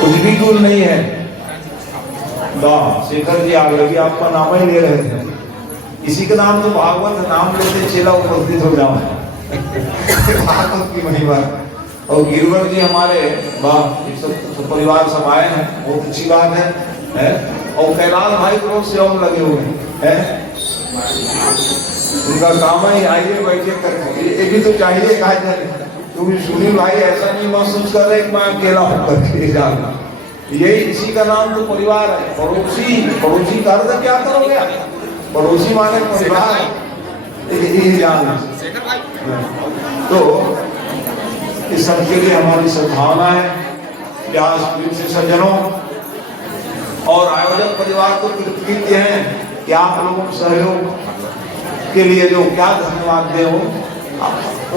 कुछ भी दूर नहीं है। शेखर जी आ गए, आपका नाम ही ले रहे थे। इसी का नाम तो भागवत, नाम लेते चेला उपस्थित हो जाओ। भागवत की महिमा। और गिरवर जी हमारे सब परिवार सब आए हैं, बहुत अच्छी बात है? और कैलाश भाई को सेवा में लगे हुए हैं, उनका काम है आइए बैठिए करके, ये भी तो चाहिए। कहा जाए तुम सुनील भाई ऐसा नहीं महसूस कर रहे कि मैं अकेला होकर के जाना, ये इसी का नाम तो परिवार है। पड़ोसी का अर्थ क्या करोगे? पड़ोसी माने परिवार, यही जान। तो इस सबके लिए हमारी सद्भावना है। व्यास पीठ से सज्जनों और आयोजक परिवार को कृतज्ञ हैं कि आप लोगों के सहयोग के लिए जो क्या धन्यवाद दे हो।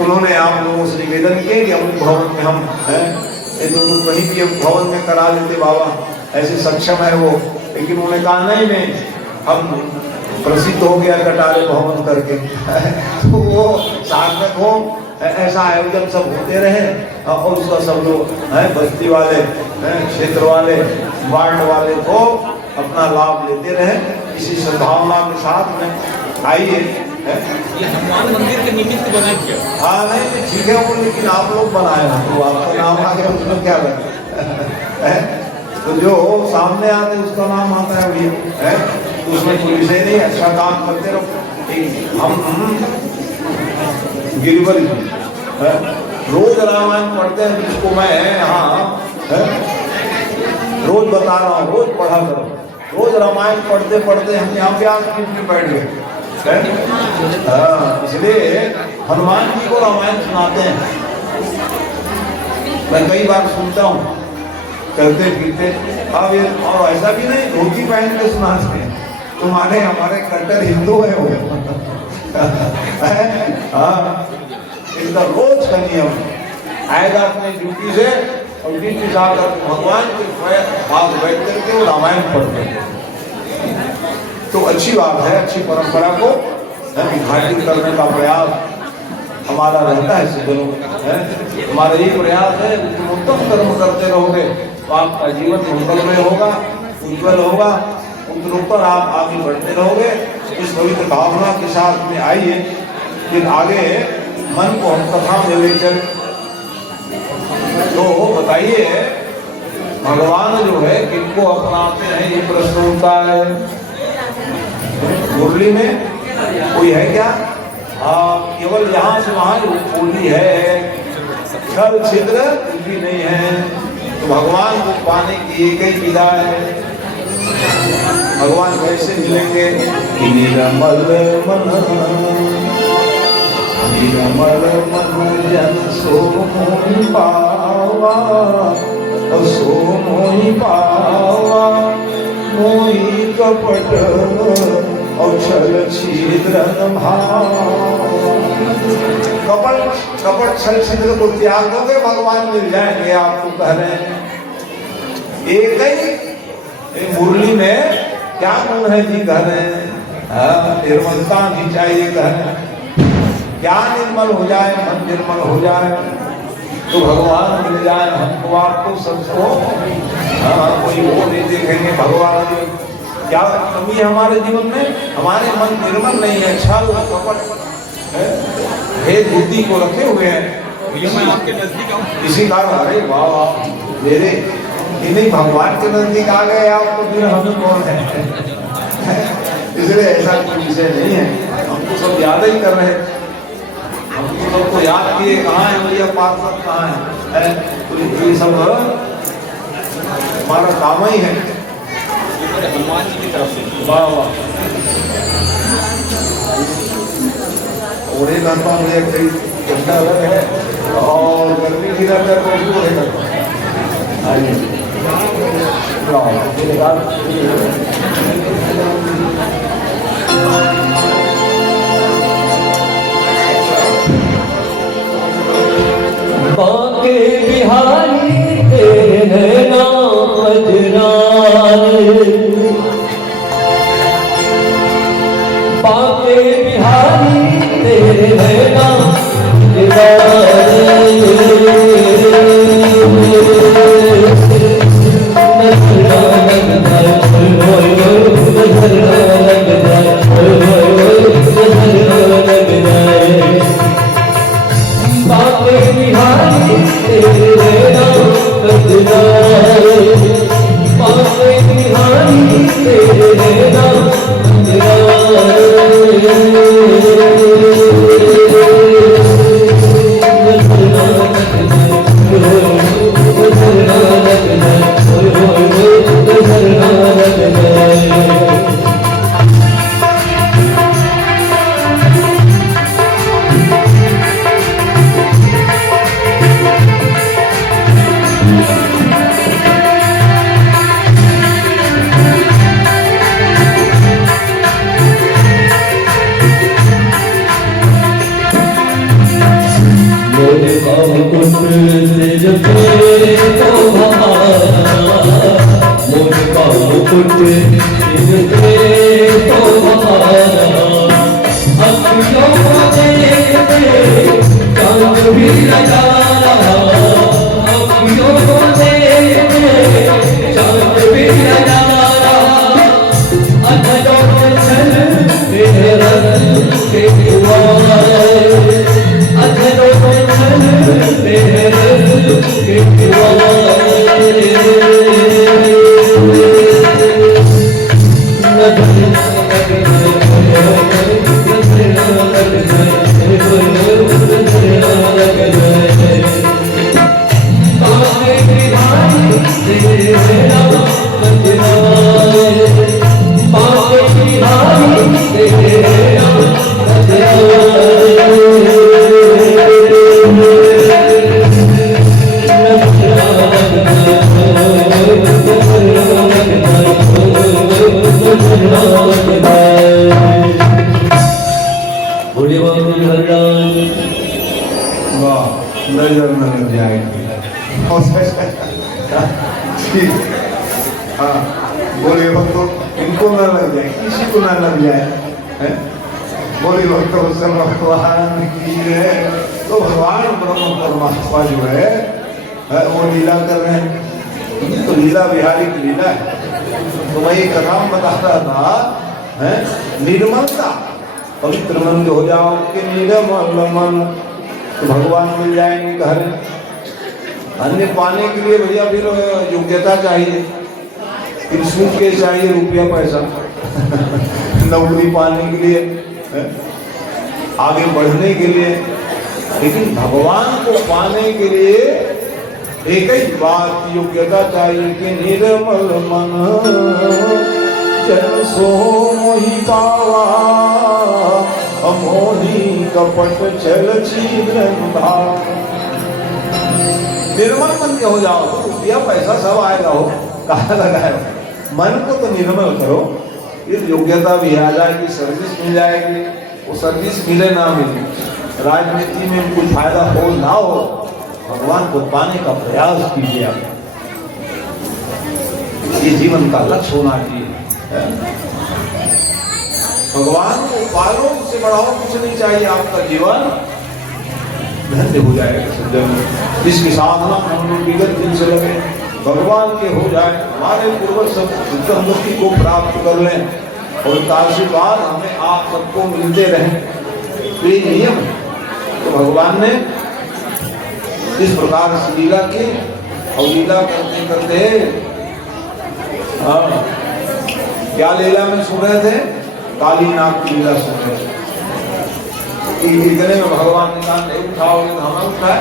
उन्होंने आप लोगों से निवेदन किया कि अपने भवन में हम कहीं भी भवन में करा लेते बाबा, ऐसे सक्षम है वो, लेकिन उन्होंने कहा नहीं हम प्रसिद्ध हो गया कटारे भवन करके। तो वो सार्थक हो, ऐसा आयोजन सब होते रहे और उसका सब लोग बस्ती वाले, क्षेत्र वाले, वार्ड वाले को अपना लाभ लेते रहे। इसी सद्भावना के साथ में आइए। ये हनुमान मंदिर के निमित्त बना क्या? हाँ नहीं ठीक है वो, लेकिन आप लोग बनाए ना, तो आपका नाम आ गया उसमें क्या लगा? तो जो सामने आते उसका नाम आता है भैया, तो उसमें कोई विषय नहीं। अच्छा काम करते रहो। हम गिरिवर रोज रामायण पढ़ते हैं, जिसको मैं यहाँ रोज बता रहा हूँ, रोज पढ़ा करो। रोज रामायण पढ़ते पढ़ते हम यहाँ व्यास पीठ में बैठ गए। इसलिए हनुमान जी को रामायण सुनाते हैं। मैं कई बार सुनता हूँ चलते फिरते। अब और ऐसा भी नहीं धोती पहन के सुनाते हैं, तुम्हारे हमारे कट्टर हिंदू है वो। इसका रोज का नियम आएगा अपनी ड्यूटी से और ड्यूटी से आकर भगवान के पास बैठ करके वो रामायण पढ़ते हैं। तो अच्छी बात है, अच्छी परंपरा को विभाजित करने का प्रयास हमारा रहता है सज्जनों। हमारा यही प्रयास है कि उत्तम कर्म करते रहोगे तो आपका जीवन मंगलमय होगा, उज्जवल होगा, उत्तरोत्तर आप आगे बढ़ते रहोगे। इस पवित्र भावना के साथ में आइए। फिर आगे मन को हम कथा में ले चल। तो बताइए भगवान जो है किनको अपनाते हैं, ये प्रश्न होता है। मुरली में कोई है क्या? केवल यहाँ से वहाँ बोली है, छल छिद्र भी नहीं है। तो भगवान को पाने की एक ही विधा है। भगवान कैसे मिलेंगे? निर्मल मन जन सो मोहि पावा, सो मोहि पावा, मोहि कपट और छल छिद्र कपट छल छिद्र को त्याग दोगे, भगवान मिल जाएंगे आपको। कह रहे हैं एक ही मुरली में क्या गुण है जी? कह रहे हैं निर्मलता नहीं चाहिए। कह रहे हैं क्या निर्मल हो जाए, मन निर्मल हो जाए तो भगवान मिल जाए हमको, आपको, सबको। कोई वो नहीं देखेंगे भगवान क्या कमी है हमारे जीवन में। हमारे मन निर्मल नहीं है, छल कपट भेद बुद्धि को रखे हुए हैं। मैं आपके नजदीक आऊं, इसी कारण अरे वाह मेरे नहीं भगवान के नजदीक आ गए आप, तो फिर हमें कौन है? इसलिए ऐसा कोई विषय नहीं है। हमको सब याद ही कर रहे हैं, हमको सबको याद किए कहाँ है भैया, पार्षद कहाँ है? तो ये सब हमारा काम ही है। हनुमान जी की तरफ से वाह वाह। और एक घंटा मुझे कई घंटा अलग है और गर्मी की रहता है तो उसको रहेगा। बाके बिहारी तेरे नाम बाके बिहारी तेरे नाम बाके बिहारी तेरे नाम बदलाए, बाके बिहारी तेरे नाम नजर न लग जाएगी। हाँ बोले भक्तों इनको न लग जाए, किसी को न लग जाए, हैं? बोले भक्तों सब भगवान की है। तो भगवान ब्रह्म परमात्मा जो है वो लीला कर रहे हैं, तो लीला बिहारी की लीला है। तो मैं एक कथा बता रहा था, है निर्मलता, पवित्र मन हो जाओ कि निर्मल मन, तो भगवान मिल जाएंगे घर। अन्य पाने के लिए भैया फिर योग्यता चाहिए, फिर सुख के चाहिए रुपया पैसा नौकरी पाने के लिए, आगे बढ़ने के लिए। लेकिन भगवान को पाने के लिए एक ही बात योग्यता चाहिए कि निर्मल मन जन सो मोहि पावा, मोही कपट छल छिद्र भाव। निर्मल मन के हो जाओ, रुपया पैसा सब आएगा, हो कहा लगाए, मन को तो निर्मल करो। इस योग्यता भी आ जाएगी, सर्विस मिल जाएगी। वो सर्विस मिले ना मिले, राजनीति में कुछ फायदा हो ना हो, भगवान को पाने का प्रयास कीजिए आप। ये जीवन का लक्ष्य होना चाहिए। भगवान को पालो, उससे बढ़ाओ कुछ नहीं चाहिए। आपका जीवन धन्य हो जाएगा। सज्जन जिसकी साधना में हम लोग विगत दिन से लगे, भगवान के हो जाए, हमारे पूर्वज सब उत्तम मुक्ति को प्राप्त कर लें और उनका आशीर्वाद हमें आप सबको मिलते रहे, तो ये नियम है। तो भगवान ने इस प्रकार से लीला की, और लीला करते करते क्या लीला में सुन रहे थे, काली नाग की लीला सुन रहे थे। इतने में भगवान ने कहा नहीं उठाओगे तो हमें उठाए,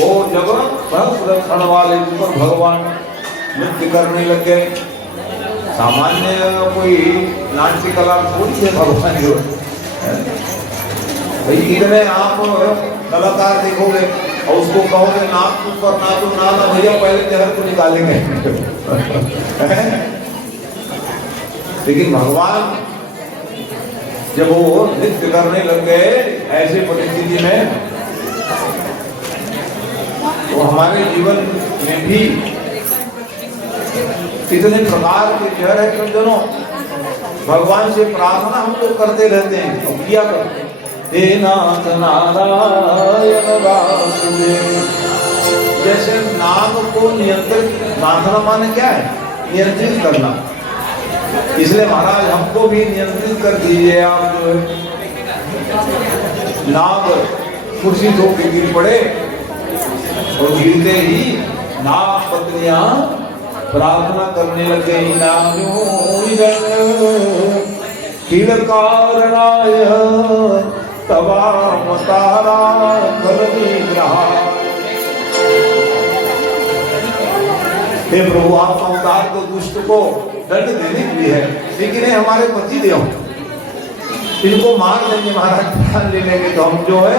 और जब सुरक्षण वाले ऊपर भगवान नृत्य करने लग गए। सामान्य कोई नाट्य कला थोड़ी है भगवान की, भाई इतने आप कलाकार देखोगे और उसको कहोगे नाक ऊपर ना, तो ना भैया पहले जहर को निकालेंगे लेकिन भगवान जब वो नृत्य करने लग गए ऐसे परिस्थिति में, तो हमारे जीवन में भी कितने प्रकार के जहर है सज्जनों। भगवान से प्रार्थना हम लोग करते रहते हैं, और किया करते हैं, हे नाथ नारायण वासुदेव। जैसे नाम को नियंत्रित, नाथना माने क्या है, नियंत्रित करना। इसलिए महाराज हमको भी नियंत्रित कर दीजिए आप। जो नाग कुर्सी धो के गिर पड़े और गिरते ही नाग पत्नियां प्रार्थना करने लगे किलकारणाय तवा मतारा हे प्रभु, आप अवतार तो दुष्ट को दंड देने के लिए है, लेकिन ये हमारे पति देव, इनको मार देंगे, महाराज प्राण ले लेंगे तो हम जो है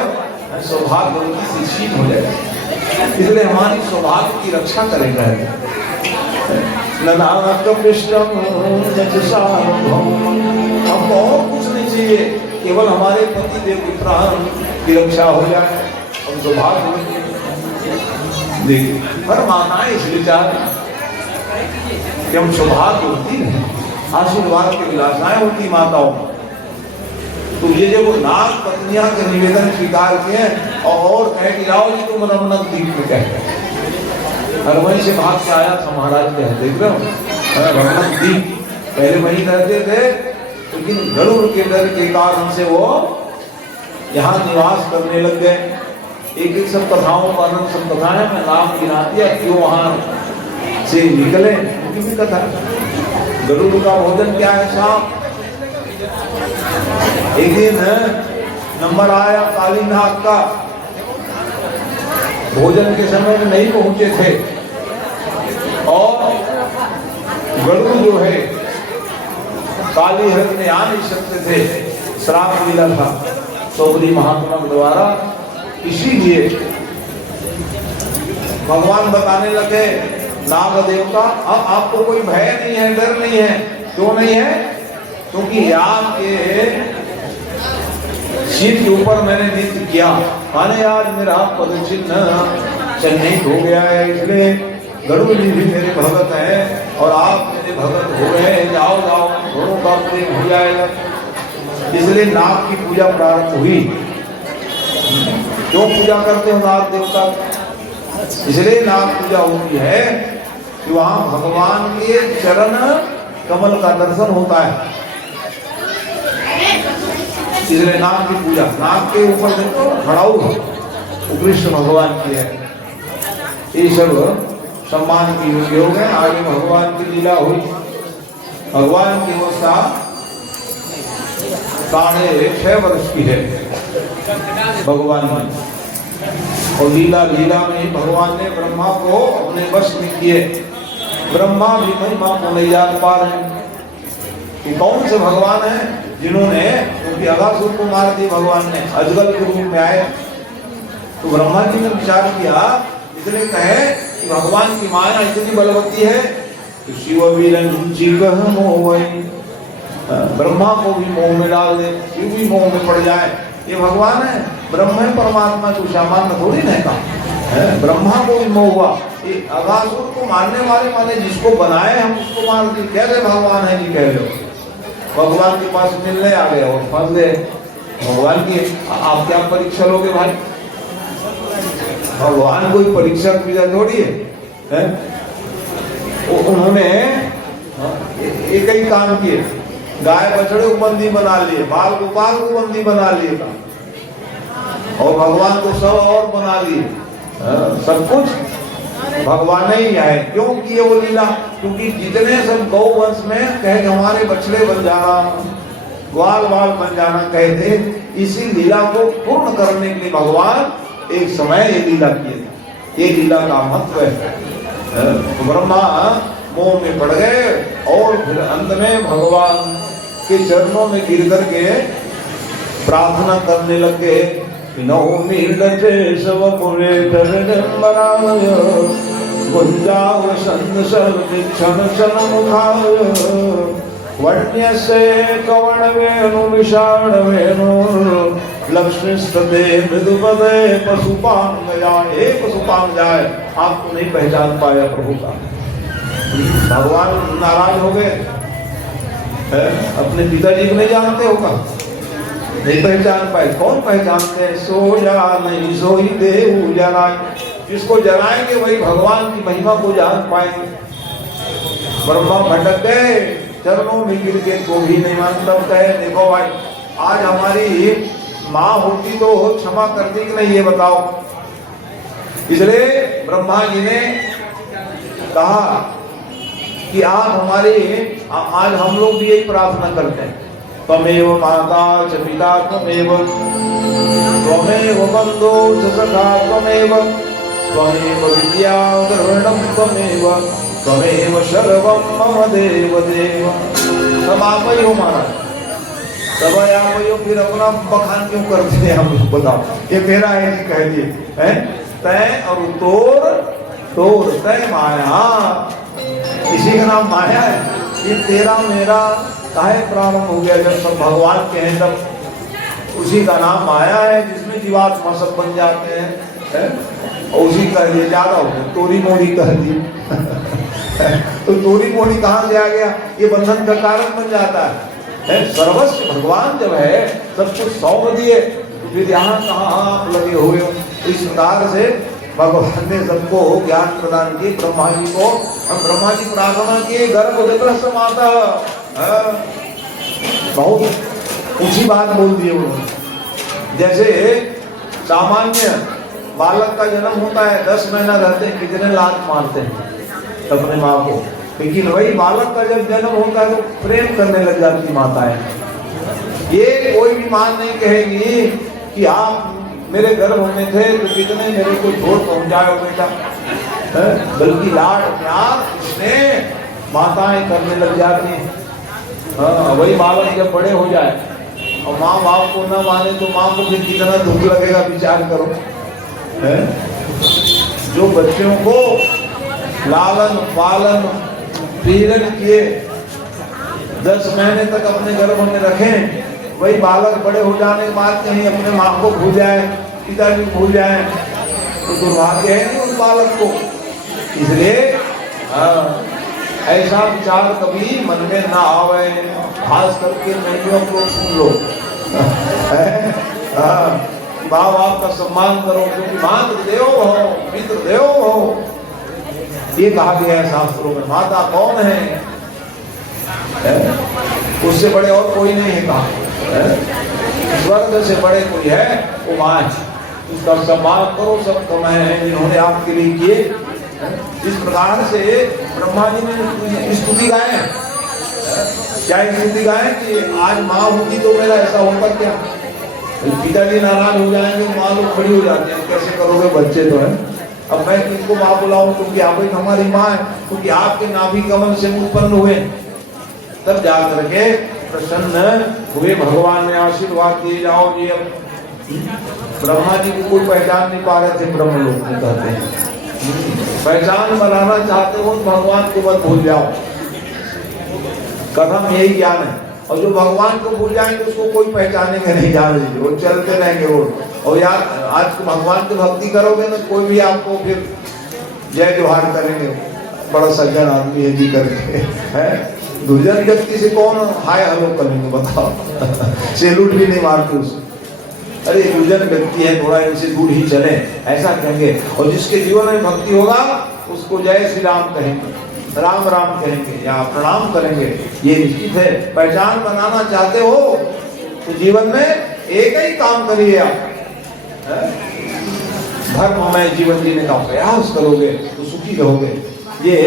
सौभाग्य से छीन हो जाएगा, इसलिए हमारी सौभाग्य की रक्षा करेगा। हमको और कुछ नहीं चाहिए, केवल हमारे पति देव की प्राण की रक्षा हो जाए, हम सौभाग्य। देखिए हर माताएं इस विचार कि हम सौभाग्य होती है, आशीर्वाद की विलासाएं होती माताओं। तो ये जब वो नाग पत्नियां के निवेदन स्वीकार किए और कहे कि जाओ जी तुम रमणक द्वीप में कहे, और वहीं से भाग के आया था महाराज के, देख रहे हो रमणक द्वीप पहले वहीं रहते थे, लेकिन गरुड़ के डर के कारण से वो यहाँ निवास करने लग गए। एक एक सब कथाओं का वर्णन, सब कथाएं में नाम गिना दिया, क्यों वहां से निकले उनकी भी कथा। गरुड़ का भोजन क्या है साहब, एक दिन नंबर आया कालीनाथ का, भोजन के समय में नहीं पहुंचे थे, और गरुड़ जो है काली हृदय में आ नहीं सकते थे, श्राप मिला था चौधरी महात्मा द्वारा, इसीलिए भगवान बताने लगे नाग देवता अब आपको कोई भय नहीं है, डर नहीं है। क्यों नहीं है? क्योंकि आपके शीत के ऊपर मैंने नृत्य किया, माने आज मेरा पद चिन्ह चिन्हित हो गया है, इसलिए गरुड़ जी भी मेरे भगत हैं और आप मेरे भगत हो गए, जाओ जाओ दोनों का प्रेम हो जाएगा। इसलिए नाग की पूजा प्रारंभ हुई। क्यों पूजा करते हो नाग देवता? इसलिए नाग पूजा होती है कि वहां भगवान के चरण कमल का दर्शन होता है, इसलिए नाग की पूजा। नाग के ऊपर देखो खड़ाऊ कृष्ण भगवान की है, ये सब सम्मान की योग है। आगे भगवान की लीला हुई, भगवान की अवस्था 6.5 वर्ष की है भगवान में, और लीला में भगवान ने ब्रह्मा को अपने वश में किए। ब्रह्मा भी महिमा को नहीं जान पा रहे कि कौन से भगवान हैं जिन्होंने, क्योंकि अगासुर को मार दिया भगवान ने, अजगल के रूप में आए। तो ब्रह्मा जी ने विचार किया, इसलिए कहे कि भगवान की माया इतनी बलवती है कि शिव ब्रह्मा को भी मोह में डाल दे, शिव भी मोह में पड़ जाए। ये भगवान है, ब्रह्म है, परमात्मा को सामान्य थोड़ी नहीं कहा, ब्रह्मा को भी मोह हुआ। ये अगासुर को मारने वाले माने जिसको बनाए हम उसको मार दी, कैसे भगवान है जी कह लो। भगवान के पास मिलने आ गए और फंस गए। भगवान की आप क्या परीक्षा लोगे भाई? भगवान कोई परीक्षा पूजा थोड़ी है। उन्होंने एक ही काम किए, गाय बछड़े को बंदी बना लिए, बाल गोपाल को बंदी बना लिए, और भगवान को सब और बना लिए। सब कुछ भगवान ही आए। क्यों किए वो लीला? क्योंकि जितने सब गौ वंश में कहे हमारे बछड़े बन जाना, ग्वाल वाल बन जाना कहते, इसी लीला को पूर्ण करने के लिए भगवान एक समय ये लीला किए। ये लीला का महत्व है। ब्रह्मा मोह में पड़ गए और फिर अंत में भगवान के चरणों में गिर करके प्रार्थना करने लगे। वन्यसे कवण वेणु विषाण वेणु लक्ष्मीस्तते मृदुपदे पशुपांग जाए। हे पशुपांग जाए, आपको नहीं पहचान पाया प्रभु का। भगवान नाराज हो गए, अपने पिताजी को नहीं जानते होगा, नहीं पहचान पाए। कौन पहचानते हैं? सोया नहीं सोई देव जलाए। जिसको जलाएंगे वही भगवान की महिमा को जान पाएंगे। ब्रह्मा भटक गए, चरणों में गिर के तो भी नहीं मानता। कहे देखो भाई, आज हमारी माँ होती तो क्षमा करती कि नहीं, ये बताओ। इसलिए ब्रह्मा जी ने कहा कि आप हमारे आज हम लोग भी यही प्रार्थना करते हैं, त्वमेव माता च पिता त्वमेव बंधो च सखा त्वमेव विद्या द्रविणं त्वमेव सर्वं मम देव देव। सब आप ही हो महाराज, सब आप ही हो। फिर अपना बखान क्यों करते हैं हम लोग, बताओ। ये मेरा है कि कह दिए हैं तय और तोर तय माया, इसी का नाम माया है। ये तेरा मेरा काहे प्रारंभ हो गया, जब सब भगवान के हैं तब उसी का नाम माया है, जिसमें जीवात्मा सब बन जाते हैं। और उसी का ये ज्यादा हो गया, तोरी मोरी कह दी तो तोरी मोरी कहाँ से आ गया, ये बंधन का कारण बन जाता है। सर्वस्व भगवान जब है, सब कुछ सौंप दिए, तो फिर यहाँ कहाँ आप लगे हुए हो। इस प्रकार से भगवान ने सबको ज्ञान प्रदान किए, ब्रह्मा जी को। हम ब्रह्मा जी प्रार्थना किए, गर्भ उदग्रस्त माता, बहुत ऊंची बात बोल दी उन्होंने। जैसे सामान्य बालक का जन्म होता है, 10 महीना रहते हैं, कितने लात मारते हैं अपने माँ को, लेकिन वही बालक का जब जन्म होता है तो प्रेम करने लग जाती माता है। ये कोई भी मां नहीं कहेगी कि आप मेरे गर्भ में थे तो कितने मेरे को छोड़ पहुंचाए बेटा, बल्कि लाड प्यार स्नेह माताएं करने लग जाती हैं। वही बालक जब बड़े हो जाए और माँ बाप को न माने तो माँ को फिर कितना दुख लगेगा, विचार करो। जो बच्चों को लालन पालन पीड़न किए 10 महीने तक अपने गर्भ में रखें, वही बालक बड़े हो जाने के बाद कहीं अपने माँ को भूल जाए, पिताजी को भूल जाए, तो दुर्भाग्य है नहीं उस बालक को। इसलिए ऐसा विचार कभी मन में ना आवे, खास करके नैयों को सुन लो। माँ बाप का सम्मान करो, क्योंकि मातृ देवो हो पितृ देवो हो, ये कहा गया है शास्त्रों में। माता कौन है? उससे बड़े और कोई नहीं है कहा। स्वर्ग से बड़े कोई है वो माँ है, उसका सम्मान करो। सब कमाए हैं जिन्होंने आपके लिए किए। इस प्रकार से ब्रह्मा जी ने स्तुति गाए, क्या स्तुति गाए कि आज माँ होगी तो मेरा ऐसा होगा क्या। पिताजी नाराज हो जाएंगे, माँ लोग खड़ी हो जाते हैं, कैसे करोगे बच्चे तो है। अब मैं किनको माँ बुलाऊं, क्योंकि आप एक हमारी माँ है, क्योंकि आपके नाभि कमल से उत्पन्न हुए। तब जाकर के प्रसन्न हुए भगवान ने आशीर्वाद दिए, जाओ ये। ब्रह्मा जी को कोई पहचान नहीं पा रहे थे, ब्रह्म लोग में कहते हैं पहचान बनाना चाहते हो तो भगवान को मत भूल जाओ। कथम यही ज्ञान है। और जो भगवान को भूल जाएंगे उसको कोई पहचानेंगे नहीं, जान लीजिए, वो चलते रहेंगे रोड। और यार आज तो भगवान की भक्ति करोगे ना, कोई भी आपको फिर जय जोहार करेंगे, बड़ा सज्जन आदमी है जी करके है। दुर्जन व्यक्ति से कौन हाय हेलो करेंगे बताओ सैल्यूट भी नहीं मारते उसको। अरे दुर्जन व्यक्ति है, थोड़ा इनसे दूर ही चले, ऐसा कहेंगे। और जिसके जीवन में भक्ति होगा उसको जय श्री राम कहेंगे, राम राम कहेंगे या प्रणाम करेंगे, ये निश्चित है। पहचान बनाना चाहते हो तो जीवन में एक ही काम करिए आप, धर्ममय जीवन जीने का प्रयास करोगे तो सुखी रहोगे। ये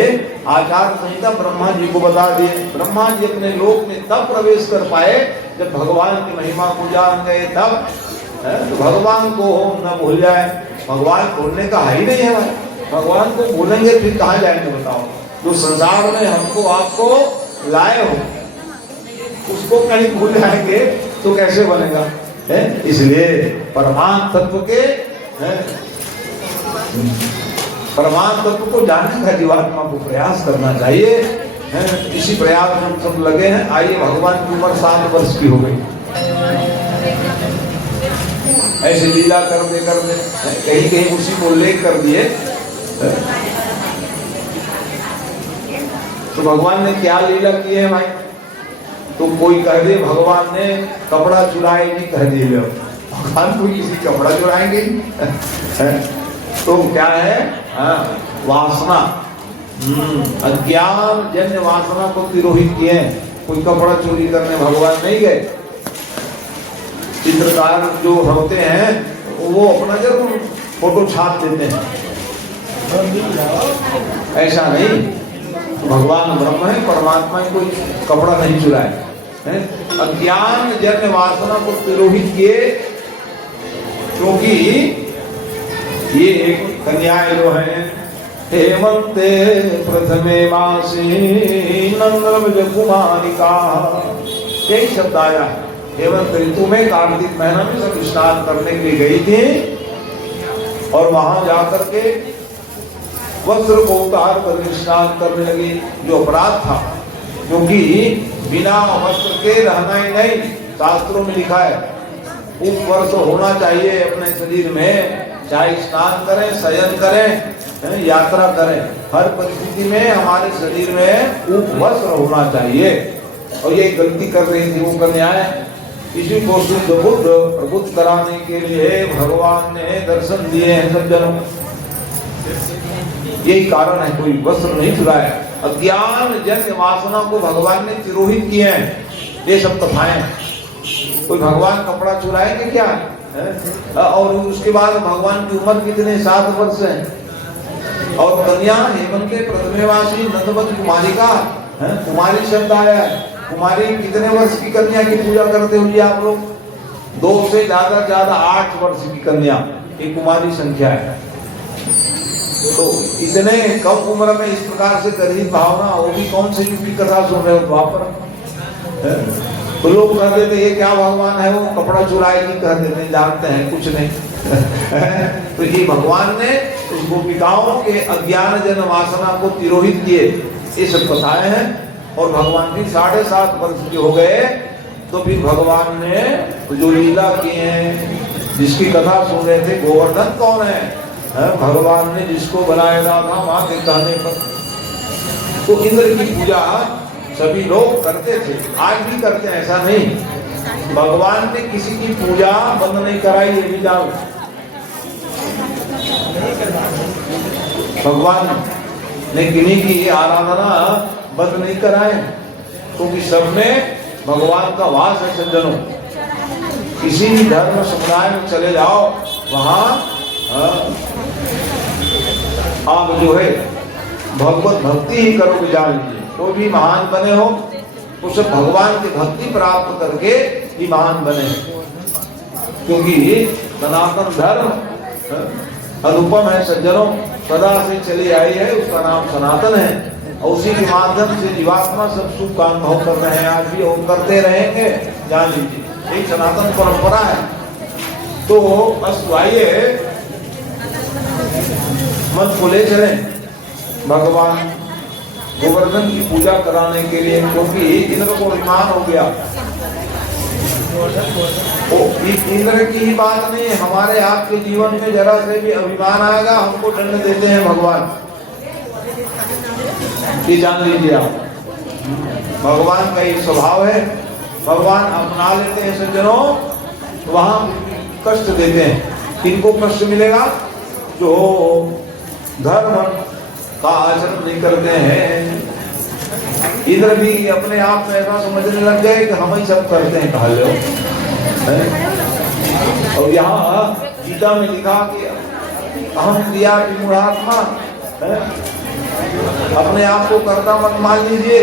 आचार संहिता ब्रह्मा जी को बता दिए। ब्रह्मा जी अपने लोक में तब प्रवेश कर पाए जब भगवान की महिमा को जान गए, तब तो भगवान को न भूल जाए। भगवान भूलने का है ही नहीं है भाई। भगवान को भूलेंगे फिर कहाँ जाएंगे बताओ। जो संसार में हमको आपको लाए हो उसको कहीं भूल जाएंगे तो कैसे बनेगा है। इसलिए परमात्म तत्व के परमात्म तत्व को जानने का जीवात्मा को प्रयास करना चाहिए है। इसी प्रयास में हम सब लगे हैं। आइए, भगवान की उम्र 7 वर्ष की हो गई, ऐसे लीला करते करते कहीं कहीं उसी को उल्लेख कर दिए। तो भगवान ने क्या लीला की है भाई। तो कोई कह दे भगवान ने कपड़ा चुराएगी, कह दे भगवान कोई किसी कपड़ा चुराएंगे तो क्या है वासना, अज्ञान जन्य वासना को तिरोहित किए। कोई कपड़ा चोरी करने भगवान नहीं गए। चित्रकार जो होते हैं वो अपना जब फोटो छाप देते हैं ऐसा नहीं, भगवान ब्रह्म है, परमात्मा ही कोई कपड़ा नहीं चुराए हैं। अज्ञान जन्य वासना को तिरोहित किए, क्योंकि ये एक कन्याएं जो है, हेमंते प्रथमे मासी नंदव्रज कुमारिका, यही शब्द आया। हेमंत ऋतु में कार्तिक महीना में सब स्नान करने के लिए गई थी और वहां जाकर के वस्त्र को उतार कर स्नान करने लगी, जो अपराध था, क्योंकि बिना वस्त्र के रहना ही नहीं, शास्त्रों में लिखा है उपवर्ष होना चाहिए अपने शरीर में, चाहे स्नान करें, शयन करें, यात्रा करें, हर परिस्थिति में हमारे शरीर में उपवस्त्र होना चाहिए। और ये गलती कर रही थी वो कन्याएं, इसी को शुद्ध बुद्ध प्रबुद्ध कराने के लिए भगवान ने दर्शन दिए हैं सब जनों। यही कारण है, कोई वस्त्र नहीं चुराया। अज्ञान जन्य वासना को भगवान ने तिरोहित किए हैं, ये सब कथाएं। कोई भगवान कपड़ा चुराएंगे क्या है? और उसके बाद भगवान की उम्र कितने 7 वर्ष है। और कन्या हेमंते प्रथमेवासी नंदवत कुमारिका, कुमारी शब्द आया है। कुमारी कितने वर्ष की कन्या की पूजा करते हुए आप लोग? 2 से ज्यादा 8 वर्ष की कन्या, ये कुमारी संख्या है। तो इतने कम उम्र में इस प्रकार से गरीब भावना, वो भी कौन से युग की कथा सुन रहे हो द्वापर? तो लोग कह देते ये क्या भगवान है, वो कपड़ा चुराएगी, कह देते जानते हैं कुछ नहीं। तो ये भगवान ने उस गोपिकाओं के अज्ञान जन वासना को तिरोहित किए, ये सब कथाएं हैं। और भगवान भी 7.5 वर्ष के हो गए, तो फिर भगवान ने जो लीला किए हैं, जिसकी कथा सुन रहे थे, गोवर्धन कौन है? भगवान ने जिसको बनाया था वहां के कहने पर, तो इंद्र की पूजा सभी लोग करते थे, आज भी करते हैं, ऐसा नहीं। भगवान ने किसी की पूजा बंद नहीं कराई, ये भी जाओ। भगवान ने किन्हीं की आराधना बंद नहीं कराए, क्योंकि सब में भगवान का वास है सज्जनों। किसी भी धर्म समुदाय में चले जाओ, वहां आप जो है भगवत भक्ति ही करोगे, जान लीजिए। कोई भी महान बने हो, उसे भगवान की भक्ति प्राप्त करके ही महान बने, क्योंकि सनातन धर्म अनुपम है सज्जनों, सदा से चली आई है, उसका नाम सनातन है। और उसी के माध्यम से जीवात्मा सब सुख का अनुभव कर रहे हैं, आज भी और करते रहेंगे, जान लीजिए, यही सनातन परंपरा है। तो अस्तु आइए मन को ले चले भगवान गोवर्धन की पूजा कराने के लिए, क्योंकि इंद्र को अभिमान हो गया। इंद्र की ही बात नहीं, हमारे आपके जीवन में जरा से भी अभिमान आएगा, हमको दंड देते हैं भगवान, ये जान लीजिए आप। भगवान का एक स्वभाव है, भगवान अपना लेते हैं सज्जनों, वहां कष्ट देते हैं। किनको कष्ट मिलेगा? जो धर्म का आचरण नहीं करते हैं। इंद्र भी अपने आप में ऐसा समझने लग गए कि हम ही सब करते हैं, कहा लो। और यहाँ गीता में लिखा कि अहम क्रिया विमूढ़ात्मा, अपने आप को कर्ता मत मान लीजिए।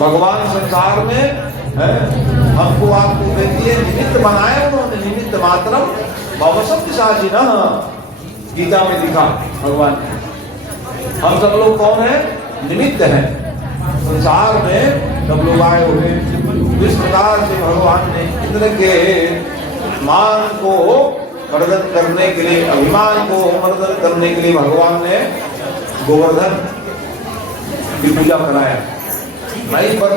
भगवान संसार में हमको आपको देखिए निमित्त बनाए उन्होंने, निमित्त मात्रम भवसत्य साची न, गीता में लिखा भगवान। हम सब लोग कौन है? निमित्त हैं संसार में, सब लोग आए हुए। इस प्रकार से भगवान ने इंद्र के मान को मर्दन करने के लिए, अभिमान को मर्दन करने के लिए भगवान ने गोवर्धन की पूजा कराया। नहीं पर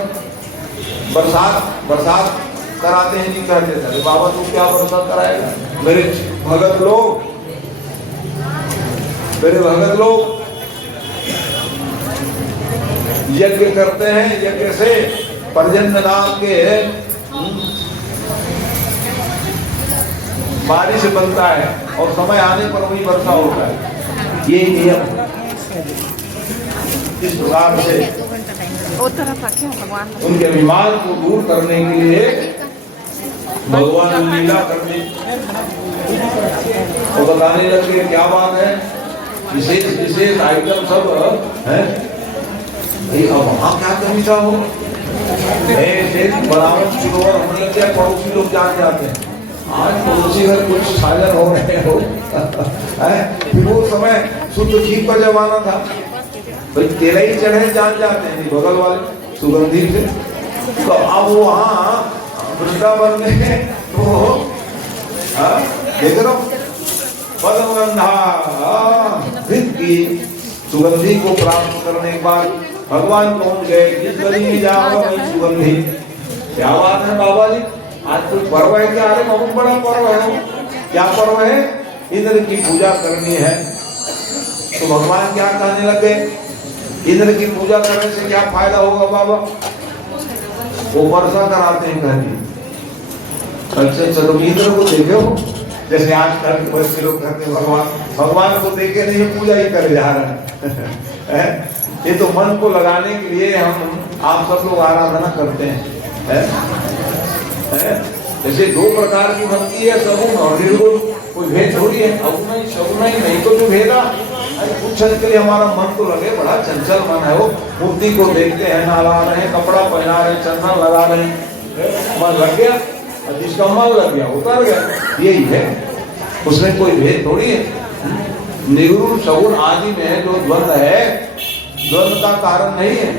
बरसात कराते हैं, नहीं कहते थे बाबा तू क्या बरसात कराएगा? मेरे भगत लोग यज्ञ करते हैं, यज्ञ से पर्जन्य नाम के बारिश बनता है और समय आने पर वही वर्षा होता है, ये नियम। इस प्रकार से उनके अभिमान को दूर करने के लिए भगवान लीला करने तो बताने लगे क्या बात है, विशेष विशेष आइटम सब है। अब वहाँ क्या कमी था, वो बराबर किलोवर होने लग गया, पड़ोसी लोग जान जाते हैं आज पड़ोसी में कुछ साजन हो रहे हो। फिर वो समय शुद्ध घी का जमाना था, भाई तेरा ही चढ़े जान जाते हैं बगल वाले सुगंधी से। तो अब वहाँ वृंदावन में तो देख रहा हूँ की सुगंधी को प्राप्त करने के बाद भगवान पहुंच गए, जिस गली में जाओ वही सुगंधी। क्या बात है बाबा जी, आज कोई पर्व है क्या? अरे बहुत बड़ा पर्व है। क्या पर्व है? इंद्र की पूजा करनी है। तो भगवान क्या कहने लगे, इंद्र की पूजा करने से क्या फायदा होगा बाबा? वो वर्षा कराते हैं कहती। अच्छा तो इंद्र को देखे हो, जैसे आज कल बच्चे लोग कहते हैं भगवान को देखे नहीं, पूजा ही करे जा रहे हैं। ये तो मन को लगाने के लिए आप सब लोग आराधना करते हैं। जैसे दो प्रकार की भक्ति है, सगुण और निर्गुण। कोई भेद थोड़ी है, अगुण ही सगुण ही नहीं तो जो भेदा। कुछ क्षण के लिए हमारा मन तो लगे, बड़ा चंचल मन है वो, मूर्ति को देखते हैं, नहा रहे हैं, कपड़ा पहना रहे हैं, चंदन लगा रहे हैं, मन लग गया, जिसका मन लग गया उतर गया, यही है। उसमें कोई भेद थोड़ी है। निर्गुण सगुण आदि में जो द्वंद है, द्वंद का कारण नहीं है।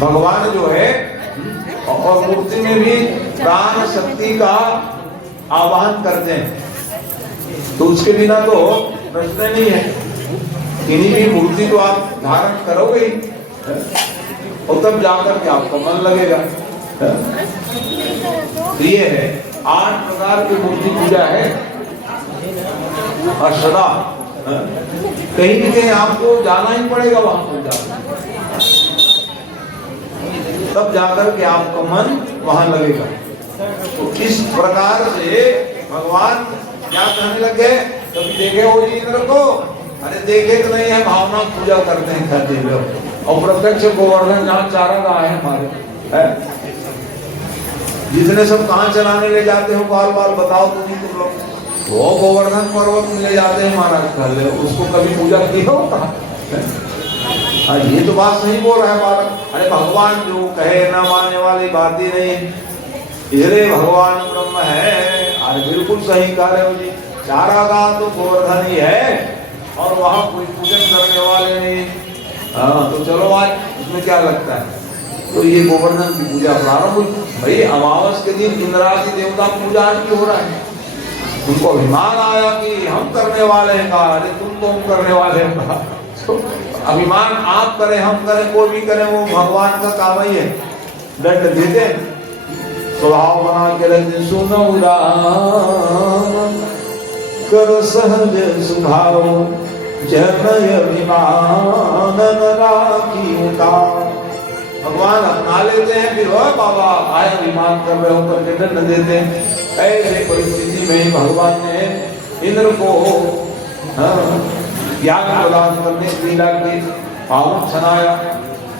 भगवान जो है और मूर्ति में भी प्राण शक्ति का आवाहन करते हैं, तो उसके बिना तो प्रश्न नहीं है। किन्हीं भी मूर्ति को आप धारण करोगे और तब जाकर के आपका मन लगेगा। तो ये है 8 प्रकार की मूर्ति पूजा है। और सदा कहीं न कहीं आपको जाना ही पड़ेगा वहां पूजा, तब जाकर के आपका मन वहां लगेगा। तो इस प्रकार से भगवान क्या कहने लगे, कभी देखे हो जी इंद्र को? अरे देखे तो नहीं है, भावना पूजा करते हैं कहते लोग। और प्रत्यक्ष गोवर्धन जहाँ चारा गाय है हमारे है, जितने सब कहाँ चलाने ले जाते हो बार बार बताओ तो नहीं तुम लोग। वो गोवर्धन पर्वत में ले जाते हैं महाराज, कर ले उसको कभी पूजा की हो? ये तो बात नहीं बोल रहा है बालक। अरे भगवान जो कहे न मानने वाली बात ही नहीं, इसलिए भगवान ब्रह्म है। अरे बिल्कुल सही कह रहे हो जी, चारा का तो गोवर्धन ही है और वहां कोई पूजन करने वाले नहीं। तो चलो आज उसमें क्या लगता है। तो ये गोवर्धन की पूजा प्रारंभ हुई। भाई अमावस के दिन इंद्रादि देवता पूजा आज की हो रहा है। उनको अभिमान आया कि हम करने वाले हैं, कहा अरे तुम तो हम करने वाले हैं। तो अभिमान आप करें हम करें कोई भी करें, वो भगवान का काम ही है। दंड देते स्वभाव बना के रखते, सुनो राम कर सहज स्वभाव, जनय अभिमान राखी उतार। भगवान अपना लेते हैं, फिर वह बाबा आए अभिमान कर रहे हो करके दंड देते हैं। ऐसे परिस्थिति में भगवान ने इंद्र को ज्ञान प्रदान करने लीला के पावन छनाया।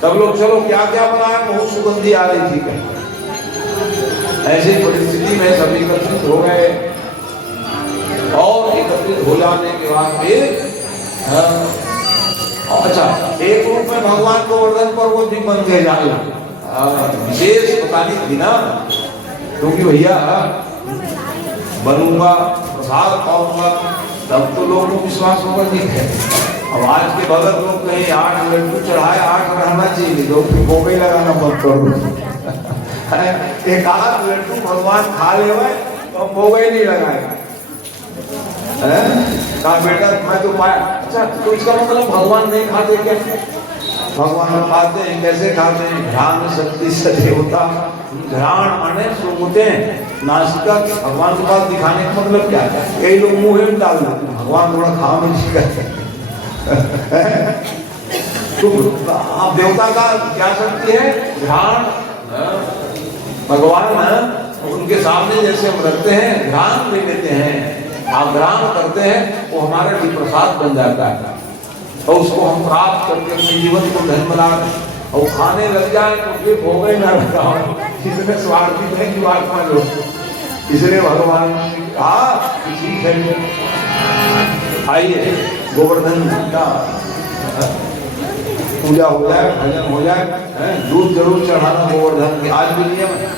तब लोग चलो क्या क्या बनाया, बहुत सुगंधी आ रही थी। ऐसी परिस्थिति में सभी एकत्रित हो गए और एकत्रित हो जाने के बाद फिर अच्छा एक रूप में भगवान को गोवर्धन पर्वत भी बन गए जाना विशेष पता नहीं थी ना, क्योंकि भैया बनूंगा प्रसाद पाऊंगा तब तो लोगों को विश्वास होगा ठीक है। अब आज के भगत लोग कहीं 8 लड्डू चढ़ाए 8 रहना चाहिए, लोग फिर गोबे लगाना बंद कर दो। एक 8 लड्डू भगवान खा ले तो गोबे नहीं लगाएगा। कहा बेटा मैं तो पाया। अच्छा तो इसका मतलब भगवान नहीं खाते क्या? भगवान खाते हैं। कैसे खाते हैं? ध्यान शक्ति से देवता ध्यान आने सुनते हैं नासिका के भगवान के पास दिखाने का मतलब क्या है? कई लोग मुंह में डाल देते हैं, भगवान थोड़ा खा नहीं करते। तो आप देवता का क्या शक्ति है? ध्यान। भगवान उनके सामने जैसे हम रखते हैं ध्यान ले लेते हैं, आग्राम करते हैं, वो हमारा प्रसाद बन जाता है और उसको हम प्राप्त करके अपने जीवन को धन बना और खाने लग जाए तो फिर हो गए ना बताओ कितने स्वार्थी हैं जीवात्मा लोग। इसलिए भगवान ठीक है, आइए गोवर्धन का पूजा हो जाए, भजन हो जाए, दूध जरूर चढ़ाना गोवर्धन के, आज भी नियम है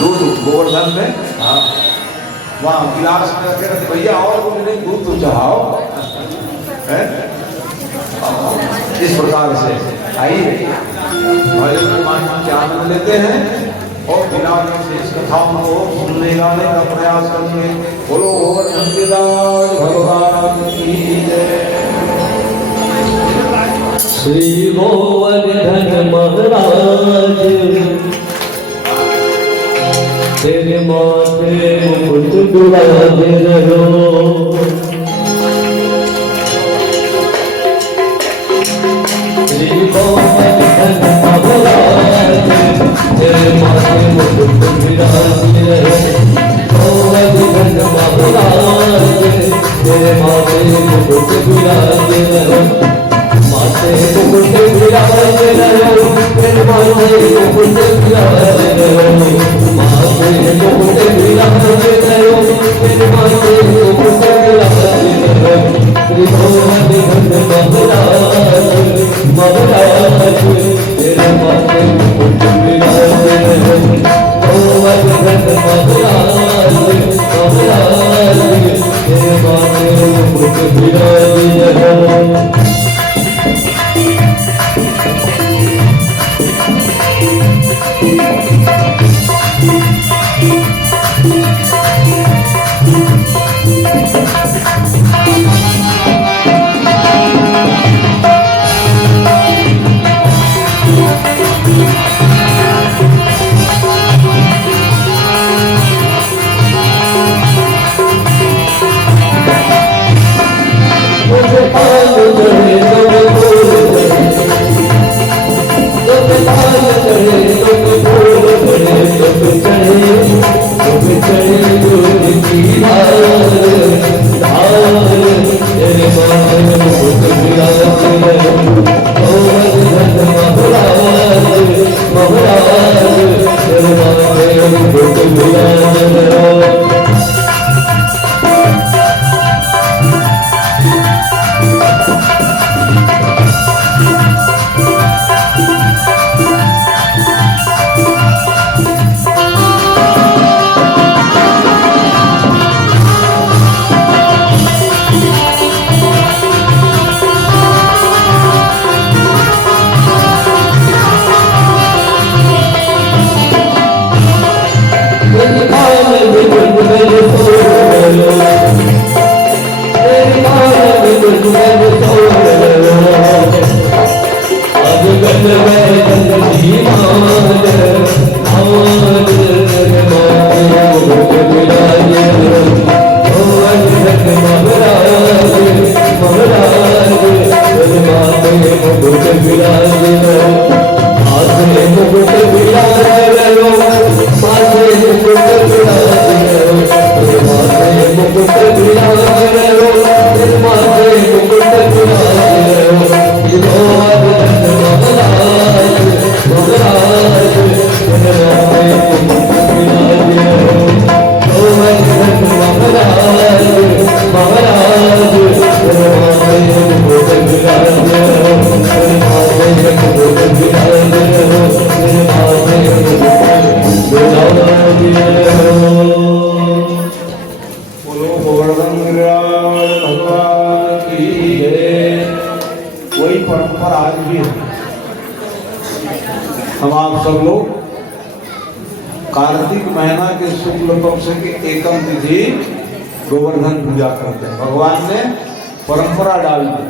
दूध गोवर्धन में। हाँ, वहाँ गिलास में रखे रहते, भैया और कुछ नहीं, दूध तो चढ़ाओ। इस प्रकार से आइए भजन में मान के आनंद लेते हैं और बिना शेष कथाओं को सुनने गाने का प्रयास करेंगे। बोलो गोवर्धन गिरिराज भगवान की जय। श्री गोवर्धन महाराज तेरे माथे मुकुट बिराजे रहो। श्री गोवर्धन महाराज तेरे माथे मुकुट बिराजे रहो। गोवर्धन महाराज तेरे माथे मुकुट बिराजे रहो। माथे मुकुट बिराजे रहो, तेरे माथे मुकुट बिराजे रहो। माथे मुकुट बिराजे रहो, तेरे माथे मुकुट बिराजे रहो। श्री गोवर्धन महाराज तेरे माथे मुकुट बिराजे रहो। गोवर्धन महाराज तेरे माथे मुकुट बिराजे रहो। हम आप सब लोग कार्तिक महीना के शुक्ल पक्ष की एकम तिथि गोवर्धन पूजा करते हैं। भगवान ने परंपरा डाल दी,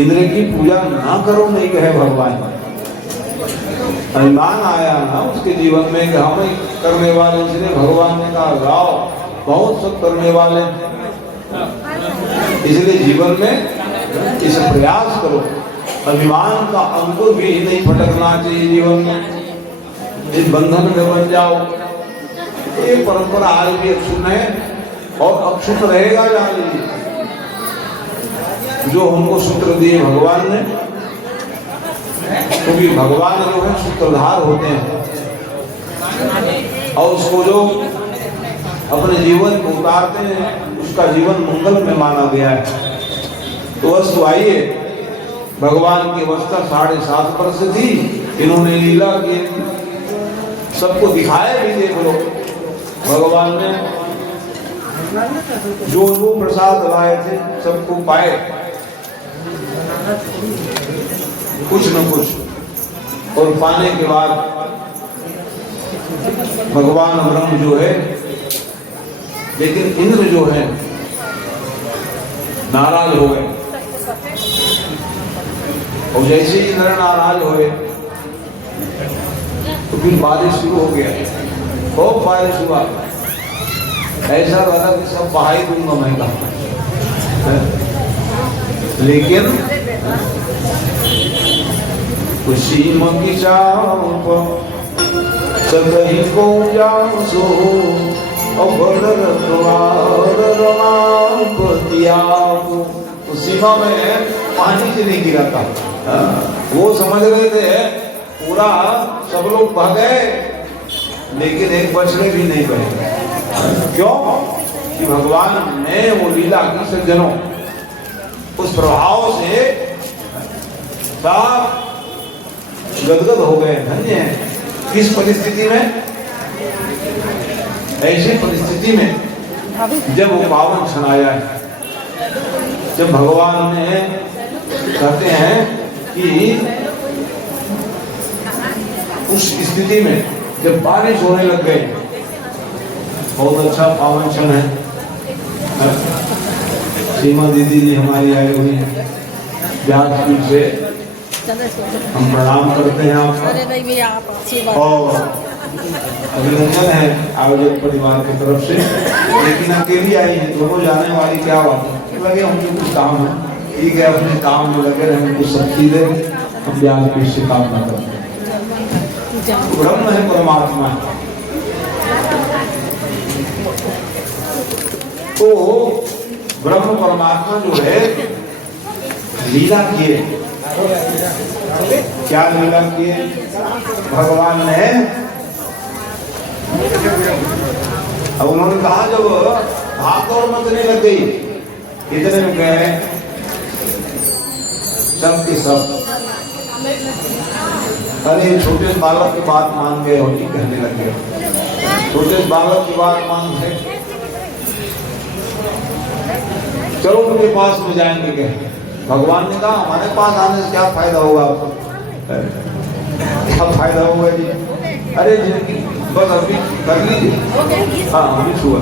इंद्र की पूजा ना करो नहीं कहे भगवान। अभिमान आया ना उसके जीवन में कि हम करने वाले, इसलिए भगवान ने कहा गाओ बहुत सब करने वाले, इसलिए जीवन में इस प्रयास करो। अभिमान का अंकुर भी नहीं फटकना चाहिए जीवन में, इस बंधन में बन जाओ। ये परंपरा आज भी अक्षुण है और अक्षुण रहेगा। जान लीजिए जो हमको सूत्र दिए भगवान ने, क्योंकि भगवान जो है सूत्रधार होते हैं। और उसको जो अपने जीवन को उतारते हैं उसका जीवन मंगल में माना गया है। तो वस्तु आइए, भगवान की अवस्था 7.5 वर्ष थी, इन्होंने लीला की, सबको दिखाए भी। देख लो भगवान ने जो जो प्रसाद लाए थे सबको पाए, कुछ न कुछ, और पाने के बाद भगवान ब्रह्म जो है, लेकिन इंद्र जो है नाराज हो गए। और जैसे ही इंद्र नाराज हुए तो फिर बारिश शुरू हो गया, खूब बारिश हुआ, ऐसा लगा कि सब बहा ही दूंगा मैं कहा। लेकिन उसी मंगी चाप सदही को जाऊं सो सीमा में पानी से नहीं गिरा था। वो समझ रहे थे पूरा सब लोग बह गए, लेकिन एक बछड़े भी नहीं बहे। क्यों? कि भगवान ने वो लीला की सज्जनों, उस प्रभाव से सब गदगद हो गए, धन्य है। किस परिस्थिति में? ऐसी परिस्थिति में जब वो पावन क्षण आया है, जब भगवान ने कहते हैं कि उस स्थिति में जब बारिश होने लग गई, बहुत अच्छा पावन क्षण है। सीमा दीदी जी हमारी आई हुई है, व्यासपीठ से हम प्रणाम करते हैं आपका और अभिनंदन है आयोजक परिवार की तरफ से। लेकिन अकेली आई है, दोनों जाने वाली, क्या बात है, लगे हमको कुछ काम है, ठीक है, अपने काम में लगे रहे, कुछ शक्ति दे, हम व्यासपीठ से काम न करते हैं। ब्रह्म है, परमात्मा है। तो ब्रह्म परमात्मा जो है लीला किए, क्या लीला किए भगवान ने? अब उन्होंने कहा जब भागदौड़ मचने लग गई, इतने में गए सब के सब, अरे छोटे बालक की बात मान गए और नहीं कहने लग गए, छोटे बालक की बात मान गए, चलो उनके पास में जाएंगे। कहे भगवान ने कहा हमारे पास आने से क्या फायदा होगा आपको? क्या फायदा होगा जी? अरे जिनकी बस अभी कर लीजिए, हाँ अभी छुआ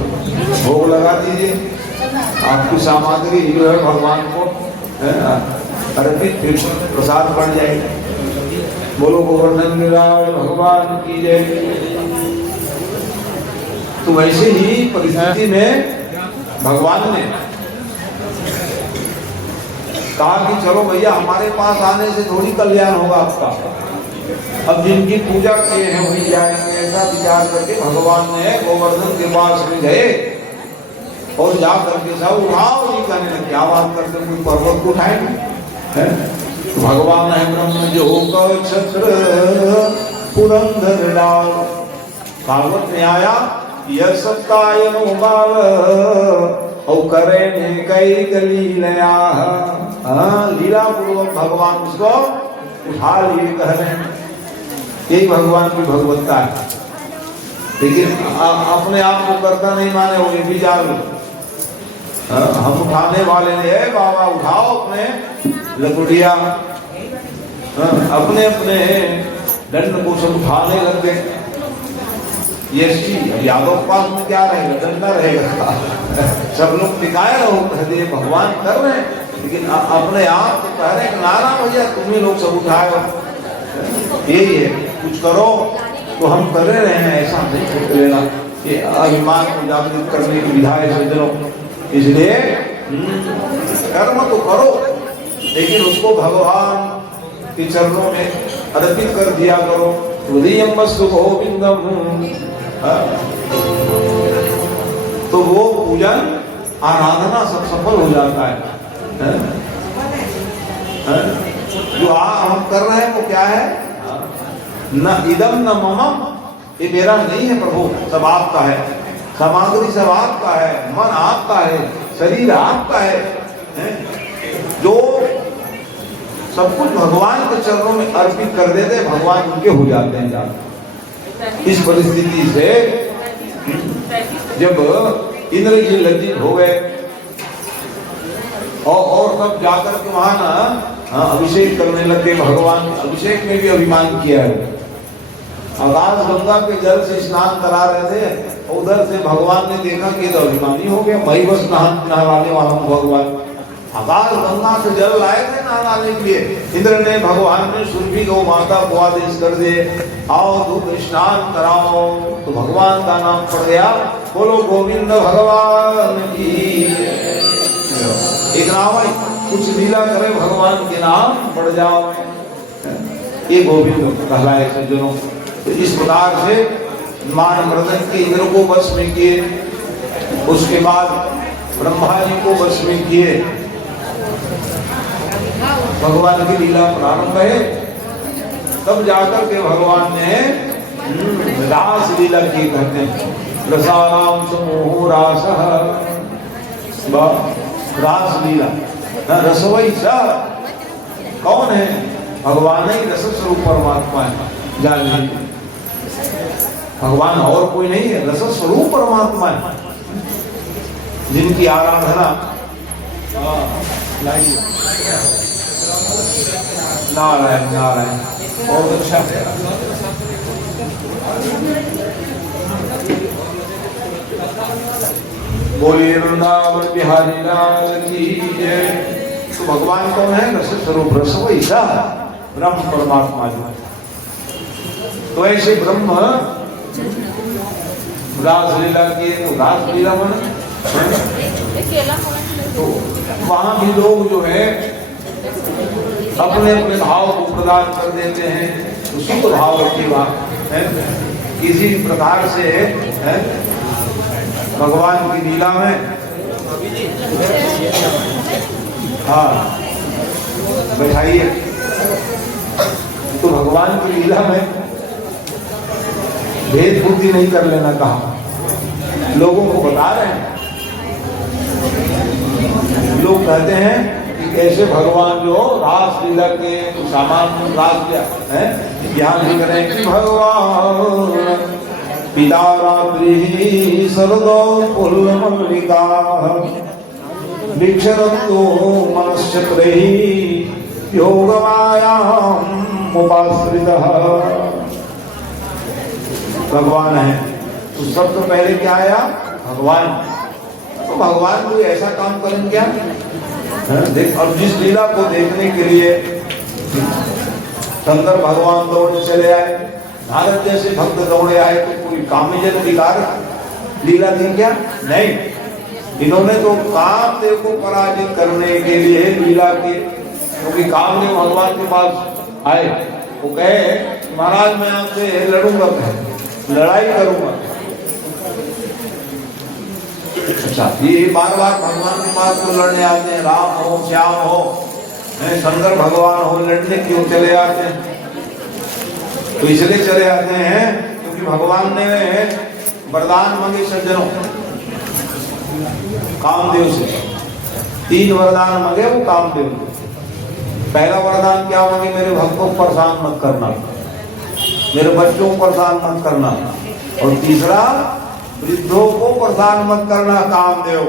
भोग लगा दीजिए, आपकी सामग्री जो है भगवान को अर्पित, फिर प्रसाद बढ़ जाएगा। बोलो गोवर्धन गिरिराज भगवान की जय। तो वैसे ही परिस्थिति में भगवान ने कहा कि चलो भैया हमारे पास आने से थोड़ी कल्याण होगा आपका, अब जिनकी पूजा किए हैं वही जाएंगे। ऐसा विचार करके भगवान ने गोवर्धन के पास में गए और जा करके सब उठाओ, नहीं कहने लगे, क्या बात करते, कोई पर्वत को उठाएंगे? भगवान है ब्रह्म जो क्षत्र पुरंदर डाल, भागवत में आया यह सत्तायन बाल और करे ने कई गली लया। लीला पूर्वक भगवान उसको उठा लिए, कह रहे हैं यही भगवान की भगवत्ता है। लेकिन अपने आप को करता नहीं माने, वो ये भी जान लो, हम उठाने वाले ने, बाबा उठाओ अपने लकुड़िया, अपने अपने दंड को सब उठाने लग गए। ये यादव पास में क्या रहेगा, डंडा रहेगा, सब लोग टिकाए रहो, कह दिए भगवान कर रहे हैं, लेकिन अपने आप तो कह रहे हैं नाना भैया तुम्हें लोग सब उठाए हो, यही है, कुछ करो तो हम कर रहे हैं, ऐसा नहीं सोच लेना। ये अभिमान को जागृत करने की विधा है सज्जनों, इसलिए कर्म तो करो, लेकिन उसको भगवान के चरणों में अर्पित कर दिया करो। हृदयम वस्तु गोविंदम, तो वो पूजन आराधना सब सफल हो जाता है। जो हम कर रहे हैं वो क्या है? न इदम न मम ये मेरा नहीं है प्रभु, सब आपका है, सामग्री सब आपका है, मन आपका है, शरीर आपका है, हैं? जो सब कुछ भगवान के चरणों में अर्पित कर देते, भगवान उनके हो जाते हैं जाते। इस परिस्थिति से जब इंद्र जी लज्जित हो गए और तब जाकर के वहां ना अभिषेक करने लगे, भगवान अभिषेक में भी अभिमान किया है। आकाश गंगा के जल से स्नान करा रहे थे, उधर से भगवान ने देखा कि तो अभिमानी हो गया, मैं बस नहलाने वाला हूँ भगवान। आकाश गंगा से जल लाए थे नहलाने के लिए, इंद्र ने भगवान ने सुरभि गौ माता को आदेश कर दे, आओ तुम स्नान कराओ, तो भगवान का नाम पड़ गया, बोलो गोविंद भगवान की। एक नाम है, कुछ लीला करे भगवान के नाम पड़ जाओ, ये गोविंद कहलाए सज्जनों। तो इस प्रकार से मान मर्दन के इंद्र को वश में किए, उसके बाद ब्रह्मा जी को वश में किए, भगवान की लीला प्रारंभ है। तब जाकर के भगवान ने रास लीला की, कहते हैं रसाराम समूह रास, रास लीला। रसवई सा कौन है? भगवान ही रस स्वरूप परमात्मा है, जान लीजिए, भगवान और कोई नहीं है, रस स्वरूप परमात्मा है, जिनकी आराधना नारायण नारायण। बहुत अच्छा, बोलिए वृंदावन बिहारी लाल की जय। तो भगवान कौन है? रस स्वरूप, रस वही सा ब्रह्म परमात्मा जो। तो ऐसे ब्रह्म रासलीला किए, तो रासलीला मन तो वहां भी लोग जो है अपने अपने भाव को प्रदान कर देते हैं, उसी को भाव रखी बात है। किसी भी प्रकार से है भगवान की लीला में, हाँ बैठाइए, तो भगवान की लीला में भेद बुद्धि नहीं कर लेना कहा, लोगों को बता रहे हैं। लोग कहते हैं कि कैसे भगवान जो रास लीला के सामान रास है, यहाँ लिख रहे हैं कि भगवान पिता रात्रि सरदो पुल मल्लिका विक्षरतो मनश्चक्रैः योगमायाम् उपाश्रितः। भगवान है तो सबसे पहले क्या आया? भगवान। तो भगवान कोई ऐसा काम करें क्या? देख, अब जिस लीला को देखने के लिए शंकर भगवान दौड़े चले आए, नारद जैसे भक्त दौड़े आए, तो कोई कामजन विकार लीला थी क्या? नहीं, इन्होंने तो कामदेव को पराजित करने के लिए लीला की, क्योंकि कामदेव भगवान के पास आए, वो कहे महाराज मैं आपसे लड़ूंगा, लड़ाई करूंगा। अच्छा, ये बार बार भगवान के पास तो लड़ने आते हैं, राम हो श्याम हो शंकर भगवान हो, लड़ने क्यों चले आते हैं? तो इसलिए चले आते हैं क्योंकि भगवान ने वरदान मांगे सज्जनों कामदेव से। 3 वरदान मांगे वो कामदेव। पहला वरदान क्या मांगे? मेरे भक्तों को परेशान मत करना, मेरे बच्चों को परेशान मत करना, और तीसरा वृद्धों को परेशान मत करना, कामदेव।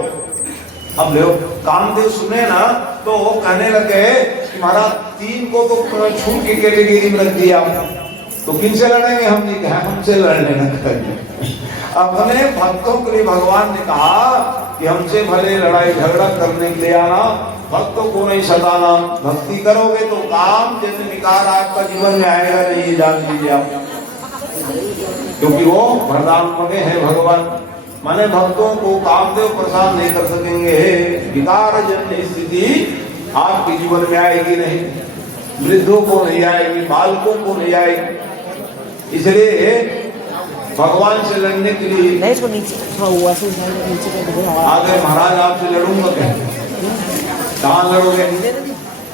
अब देखो कामदेव सुने ना तो कहने लगे कि महाराज 3 को तो छूट के केलेगिरी में रख दिया, तो किनसे लड़ेंगे हम? जी हमसे लड़ने न करिए। अपने भक्तों के लिए भगवान ने कहा कि हमसे भले लड़ाई झगड़ा करने के लिए आना, भक्तों को नहीं सताना। भक्ति करोगे तो काम जैसे विकार आपका जीवन में आएगा नहीं, जान लीजिए आप, क्योंकि वो वरदान मांगे हैं भगवान। माने भक्तों को कामदेव परेशान नहीं कर सकेंगे, विकार जन्य स्थिति आपके जीवन में आएगी नहीं, वृद्धों को नहीं आएगी, बालकों को नहीं आएगी। इसलिए भगवान से लड़ने के लिए आगे महाराज आपसे लड़ूंगा, कहाँ लड़ोगे?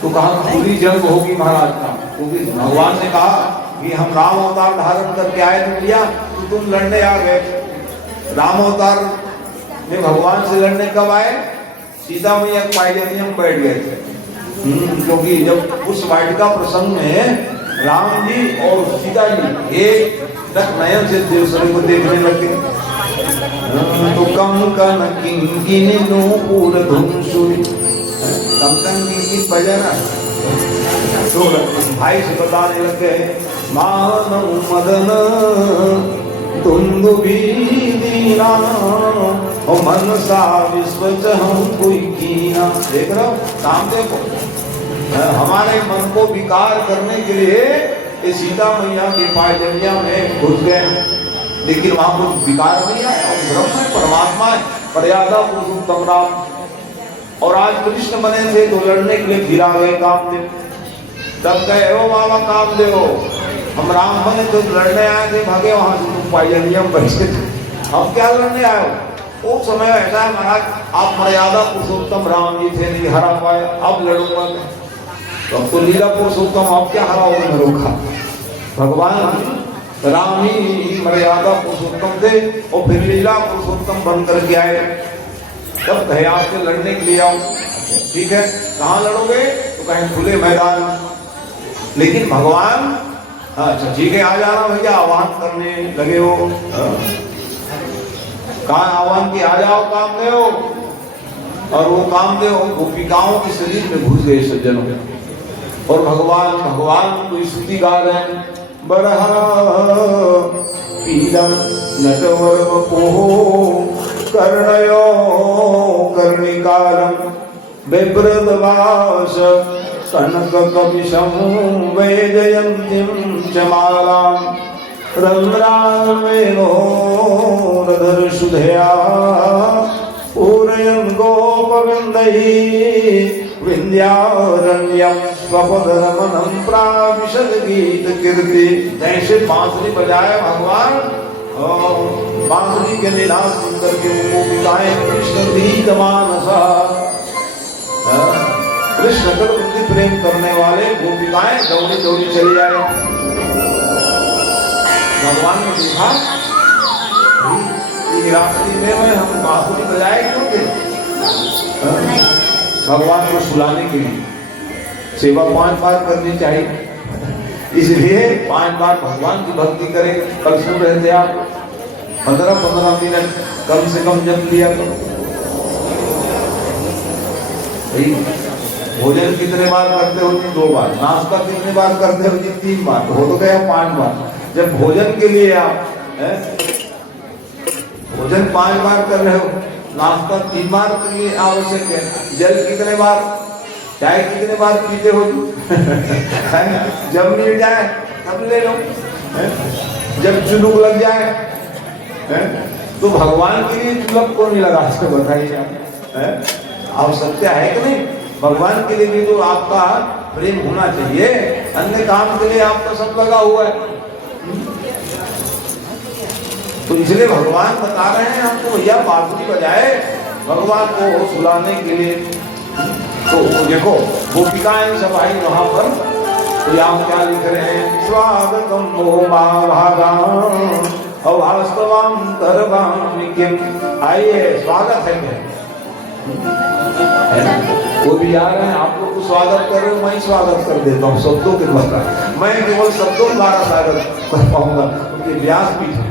तो कहा पूरी जंग होगी महाराज का, क्योंकि भगवान ने कहा कि हम राम अवतार धारण करके आए दुनिया, तुम लड़ने आ गए। राम अवतार में भगवान से लड़ने कब आए? सीता मैया पायजनिया में बैठ गए थे। क्योंकि जब उस वाटिका प्रसंग में राम जी और सीता जी एक नयन से दूसरे को देखने लगे। तो कंकन किंकिनी नूपुर धुंसुई, कंकन किंकिन बजाना। तो भाई से बताने लगे मान मदन दुंदुभी दीना और मनसा विश्व हम कोई कीना। देख रहे हो काम, देखो हमारे मन को विकार करने के लिए ये सीता मैया की पायजनिया में घुस गए, लेकिन वहां कुछ विकार नहीं आया। और ब्रह्म है, परमात्मा है, मर्यादा पुरुषोत्तम राम। और आज कृष्ण बने थे तो लड़ने के लिए फिर आ गए कामदेव। तब कहे ओ बाबा कामदेव, हम राम बने तो लड़ने आए थे, भागे वहां से, तुम पायजनिया में बैठे थे, हम क्या लड़ने आए हो? वो समय ऐसा है महाराज, आप मर्यादा पुरुषोत्तम राम जी थे, नहीं हरा पाए, अब लड़ूंगा मैं। तो अब तो लीला पुरुषोत्तम आप क्या हराओगे मेरे का? भगवान राम ही मर्यादा पुरुषोत्तम थे और फिर लीला पुरुषोत्तम बन करके आए। तब कहे आपसे लड़ने के लिए आओ। ठीक है, कहाँ लड़ोगे? तो कहीं खुले मैदान में। लेकिन भगवान अच्छा ठीक है, आ जाना भैया, आह्वान करने लगे हो। कहाँ आह्वान की? आ जाओ कामदेव। और वो कामदेव गोपिकाओं के शरीर में घुस गए सज्जनों के। और भगवान भगवान कोई स्तुति गा रहे हैं। बरहा पीलम नटवर पोहो कर्णयो कर्णिकारम बिभ्रतवास कनक कपिशं वैजयन्तीं च मालां रंध्रावेणो रधरसुधया पूरयन् गोपवृन्दैः विन्ध्यारण्यं स्वपदरमणं प्राविशद गीत कीर्ति। जैसे बांसुरी बजाए भगवान, बांसुरी के निनाद सुनकर के वो गोपिकाएं कृष्ण गीत मानसा, कृष्ण कर उनकी प्रेम करने वाले गोपिकाएं दौड़ी दौड़ी चली आए। भगवान ने देखा रात्रि में हम बांसुरी बजाए क्यों थे? भगवान को सुलाने के लिए सेवा 5 बार करनी चाहिए, इसलिए 5 बार भगवान की भक्ति करें। कल सुन रहे थे आप 15-15 मिनट कम से कम जप लिया करो। भोजन कितने बार करते हो जी? 2 बार। नाश्ता कितने बार करते हो जी? 3 बार। तो हो तो गया 5 बार। जब भोजन के लिए आप भोजन 5 बार कर रहे हो, नाश्ता 3 बार के लिए आवश्यक है। जल कितने बार, चाय कितने बार पीते हो? जब मिल जाए तब ले लो, जब चुलुक लग जाए तो भगवान के लिए चुलक को नहीं लगा सकते? बताइए आप, आवश्यकता है कि नहीं? भगवान के लिए भी तो आपका प्रेम होना चाहिए। अन्य काम के लिए आपका सब लगा हुआ है। तो इसलिए भगवान बता रहे हैं हमको, भैया बांसुरी बजाए भगवान को सुलाने के लिए। तो देखो गोपिकाएं सब आई वहां पर, तो यहाँ क्या लिख रहे हैं? स्वागतम वो भागाम अवास्तवाम तरवामिकिम। आइए, स्वागत है क्या? वो भी आ रहे हैं, आप लोग को स्वागत कर रहे हो, मैं स्वागत कर देता हूँ शब्दों के द्वारा। मैं केवल शब्दों द्वारा स्वागत कर पाऊंगा, उनके व्यास भी है।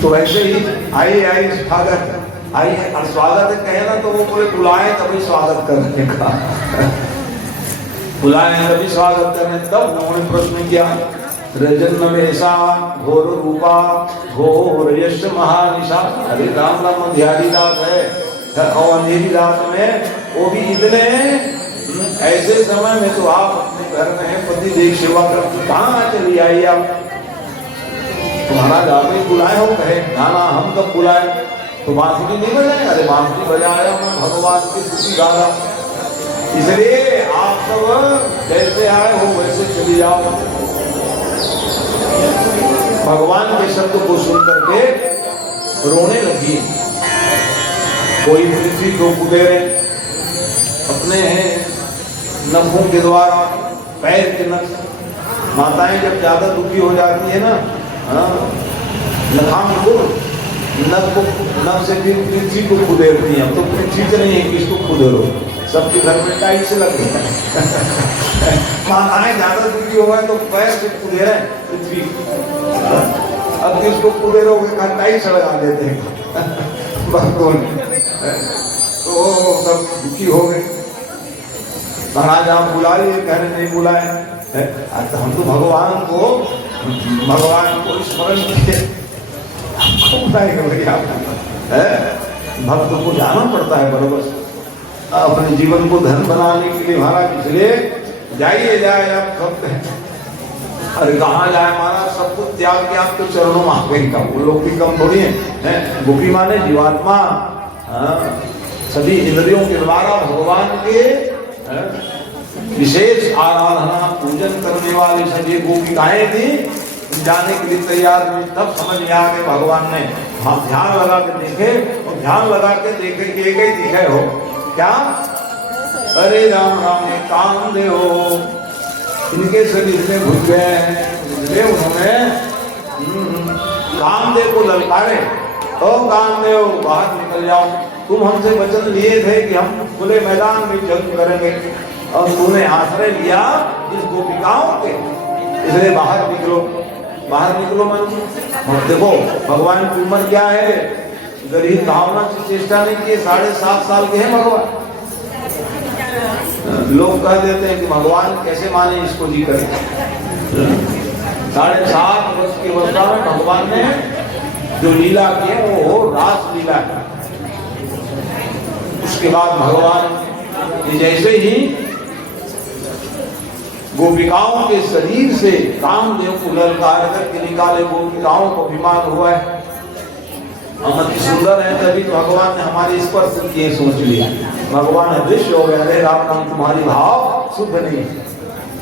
तो ऐसे ही आइए आइए स्वागत आइए, और स्वागत कहे ना तो वो पूरे बुलाए तभी स्वागत करने का बुलाए तभी स्वागत करने। तब उन्होंने प्रश्न किया, रजन वेशा घोर रूपा घोर यश महानिशा। अरे राम राम ध्यानी रात है और अंधेरी रात में, वो भी इतने ऐसे समय में तो आप अपने घर में पति देव सेवा कर, कहाँ चली आई आप? तुम्हारा जाते बुलाए हो? कहे ना ना, हम कब बुलाए? तो बांसुरी नहीं बजाए? अरे बांसुरी बजाया मैं भगवान की स्तुति गा रहा। इसलिए आप सब जैसे आए हो वैसे चली जाओ। भगवान के शब्द को सुनकर के रोने लगी। कोई पृथ्वी को कुदेरे अपने नखों के द्वारा, पैर के नख। माताएं जब ज्यादा दुखी हो जाती है ना लखानपुर नव से फिर पृथ्वी को खुदेरती है। अब तो पृथ्वी से नहीं है कि इसको खुदेरो, सबके घर में टाइल्स लग गए हैं। माताएं ज्यादा दुखी हो गए तो पैर से खुदेरे पृथ्वी, अब किसको खुदेरोगे, टाइल्स लगा देते हैं भक्तों ने, तो सब दुखी हो गए। महाराज आप बुला लिए, कह रहे नहीं बुलाए, तो हम तो भगवान को स्मरण किए, भक्त को जाना पड़ता है बराबर, अपने जीवन को धन बनाने के लिए। महाराज इसलिए जाइए जाए आप भक्त हैं, अरे कहाँ जाए महाराज, सब कुछ त्याग के आपके चरणों में आगे का, वो लोग भी कम थोड़ी है। गोपी माने जीवात्मा सभी इंद्रियों के द्वारा भगवान के विशेष आराधना पूजन करने वाली सभी गोपिकाएं थी, जाने के लिए तैयार हुई। तब समझ में आ गए भगवान ने, हम ध्यान लगा के देखे, और ध्यान लगा के देखे कि एक ही दिखे हो क्या, अरे राम राम ने काम दे हो, इनके शरीर में घुस गए हैं, इसलिए उन्होंने कामदेव को ललकारे, ओ कामदेव बाहर निकल जाओ, तुम हमसे वचन लिए थे कि हम खुले मैदान में जंग करेंगे, और तूने आश्रय लिया इस गोपिकाओं के, इसलिए बाहर निकलो, बाहर निकलो। मन देखो भगवान की उम्र क्या है, गरीब भावना की चेष्टा नहीं की, 7.5 साल के हैं भगवान। लोग कह देते हैं कि भगवान कैसे माने इसको जी करें, 7.5 वर्ष की अवस्था में भगवान ने जो लीला की है वो रास लीला है। उसके बाद भगवान जैसे ही गोपिकाओं के शरीर से कामदेव को ललकार करके निकाले, गोपिकाओं को अभिमान हुआ है हम अति सुंदर है, तभी तो भगवान ने हमारे स्पर्श किए, सोच लिया भगवान अदृश्य हो गया, अरे राम राम तुम्हारी भाव शुद्ध नहीं है।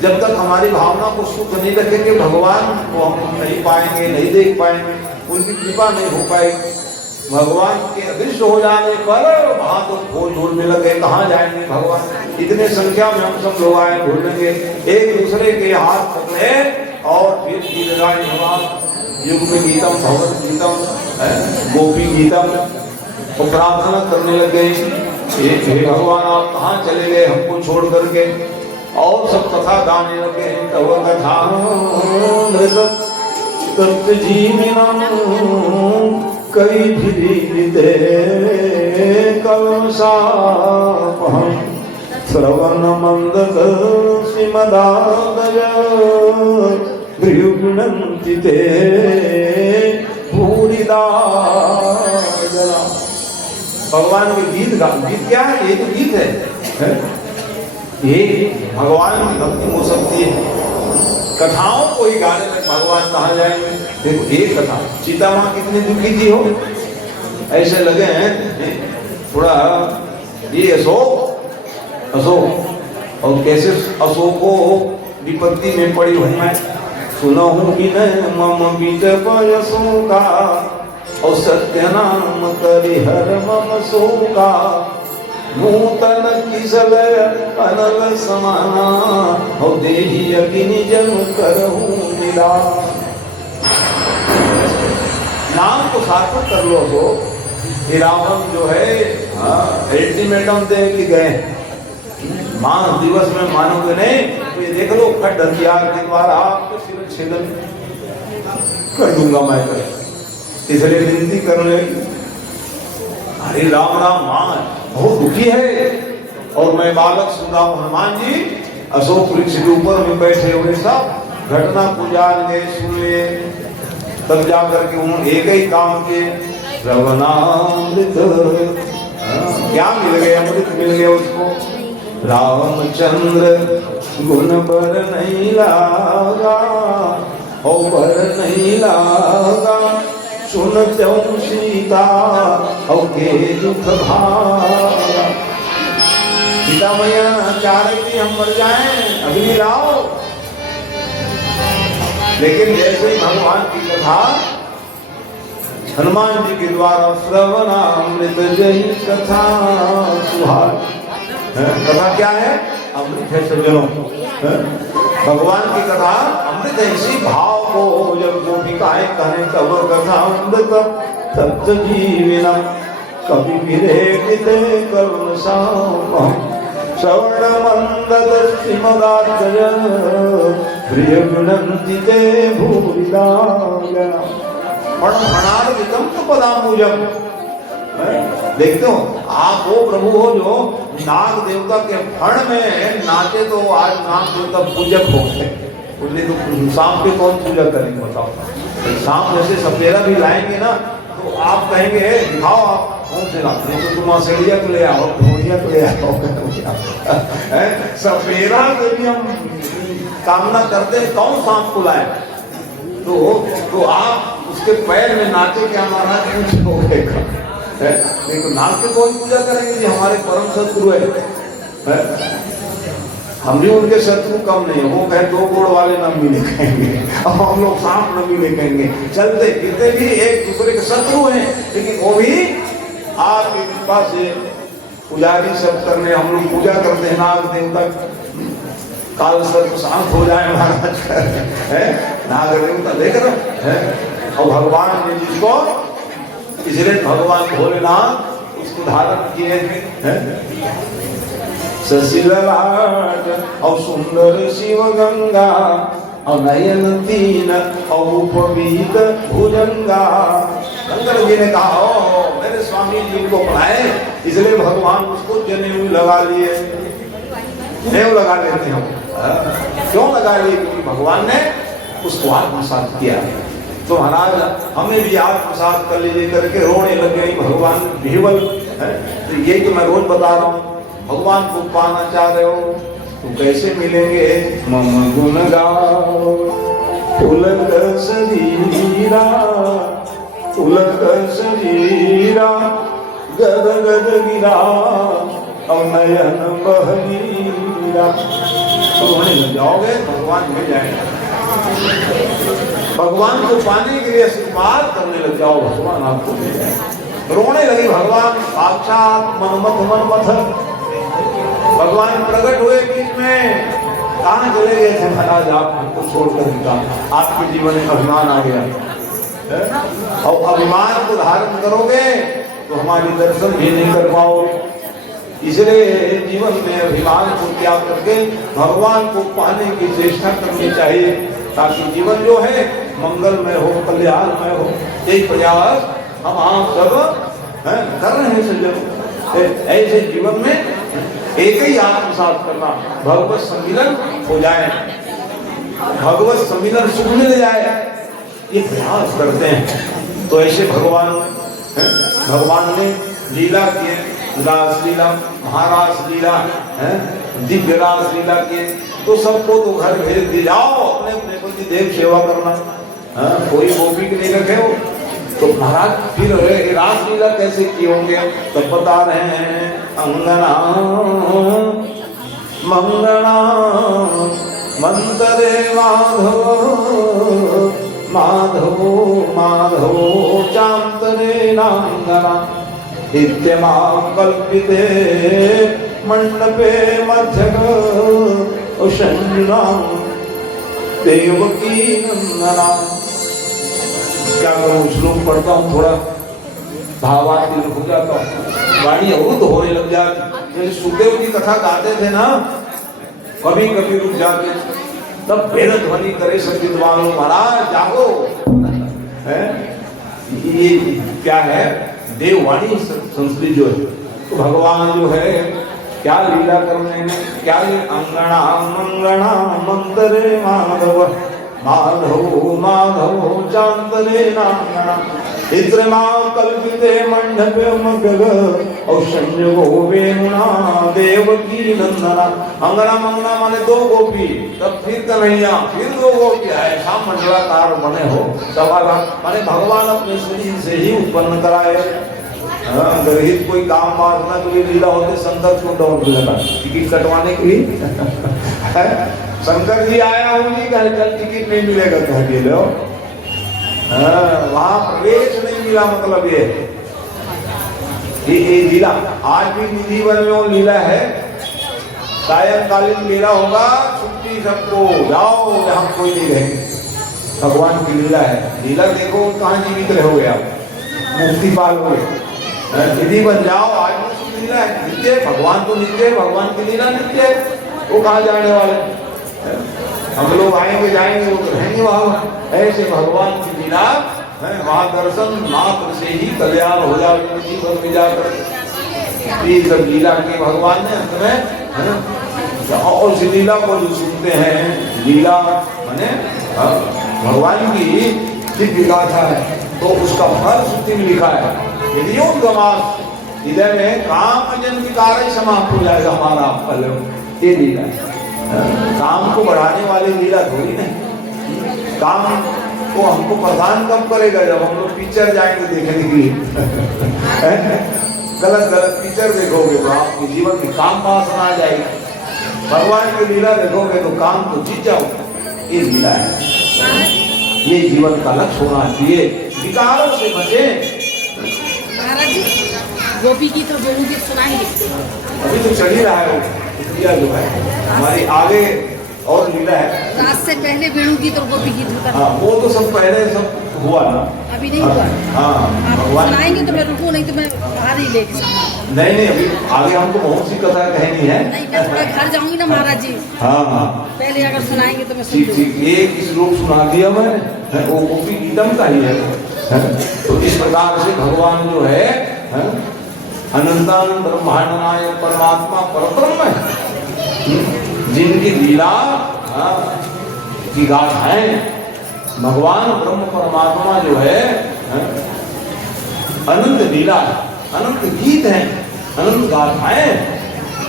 जब तक हमारी भावना को शुद्ध नहीं रखेंगे भगवान को हम नहीं पाएंगे, नहीं देख पाएंगे, उनकी कृपा नहीं हो पाएगी। भगवान के अदृश्य हो जाने पर वहां तो खोज ढूंढने लगे, कहाँ जाएंगे भगवान, इतने संख्या में हम सब लोग आए ढूंढेंगे, एक दूसरे के हाथ पकड़े और फिर गीत गाए भगवान, युग में गीतम भगवत गीतम गोपी गीतम, और प्रार्थना करने लगे, हे भगवान आप कहाँ चले गए हमको छोड़ करके, और सब कथा गाने लगे, तव कथा तप्त जीवनम कई फिरीते कलमशापहं श्रवण मंदत श्रीमदादय गृहगुणन्ति ते भूरिदा जला। भगवान के गीत क्या है, ये तो गीत है, ये भगवान की भक्ति हो सकती है। कथाओं को ही गाने में भगवान कहाँ जाएंगे। देखो एक कथा, सीता माँ कितनी दुखी थी हो, ऐसे लगे हैं थोड़ा ये अशोक और कैसे अशोक को विपत्ति में पड़ी हूँ मैं, सुना हूँ कि मम बीत अशोका और सत्य नाम करि हर मम शोका, नूतन किसल अनल समाना और देही अग्नि जन करहूं मिला। नाम को सार्थक कर लो तो ये रावण जो है अल्टीमेटम दे के गए, मान दिवस में मानोगे नहीं तो ये देख लो खड्ड हथियार के द्वारा आपको सिर छेदन कर दूंगा मैं कर, इसलिए विनती करने अरे राम राम मान बहुत दुखी है, और मैं बालक सुन रहा हूँ हनुमान जी अशोक वृक्ष के ऊपर में बैठे हुए सब घटना को जान गए सुने, तब जाकर के उन्होंने एक ही काम किए, श्रवणामृत क्या मिल गया, अमृत मिल गया उसको, रामचंद्र गुण पर नहीं लागा और पर नहीं लागा, सुनते सीता और के दुख भागा। सीता मैया चाह रही थी हम मर जाएं, अग्नि लाओ, लेकिन जैसे ही भगवान की कथा हनुमान जी के द्वारा श्रवणामृत जय कथा सुहाग, कथा क्या है, अमृत है सज्जनों, भगवान की कथा अमृत है, इसी भाव को जब गोपिकाएं कहें तब कथा अमृत तप्त जीविना कवि विरेकिते करुण साम श्रवण मंदत श्रीमदार्जय प्रिय गुणंति ते भूरिदा फणार्वितम पदामुजम। देखते हो आप वो प्रभु हो जो नाग देवता के फण में नाचे, तो आज नाग देवता पूजक हो गए। बोले तो शाम के कौन पूजा करेंगे बताओ? शाम जैसे सपेरा भी लाएंगे ना तो आप कहेंगे दिखाओ आप कौन से लाते हैं, तो तुम औसैलिया को ले आओ, ढोलिया को ले आओ। सपेरा के भी हम कामना करते हैं कौन शाम को लाए, तो आप उसके पैर में नाचे क्या महाराज कुछ हो गएगा। नहीं तो नाग से कौन पूजा करेंगे जी, हमारे परम शत्रु है। हम भी उनके शत्रु कम नहीं है, वो कहे दो गोड़ वाले न मिले कहेंगे और हम लोग सांप न मिले कहेंगे। चलते फिरते भी एक दूसरे के शत्रु हैं, लेकिन वो भी आपकी कृपा से पुजारी सब करने हम लोग पूजा करते हैं नाग देवता। काल सर्प शांत हो जाए महाराज है नाग देवता देख रहे हैं। और भगवान ने जिसको, इसलिए भगवान भोलेनाथ उसको धारण किए हैं। ससिललाट और सुंदर शिव गंगा और नयन तीन और उपवीत भुजंगा। शंकर जी ने कहा ओ मेरे स्वामी जी को पढ़ाए, इसलिए भगवान उसको जनेऊ लगा लिए। जनेऊ लगा लेते हैं क्यों लगा लिए? क्योंकि भगवान ने उसको आत्मसात किया। तो महाराज हमें भी आत्मसात कर लीजिए करके रोने लग गई भगवान विह्वल है। तो ये कि मैं रोज बता रहा हूँ, भगवान को पाना चाह रहे हो तो कैसे मिलेंगे? मम गुण गाओ पुलक शरीरा, पुलक शरीरा गद गद गिरा और नयन बहरीरा। तो रोने लग जाओगे, भगवान मिल जाएंगे। भगवान को पाने के लिए आशीर्वाद करने लग जाओ, भगवान आपको मिल जाए। रोने लगी भगवान साक्षात मनमथ। भगवान प्रकट हुए बीच में, कहाँ चले गए थे महाराज? आप हमको छोड़कर निकाल, आपके जीवन में अभिमान आ गया और अभिमान को धारण करोगे तो हमारी दर्शन भी नहीं कर पाओगे। इसलिए जीवन में अभिमान को त्याग करके भगवान को पाने की चेष्टा करनी चाहिए, ताकि जीवन जो है मंगलमय हो, कल्याणमय हो। यही प्रयास हम आप सब कर रहे हैं सज्जन। ऐसे जीवन में एक ही आत्मसात करना, भगवत सम्मिलन हो जाए, भगवत सम्मिलन सुख मिल जाए, ये प्रयास करते हैं। तो ऐसे भगवान ने लीला किए, रासलीला, महारास लीला है, दिव्य रास लीला किए। तो सबको तो घर भेज दिए, जाओ अपने अपने पति देव सेवा करना। कोई गोपी के नहीं रखे हो तो महाराज फिर रासलीला कैसे किए होंगे? तो बता रहे हैं अंगना मंगना मंतरे माधव माधव माधव चांतरे नांगना इत्यमा कल्पिते मंडपे मध्यग उषन्ना देवकी नंदना। क्या करूं, श्लोक पढ़ता हूँ, थोड़ा भावात्मक हो जाता हूँ, वाणी अवरुद्ध होने लग जाती। जैसे सुखदेव की कथा गाते थे ना, कभी कभी रुक जाके तब वेद ध्वनि करे सब विद्वानों, महाराज जागो है। ये क्या है? देववाणी संस्कृत जो है। तो भगवान जो है क्या लीला करने में, क्या ये अंगना मंगना मंतरे माधव माधव माधव चांतरे नांगना इत्रमा कल्पिते मंडपे मगग औषण्यो वेणुना देवकी नंदना। अंगना मंगना माने दो गोपी, तब फिर कन्हैया, फिर दो गोपी आए, शाम मंडलाकार बने हो। सवाल माने भगवान अपने शरीर से ही उत्पन्न कराए। गर्हित कोई काम वासना के लिए लीला होते, शंकर को दौड़ लगा टिकट कटवाने के लिए। शंकर जी आया हूँ जी, कल टिकट नहीं मिलेगा कह के लो। वहां प्रवेश नहीं मिला, मतलब ये लीला आज भी निधि वन में लीला है। सायंकालीन मेला होगा, छुट्टी सबको, जाओ जहां कोई नहीं रहेंगे। भगवान की लीला है। लीला देखो कहाँ जीवित रहोगे आप, मुक्ति पालोगे, विधि बन जाओ। आज उसकी लीला है नित्य, भगवान तो नित्य है, भगवान की लीला नित्य है, वो कहाँ जाने वाले। हम लोग आएंगे जाएंगे, वो तो रहेंगे वहां। ऐसे भगवान की लीला है, वहां दर्शन मात्र से ही कल्याण हो जाए जीवन में जाकर। ये सब लीला के भगवान ने अंत में, और उस लीला को जो सुनते हैं, लीला माने भगवान की दिव्य गाथा है, तो उसका फल श्रुति में लिखा है। यदि हृदय में काम जन विकार समाप्त हो जाएगा हमारा फल। ये लीला है, काम को बढ़ाने वाली लीला थोड़ी नहीं। काम को हमको प्रदान कब करेगा, जब हम लोग पिक्चर जाएंगे देखने के लिए। गलत गलत पिक्चर देखोगे तो आपके जीवन में काम वासना आ जाएगी। भगवान की लीला देखोगे तो काम को जीत जाओगे। ये लीला है, ये जीवन का लक्ष्य होना चाहिए। विकारों से बचे। महाराज जी, गोपी की तो वेणु गीत सुनाएंगे। अभी तो चल ही रहा है वो लीला जो है हमारी, आगे और लीला है। रात से पहले वेणु गीत और गोपी गीत होता हाँ, वो तो सब पहले सब हुआ ना, अभी नहीं हुआ। हाँ आप भगवान सुनाएंगे तो मैं रुकूं, नहीं तो मैं बाहर ही लेके जाऊंगा। नहीं, अभी आगे हमको बहुत सी कथा कहनी है। नहीं, मैं थोड़ा घर जाऊंगी ना महाराज जी। हाँ, पहले अगर सुनाएंगे तो मैं सुन ठीक लूंगी। ठीक, एक श्लोक सुना दिया मैंने, वो गोपी गीतम का ही है। तो इस प्रकार से भगवान जो है अनंतानंद ब्रह्मांड नायक परमात्मा परब्रह्म है, जिनकी लीला की गाथाएं, भगवान ब्रह्म परमात्मा जो है अनंत लीला, अनंत गीत हैं, अनंत गाथाएं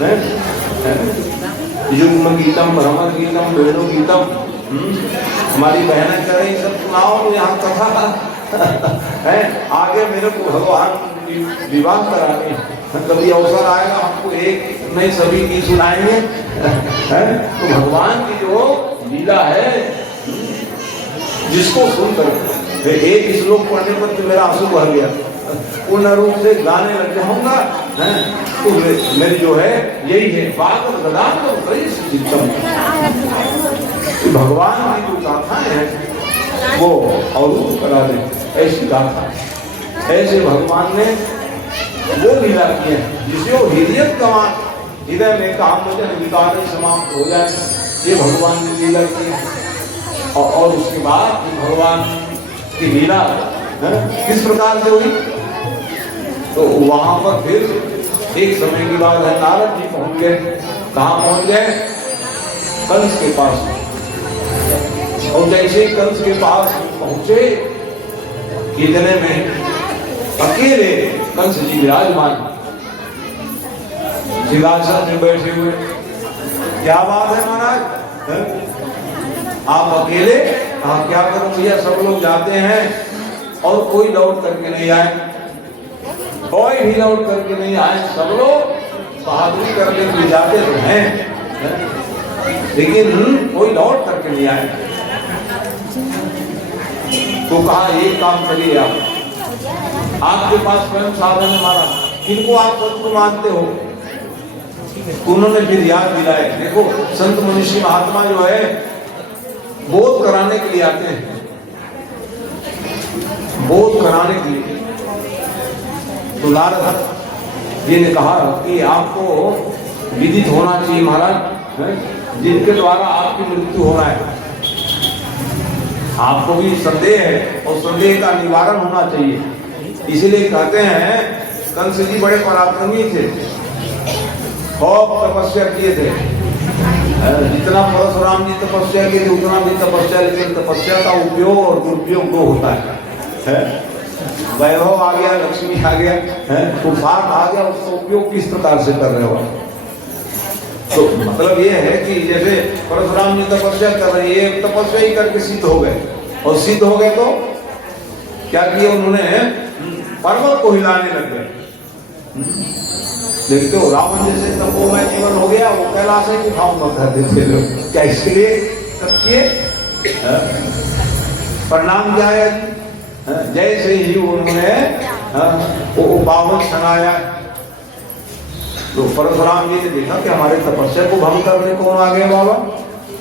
हैं। युग्म गीतम, भ्रमर गीतम, वेणु गीतम। हमारी बहनें कह रही सब सुनाओ तो यहाँ कथा है। आगे मेरे को भगवान विवाह कराने, कभी अवसर आएगा हमको एक नहीं सभी की सुनाएंगे। तो भगवान की जो लीला है, जिसको सुनकर एक श्लोक पढ़ने पर तो मेरा आंसू बह गया, पूर्ण रूप से गाने लग जाऊंगा। तो मेरी जो है यही है बात, भगवान की जो गाथाएं हैं वो और करा दे, ऐसी गाथा। ऐसे भगवान ने वो लीला की है जिसे वो हृदय में काम वचन विकार समाप्त हो जाए, ये भगवान ने लीला की है। और उसके बाद भगवान की लीला किस प्रकार से हुई, तो वहां पर फिर एक समय की बात है, नारद जी पहुंच गए। कहाँ पहुंच गए? कंस के पास। और जैसे कंस के पास पहुंचे, इतने में अकेले कंस जी विराजमान सिंहासन में बैठे हुए। क्या बात है महाराज, आप अकेले? हाँ, क्या करूं भैया, सब लोग जाते हैं और कोई लौट करके नहीं आए, कोई भी लौट करके नहीं आए। सब लोग बहादुरी करके भी जाते तो हैं, लेकिन कोई लौट करके नहीं आए। तो कहा एक काम करिए, आपके पास स्वयं साधन है हमारा, किनको आप संत मानते हो? उन्होंने फिर याद दिलाए, देखो संत मनुष्य महात्मा जो है बोध कराने के लिए आते हैं, बोध कराने के लिए। तो नारद ये ने कहा कि आपको विदित होना चाहिए महाराज, जिनके द्वारा आपकी मृत्यु होना है, आपको भी संदेह है और संदेह का निवारण होना चाहिए। इसलिए कहते हैं कंस जी बड़े पराक्रमी थे, खूब तपस्या किए थे। जितना परशुराम जी तपस्या किए थे उतना भी तपस्या, लेकिन तपस्या का उपयोग और दुरुपयोग दो होता है। वैभव आ गया, लक्ष्मी आ गया, पुरुषार्थ आ गया, उसका उपयोग किस प्रकार से कर रहे हो? तो मतलब ये है कि जैसे परशुराम जी तपस्या कर रहे हैं, तपस्या ही करके सिद्ध हो गए, और सिद्ध हो गए तो क्या किया उन्होंने? पर्वत को हिलाने लग गए। देखते हो रावण जैसे तपोमय जीवन हो गया, वो कैलाश ही उठाऊंगा कहते थे लोग। क्या इसके लिए तब किए? परिणाम क्या है? जैसे ही उन्होंने वो बावन सुनाया, तो परशुराम जी ने देखा कि हमारे तपस्या को भंग करने कौन आ गया बाबा।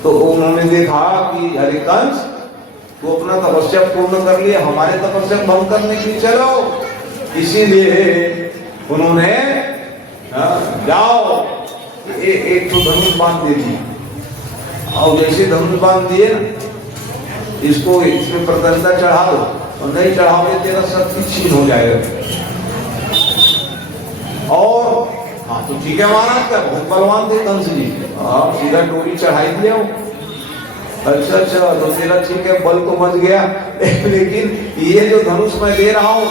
तो उन्होंने देखा कि अरे कंस, तो अपना तपस्या पूर्ण कर लिया, हमारे तपस्या भंग करने के लिए चलो। इसीलिए उन्होंने जाओ एक तो धनुष बांध दे दी, और जैसे धनुष बांध दिए ना, इसको इसमें प्रदंता चढ़ा दो, और नहीं चढ़ाओगे तेरा शक्ति छीन हो जाएगा। और हाँ तो ठीक है महाराज का बहुत बलवान थे कंस जी, आप सीधा डोरी चढ़ाई दिया। अच्छा तो तेरा ठीक है, बल तो मच गया, लेकिन ये जो धनुष मैं दे रहा हूँ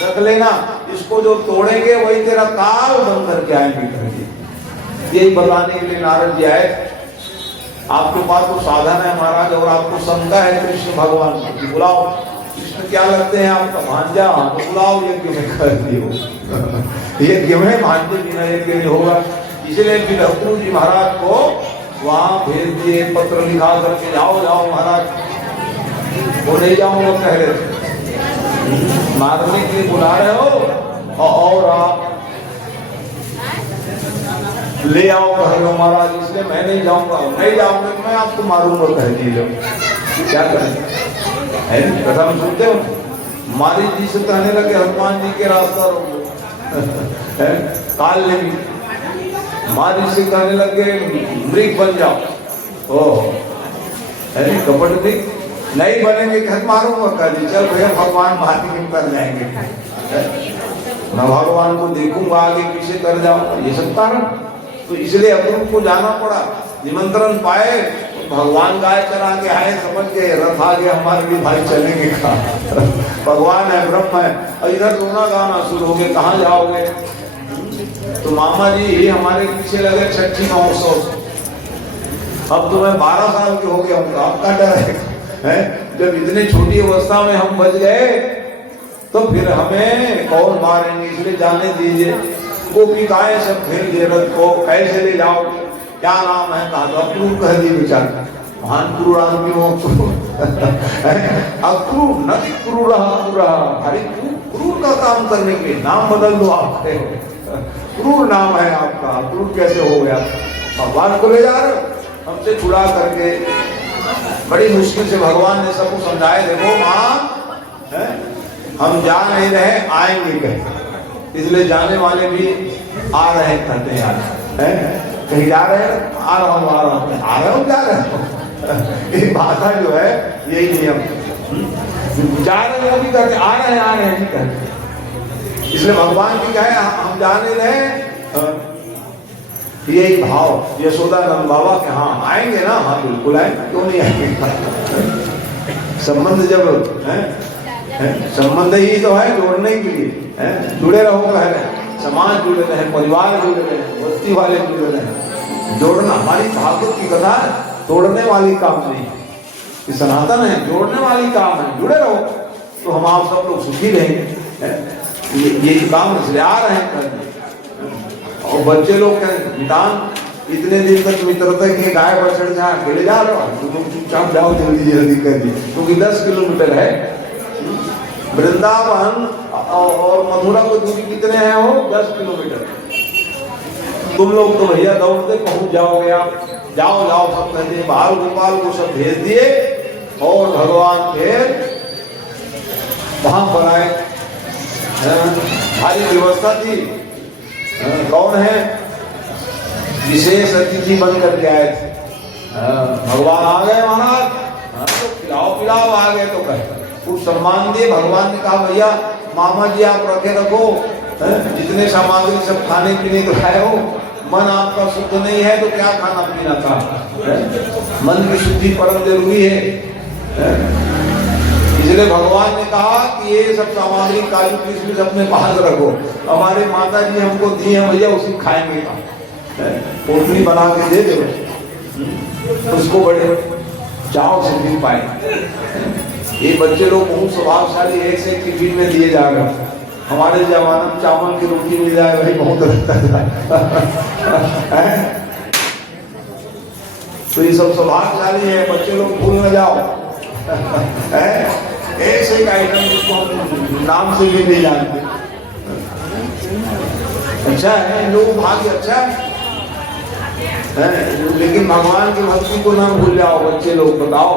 रख लेना, इसको जो तोड़ेंगे वही तेरा काल बन करके आएंगे करके। यही बताने के लिए नारद जी आए। आपके पास तो साधन है महाराज, और आपको शंका है कृष्ण भगवान की, बुलाओ कृष्ण क्या लगते हैं आपका भांजा, तो बुलाओ यज्ञ में कर दियो। यज्ञ में भांजे बिना यज्ञ नहीं होगा। इसलिए विदुर जी महाराज को वहां भेज दिए, पत्र लिखा करके जाओ जाओ महाराज। वो नहीं जाऊंगा कह रहे थे, मारने के लिए बुला रहे हो, और आप ले आओ कह रहे हो महाराज, इसलिए मैं नहीं जाऊंगा। नहीं जाऊंगा तो मैं आपको मारूंगा कह दीजिए। क्या करें, है कथा में सुनते हो, मारी जी से कहने लगे हनुमान जी के रास्ता रोको। काल ने भी मारी से कहने लगे मृग बन जाओ। ओह है कपट भी नहीं बनेंगे, घर मारूंगा कह दी। चल भैया भगवान मारेंगे कर जाएंगे, मैं भगवान को देखूंगा आगे पीछे कर जाऊंगा, ये सब कारण। तो इसलिए अक्रूर को जाना पड़ा, निमंत्रण पाए, भगवान गाय चरा के आए, समझ गए रथ आ गया हमारे भी भाई चलेंगे कहाँ। भगवान है ब्रह्म है, और इधर रोना गाना शुरू हो गए, कहाँ जाओगे। तो मामा जी हमारे पीछे लगे छठी महोत्सव। अब तो मैं 12 साल के हो गया हूँ, आपका डर है। जब इतने छोटी अवस्था में हम बच गए तो फिर हमें कौन मारेंगे, इसलिए जाने दीजिए। गोपिकाएं सब खेल दे रथ को, कैसे ले जाओ, क्या नाम है, कहा तो अक्रूर कह दी बेचारा, महान क्रूर आदमी हो। अक्रूर न क्रूर अरे क्रूर का काम करने के लिए नाम बदल दो आप, क्रूर नाम है आपका, अक्रूर कैसे हो गया। भगवान को ले जा रहे हो हमसे छुड़ा करके। बड़ी मुश्किल से भगवान ने सबको समझाए, देखो माँ हम जा नहीं रहे, आएंगे कहते, इसलिए जाने वाले भी आ रहे कहते हैं, कहीं जा रहे हैं, आ रहा हूँ जा रहे हो। ये भाषा जो है यही नियम, जा रहे हैं भी कहते, आ रहे हैं भी कहते। इसलिए भगवान भी कहे हम जाने रहे, यही भाव यशोदा नंद बाबा के हाँ आएंगे ना, हाँ बिल्कुल आएंगे, क्यों नहीं आएंगे। संबंध जब है संबंध ही तो है जोड़ने के लिए, जुड़े रहो कह रहे, समाज जुड़े रहे, परिवार जुड़े रहे, बस्ती वाले जुड़े रहे। जोड़ना हमारी भागवत की कथा तोड़ने वाली काम नहीं, ये सनातन है, जोड़ने वाली काम है। जुड़े रहो तो हम आप सब लोग सुखी रहेंगे। ये काम इसलिए आ रहे हैं करने। और बच्चे लोग निदान इतने दिन तक मित्रता की गाय बछड़ जहाँ अकेले जा रहे हो, तुम चुपचाप जाओ जल्दी जल्दी कर दी, क्योंकि 10 किलोमीटर है। वृंदावन और मथुरा की दूरी कितने हैं हो, 10 किलोमीटर। तुम लोग तो भैया दौड़ते पहुंच जाओगे आप, जाओ जाओ सब कहते, बाल गोपाल को सब भेज दिए, और भगवान फिर वहां पर आए। सारी व्यवस्था थी, कौन है, विशेष अतिथि बन करके आए थे। भगवान आ गए महाराज, तो खिलाओ पिलाओ, आ गए तो कहे कुछ सम्मान दिए। भगवान ने कहा भैया मामा जी आप रखे रखो, जितने सामग्री सब खाने पीने को खाए हो, मन आपका शुद्ध नहीं है तो क्या खाना पीना का, मन की शुद्धि परम जरूरी है। इसलिए भगवान ने कहा कि ये सब सामग्री काजू किशमिश अपने पास रखो, हमारे माता जी हमको दी है भैया, उसी खाएंगे का पोटली बना के दे दो, उसको बड़े चाव से पी पाए। ये बच्चे लोग बहुत स्वभावशाली, एक से एक टिफिन में दिए जा रहे। हमारे जमाने में चावल की रोटी मिल जाए वही बहुत लगता है। तो ये सब स्वभावशाली है, बच्चे लोग भूल न जाओ। ऐसे एक आइटम जिसको हम नाम से भी नहीं जानते, अच्छा है, इन लोगों का भाग्य अच्छा है। लेकिन भगवान की भक्ति को ना भूल जाओ बच्चे लोग, बताओ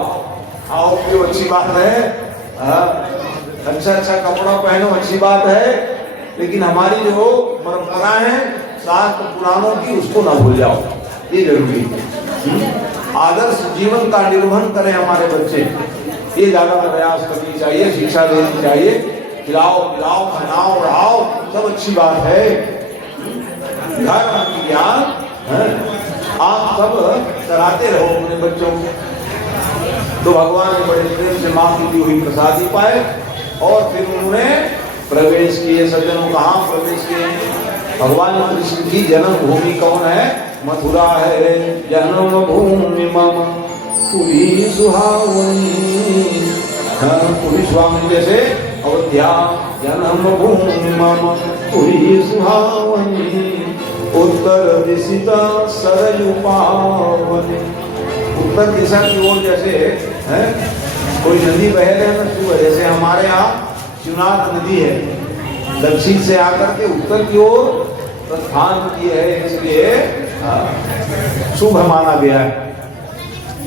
आओ, क्यों अच्छी बात है। अच्छा अच्छा कपड़ा पहनो, अच्छी बात है, लेकिन हमारी जो परंपरा है शास्त्र पुराणों की, उसको ना भूल जाओ, ये जरूरी है। आदर्श जीवन का निर्वहन करें हमारे बच्चे, ये ज्यादा प्रयास करनी चाहिए, शिक्षा देनी चाहिए। खिलाओ पिलाओ खानाओ बढ़ाओ, सब अच्छी बात है। धर्म ज्ञान आप सब कराते रहो अपने बच्चों को, तो भगवान ने बड़े प्रेम से माँ की दी हुई प्रसादी पाए और फिर उन्होंने प्रवेश किए। सज्जनों कहाँ प्रवेश किए? भगवान कृष्ण की जन्म भूमि कौन है? मथुरा है। जन्म भूमि मम पुरी सुहावनी, पुरी स्वामी जैसे अयोध्या। जन्म भूमि मम पुरी सुहावनी, उत्तर दिशिता सरयू पावनी। उत्तर दिशा की ओर जैसे है कोई नदी बह रहे हैं ना शुभ, जैसे हमारे यहाँ शिवनाथ नदी है, दक्षिण से आकर के उत्तर की ओर प्रस्थान की है, इसलिए शुभ माना गया है।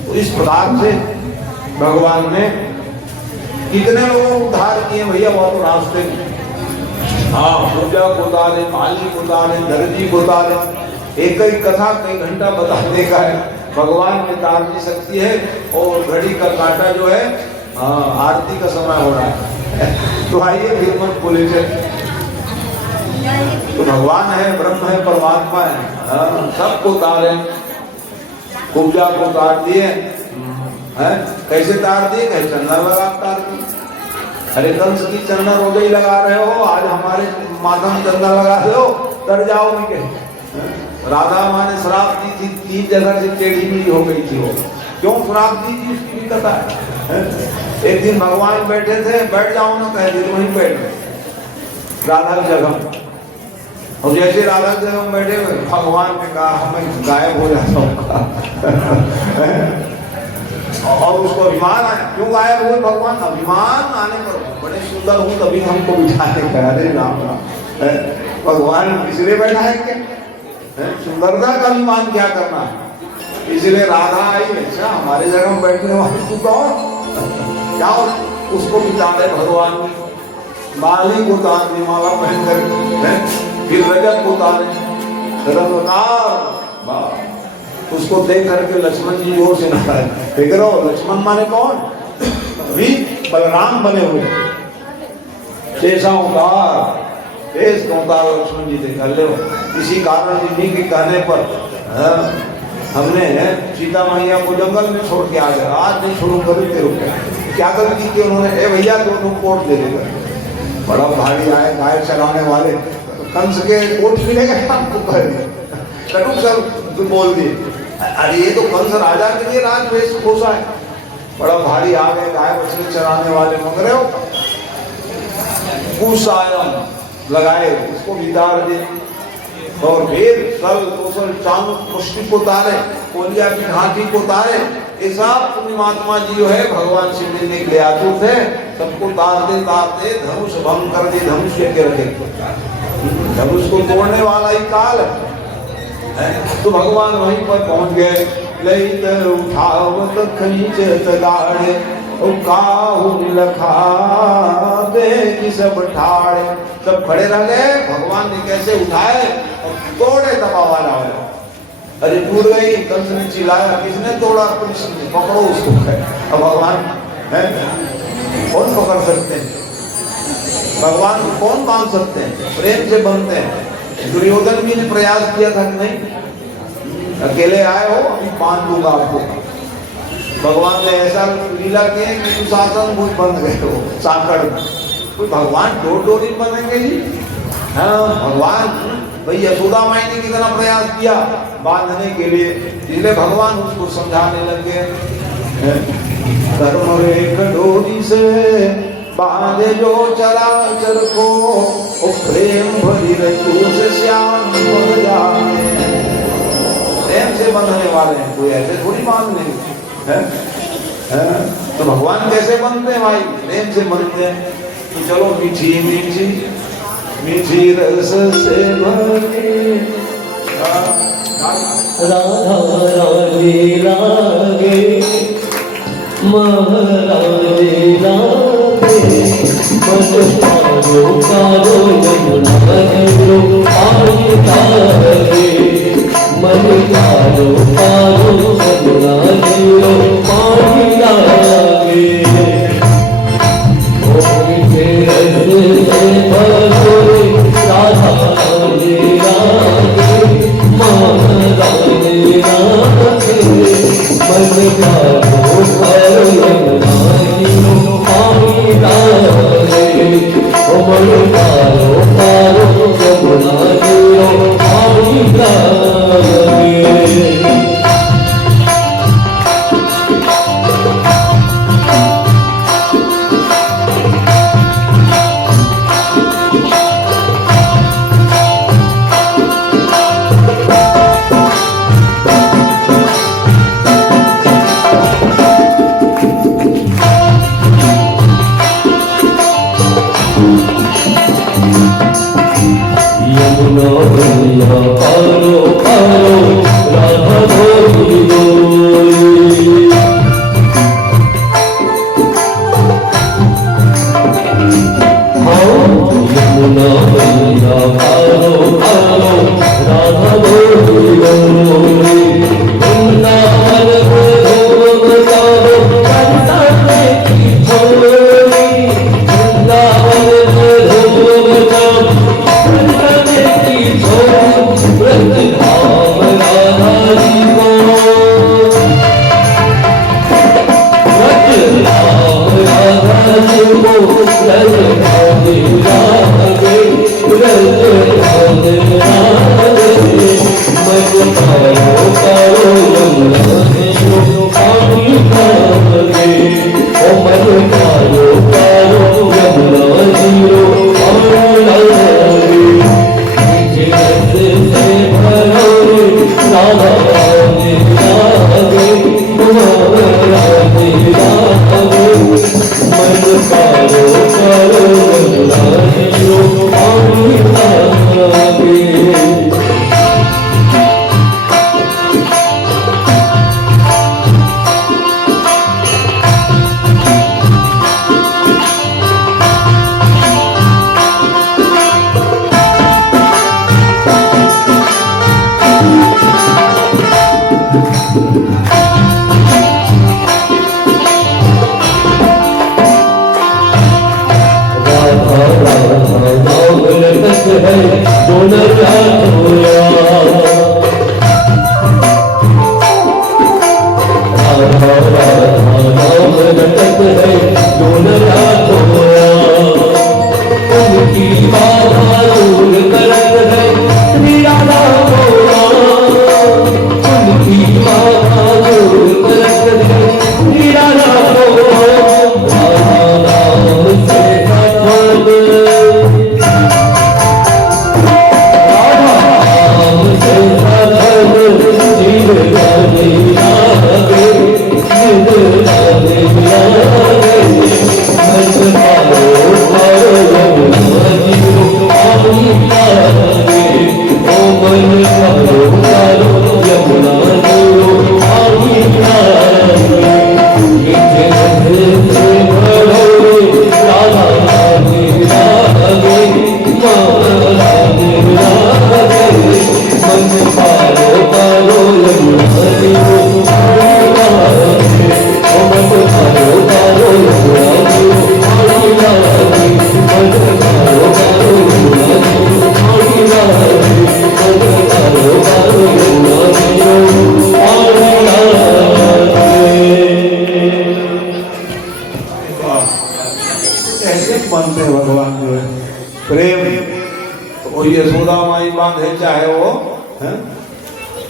तो इस प्रकार से भगवान ने कितने लोगों को उद्धार किए भैया, वो तो रास्ते में। हाँ, पूजा को उतारे, माली को उतारे, दर्जी को उतारे, एक ही कथा कई घंटा बताने का है। भगवान में तारने शक्ति है, और घड़ी का कांटा जो है आरती का समय हो रहा है। तो आइए फिर मत बोले थे, तो भगवान है, ब्रह्म है, परमात्मा है, सबको तारे। पूजा को तार दिए, कैसे तार दिए? कैसे चंदन लगा तार दिए। अरे कंस की चंदन रोज लगा रहे हो, आज हमारे माता में चंदन लगा रहे हो, डर जाओगे क्या? राधा माँ ने श्राप दी थी, 3 जगह से टेढ़ी मेढ़ी हो गई थी वो। क्यों श्राप दी थी उसकी भी कथा है। एक दिन भगवान बैठे थे, बैठ जाओ ना, कह दिए वहीं बैठ गए राधा की जगह। और जैसे राधा की जगह बैठे हुए, भगवान ने कहा हमें गायब हो जाता और उसको अभिमान आया। क्यों गायब हुए भगवान? अभिमान आने पर, बड़े सुंदर हूँ तभी हमको बिठाने का। अरे राम राम, भगवान इसलिए बैठा है क्या? सुंदरता का अभिमान क्या करना है? इसलिए राधा आई, अच्छा हमारे जगह में बैठने वाले तू कौन? क्या उसको बिताने भगवान ने माली को उतारने वाला पहन कर, फिर रजत को उतारे रंगकार, उसको देख करके लक्ष्मण जी जोर से नहाए। देख रहे हो लक्ष्मण माने कौन? अभी बलराम बने हुए, शेषा उतार, शेष को उतार लक्ष्मण जी देखा ले। इसी कारण जी के कहने पर हमने सीता मैया को जंगल में छोड़ के आ गया। आज नहीं छोड़ूंगा तो तेरे को। क्या गलती की उन्होंने? ए भैया दोनों कोट दे देगा। बड़ा भारी आए गाय चलाने वाले, कंस के कोट मिलेगा आपको? कटुक सब बोल दिए। अरे ये तो कंस राजा के लिए राजवेश पोसा है। बड़ा भारी आ गए गाय बछड़े चराने वाले, मगर हो कुशायन लगाए, उसको बितार दे। और फिर कल कौशल चांद पुष्टि को तारे, कोलिया की घाटी को तारे। ऐसा पुण्यमात्मा जी जो है भगवान शिव लेने के लिए आतुर थे, सबको तारते तारते धनुष भंग कर दे, धनुष लेके रखे। धनुष को तोड़ने वाला ही काल है। तो भगवान वहीं पर पहुंच गए। ललित उठावत खींचत गाड़े, लखा दे कि सब ठाड़े। सब खड़े रह गए, भगवान ने कैसे उठाए और तोड़े दबावा लाए। अरे टूट गई। कंस ने चिल्लाया, किसने तोड़ा? कृष्ण ने, पकड़ो उसको। अब भगवान है, कौन पकड़ सकते हैं? भगवान को कौन बांध सकते हैं? प्रेम से बनते हैं। दुर्योधन भी ने प्रयास किया था कि नहीं, अकेले आए हो अभी बांध दूंगा आपको। भगवान ने ऐसा लीला किया कि दुशासन कुछ बन गए हो साकड़ में। कोई भगवान डोरी बनेंगे जी? हाँ, भगवान भाई यशोदा माई ने कितना प्रयास किया बांधने के लिए, इसलिए भगवान उसको समझाने लगे। धर्म रेख डोरी से बांधे जो चराचर को, प्रेम भरी रही से श्याम बन जाए। प्रेम से बंधने वाले हैं, कोई ऐसे थोड़ी बांध नहीं है। तो भगवान कैसे बनते हैं भाई? प्रेम से बनते हैं। तो चलो मीठी मीठी मीठी रस से भरे राधा रानी लागे महारानी लागे मन पारो पारो यमुना रो पानी लागे मन पारो पारो यमुना रो पानी लागे ओ मीठे रस से भरे राधा रानी लागे महारानी लागे मन पारो पारो यमुना रो पानी लागे ओ मन पारो पारो यमुना रो पानी लागे यमुना भैया पारो पारो राधा गोरी गोरी यमुना भैया पारो पारो राधा गोरी गोरी वृंदावन गोलोक चारो संसार की छोरी वृंदावन गोलोक चारो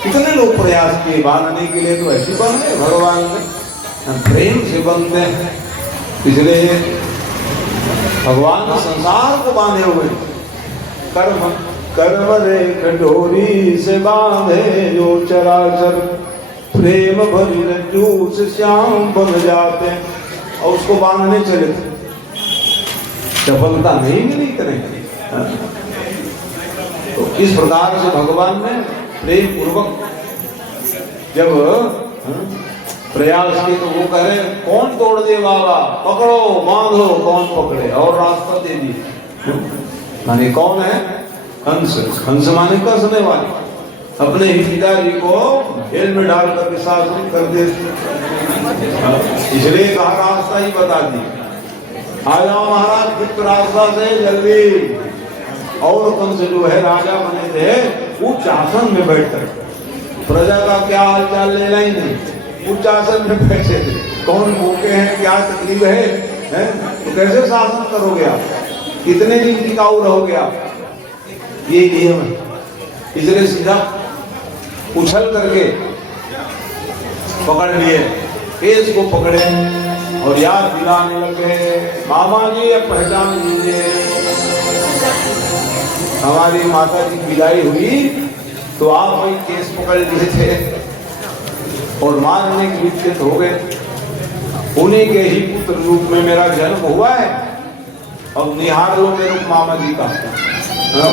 कितने लोग प्रयास किए बांधने के लिए, तो ऐसे बंधे भगवान ने, प्रेम से बंधते हैं। इसलिए भगवान संसार को बांधे हुए, कर्म कर्म रेख डोरी से बांधे जो चराचर, प्रेम भरी रज्जू से श्याम बन जाते हैं। और उसको बांधने चले थे, सफलता नहीं मिली इतने। तो इस प्रकार से भगवान ने प्रेम पूर्वक जब प्रयास किए तो वो कह रहे कौन तोड़ दे बाबा, पकड़ो बांधो, कौन पकड़े और रास्ता दे दिए। माने कौन है? हंस। हंस माने कसने वाले, अपने ही पिताजी को जेल में डाल करके शासन कर दे, इसलिए कहा रास्ता ही बता दी, आ जाओ महाराज गुप्त रास्ता से जल्दी। और कंस जो है राजा बने थे, उच्च आसन में बैठकर प्रजा का क्या हाल चाल लेना ही नहीं, उच्च आसन में बैठे थे। कौन भूखे हैं, क्या तकलीफ है? तो कैसे शासन करोगे आप, कितने दिन टिकाऊ रहोगे आप? ये नियम है। इसलिए सीधा उछल करके पकड़ लिए, केस को पकड़े और याद दिलाने लगे, मामा जी अब पहचान लीजिए, हमारी माता की विदाई हुई तो आप वही केस पकड़ लिए थे और मारने के विचित हो गए। उन्हीं के ही पुत्र रूप में मेरा जन्म हुआ है। अब निहार लो मेरे मामा जी का,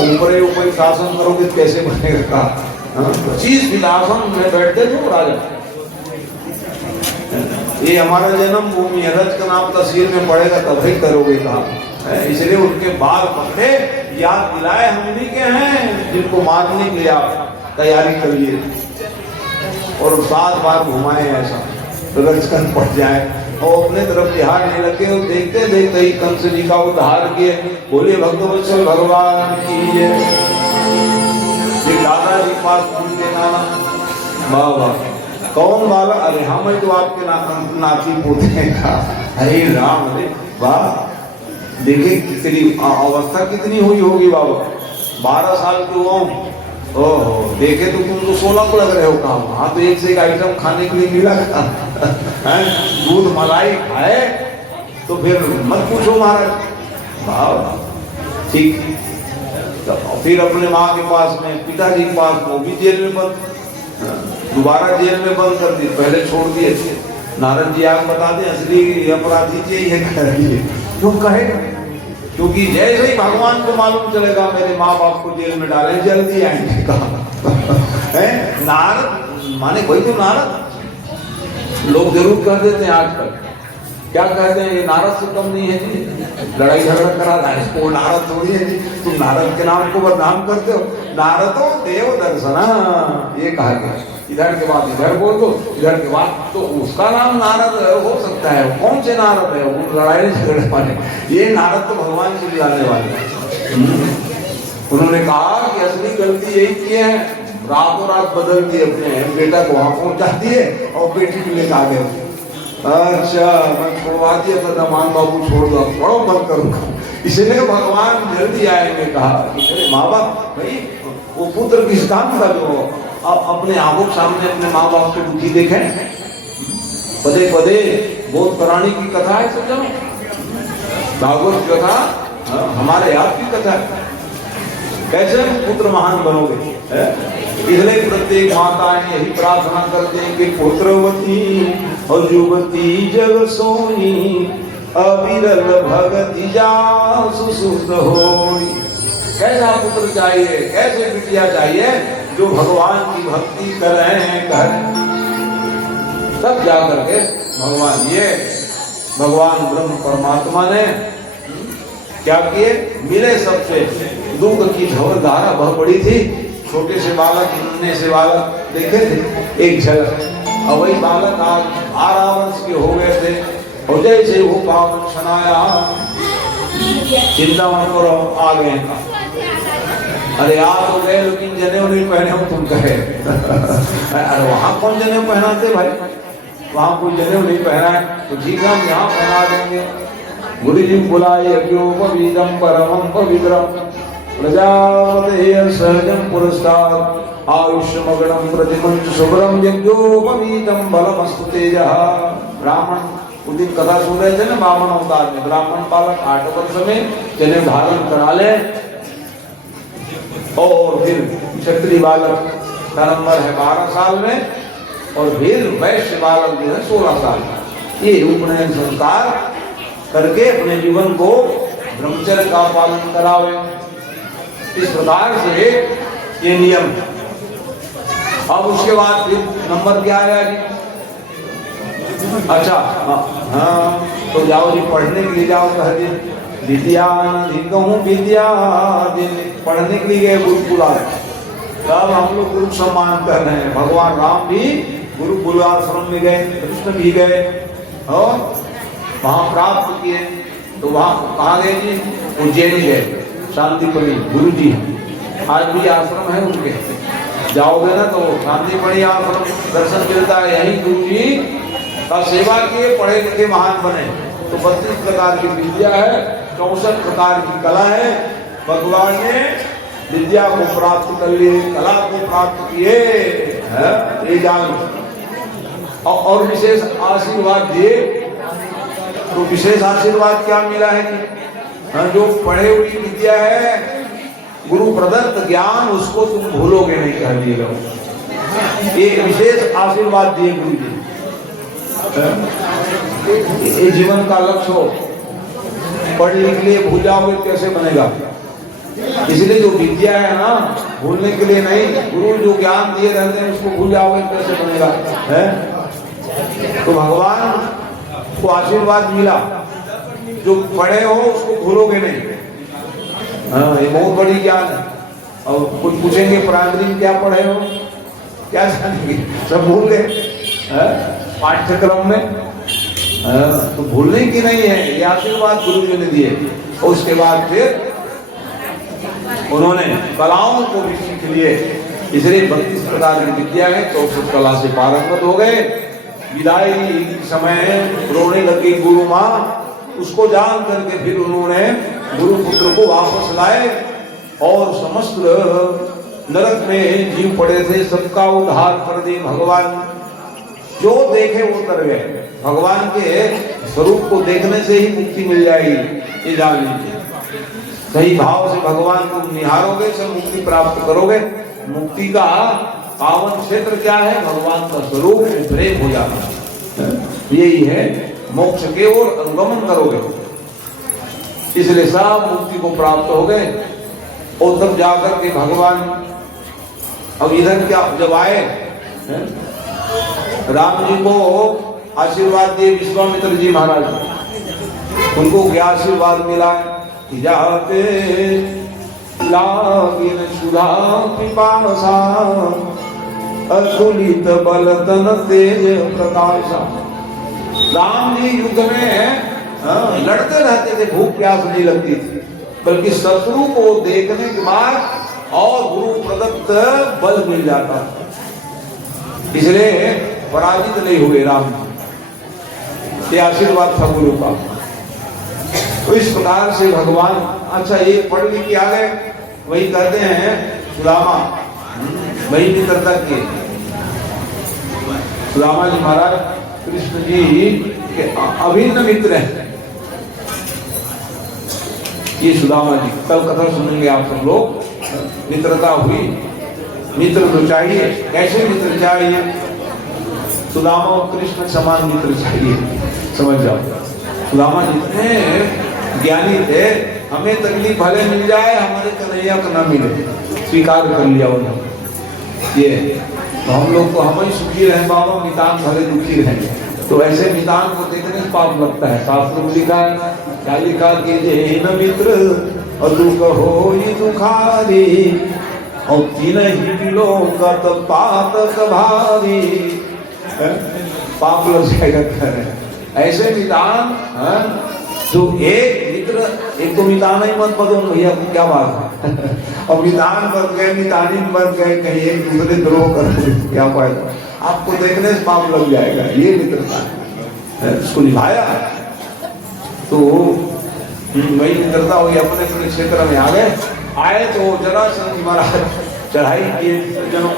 ऊपरे ऊपर शासन करोगे कैसे बनेगा? 25 विलासन में बैठते थे राजा। ये हमारा जन्म भूमि है, रथ का नाम तस्वीर में पड़ेगा तब ही करोगे कहा। इसलिए उनके बाल पकड़े, याद दिलाए हम भी के हैं जिनको मारने के लिए आप तैयारी करिए, और 7 बार घुमाए ऐसा तो रचकन पड़ जाए और अपने तरफ ध्यान नहीं लगे। और देखते देखते ही कंस जी का उद्धार किए। बोले भक्तवत्सल भगवान की जय। दादाजी पास पूछ देना, बाबा कौन वाला? अरे हम तो आपके नाती पोते का। अरे राम, अरे वाह, देखिए कितनी अवस्था कितनी हुई होगी बाबा, 12 साल के हुआ। ओहो, देखे तो तुम तो 16 को लग रहे हो काम। हाँ तो एक से एक आइटम खाने के लिए मिला दूध मलाई खाए तो फिर मत पूछो महाराज। ठीक, फिर अपने माँ के पास में, पिताजी के पास, वो भी जेल में बंद, दोबारा जेल में बंद कर दी, पहले छोड़ दिए। नारद जी आप बता दें असली अपराधी यही है, क्यों कहेगा? क्योंकि जैसे ही भगवान को मालूम चलेगा मेरे माँ बाप को जेल में डाले, जल्दी आएंगे कहा है। नारद माने कोई तो नारद लोग जरूर कह देते हैं आजकल, क्या कहते हैं, ये नारद से कम नहीं है जी, लड़ाई झगड़ा करा रहा है, वो नारद थोड़ी है जी, तुम नारद के नाम को बदनाम करते हो। नारदो देव दर्शना, ये कहा गया। इधर के बाद इधर बोल दो, इधर के बाद तो उसका नाम नारद हो सकता है। कौन से नारद है? वो लड़ाई झगड़े वाले। ये नारद तो भगवान से मिलाने वाले। उन्होंने कहा कि असली गलती यही की है, रातों रात बदल दिए, अपने बेटा को वहां पहुंचा दिए और बेटी को लेकर आ गए। अच्छा, मैं छोड़वा दिया था, दमान बाबू छोड़ दो, पढ़ो मत करूँगा। इसलिए भगवान जल्दी आएंगे। कहा माँ बाप भाई, वो पुत्र किस काम का जो अब अपने आंखों के सामने अपने माँ बाप को दुखी देखे, पदे पदे बहुत प्राणी की कथा है, समझो भागवत कथा हमारे आपकी कथा है। कैसे पुत्र महान बनोगे? इसलिए प्रत्येक माताएं यही प्रार्थना करते हैं कि पुत्रवती और युवती जग सोनी, अविरल भगति जासु सुध होई। कैसा पुत्र चाहिए, कैसे बिटिया चाहिए जो भगवान की भक्ति कर रहे हैं, तब जा करके भगवान, ये भगवान ब्रह्म परमात्मा ने क्या किए, मिले सबसे, दुख की झवर धारा बह पड़ी थी। छोटे से बालक, नन्हे से बालक देखे थे एक झलक, और वही बालक आज 12 वर्ष के हो गए थे, और जैसे वो पावन सनाया, चिंता मत करो आ गए। अरे आ तो गए लेकिन जनेऊ नहीं पहने हो तुम कहे। अरे वहां कौन जनेऊ पहनाते भाई, वहां कोई जनेऊ नहीं पहना है, तो ठीक है हम यहाँ पहना देंगे। गुरु जी बुलाए पवित्रम परमं पवित्रम प्रजापते सहजं पुरस्कार आयुष्यमगणं प्रतिमंच शुभ्रम यज्ञोपवीतं बलमस्तु तेजः। ब्राह्मण उस दिन कथा सुन रहे थे ना, बामन अवतार में ब्राह्मण बालक 8 वर्ष में जनेऊ धारण करा ले, और फिर क्षत्रिय बालक का नंबर है 12 साल में, और फिर वैश्य बालक जो है 16 साल का। ये उपनयन संस्कार करके अपने जीवन को ब्रह्मचर्य का पालन करावे। इस प्रकार से ये नियम। अब उसके बाद फिर नंबर क्या आया जी? अच्छा हाँ, तो जाओ जी पढ़ने के लिए जाओ, कह दिए विद्या कहूँ विद्या पढ़ने के लिए गए गुरुकुल। तब हम लोग गुरु सम्मान कर रहे हैं। भगवान राम भी गुरुकुल आश्रम में गए, कृष्ण भी गए और वहां प्राप्त किए। तो वहां कहाँ गए जी? उज्जैन गए, शांतिपनी गुरु जी आज भी आश्रम है उनके। जाओगे ना तो शांतिपनी आश्रम दर्शन मिलता है। यही गुरु जी का सेवा किए, पढ़े लिखे महान बने। तो 32 प्रकार की विद्या है, 64 प्रकार की कला है। भगवान ने विद्या को प्राप्त कर लिए, कला को प्राप्त किए, ये जान। और विशेष आशीर्वाद दिए। तो विशेष आशीर्वाद क्या मिला है कि जो पढ़े हुई विद्या है, गुरु प्रदत्त ज्ञान, उसको तुम भूलोगे नहीं, कह दिए। ये विशेष आशीर्वाद दिए गुरु जी। ये जीवन का लक्ष्य हो। पढ़ लिख लिए भूल जाओगे कैसे बनेगा? इसलिए जो विद्या है ना, भूलने के लिए नहीं। गुरु जो ज्ञान दिए रहते हैं उसको भूल जाओगे कैसे बनेगा? है तो भगवान को आशीर्वाद मिला, जो पढ़े हो उसको भूलोगे नहीं। हाँ, ये बहुत बड़ी ज्ञान है। और कुछ पूछेंगे प्राइमरी में क्या पढ़े हो, क्या जानेंगे? सब भूल गए पाठ्यक्रम में। तो भूलने की नहीं है, ये आशीर्वाद गुरु जी ने दिए। और उसके बाद फिर उन्होंने कलाओं को भी सीख लिए। इसलिए 32 प्रकार की विद्या है, तो उस कला से पारंगत हो गए। विदाई समय रोने लगी गुरु माँ, उसको जान करके फिर उन्होंने गुरु पुत्र को वापस लाए। और समस्त नरक में जीव पड़े थे, सबका उद्धार कर दे भगवान। जो देखे वो कर गए। भगवान के स्वरूप को देखने से ही मुक्ति मिल जाएगी, ये जान लीजिए। सही भाव से भगवान को निहारोगे, सब मुक्ति प्राप्त करोगे। मुक्ति का पावन क्षेत्र क्या है? भगवान का स्वरूप प्रेम हो जाना, यही है। मोक्ष के ओर अनुगमन करोगे, इसलिए सब मुक्ति को प्राप्त हो गए। और तब जाकर के भगवान अब इधर क्या जब आए, राम जी को आशीर्वाद दिए विश्वामित्र जी महाराज। उनको क्या आशीर्वाद मिला? जाते लागिन सुधा पिपासा, अतुलित बल तन तेज प्रकाशा। राम जी युद्ध में लड़ते रहते थे, भूख प्यास नहीं लगती थी, बल्कि शत्रु को देखने के बाद और गुरु प्रदत्त बल मिल जाता, इसलिए पराजित नहीं हुए राम जी। ये आशीर्वाद था गुरु का। तो इस प्रकार से भगवान, अच्छा एक पढ़ लिख के आ गए, वही कहते हैं सुदामा, वही मित्रता के सुदामा जी महाराज कृष्ण जी के अभिन्न मित्र हैं। ये सुदामा जी, कल कथा सुनेंगे आप सब लोग। मित्रता हुई, मित्र तो चाहिए। कैसे मित्र चाहिए? सुदामा और कृष्ण समान मित्र चाहिए, समझ जाओ। सुदामा जितने ज्ञानी थे, हमें तकलीफ भले मिल जाए, हमारे कन्हैया को ना मिले, स्वीकार कर लिया उन्होंने। ये तो हम लोग तो हम ही सुखी रहे बाबा, मितान भले दुखी रहे। तो ऐसे मितान को देखने से पाप लगता है। शास्त्र में लिखा है, क्या लिखा कि जैन मित्र और दुख हो ही दुखारी, और तीन ही किलो का तो पातक भारी। पाप लग जाएगा। ऐसे मितान जो एक मित्र, एक तो मितान ही मत बदो भैया, क्या बात है। और मितान बन गए, मितानी बन गए, कहीं एक दूसरे द्रोह कर, क्या फायदा? आपको देखने से पाप लग जाएगा। ये मित्रता है, उसको निभाया तो वही मित्रता हुई। अपने अपने क्षेत्र में आ गए। आए तो जरासंध महाराज चढ़ाई किए जनों।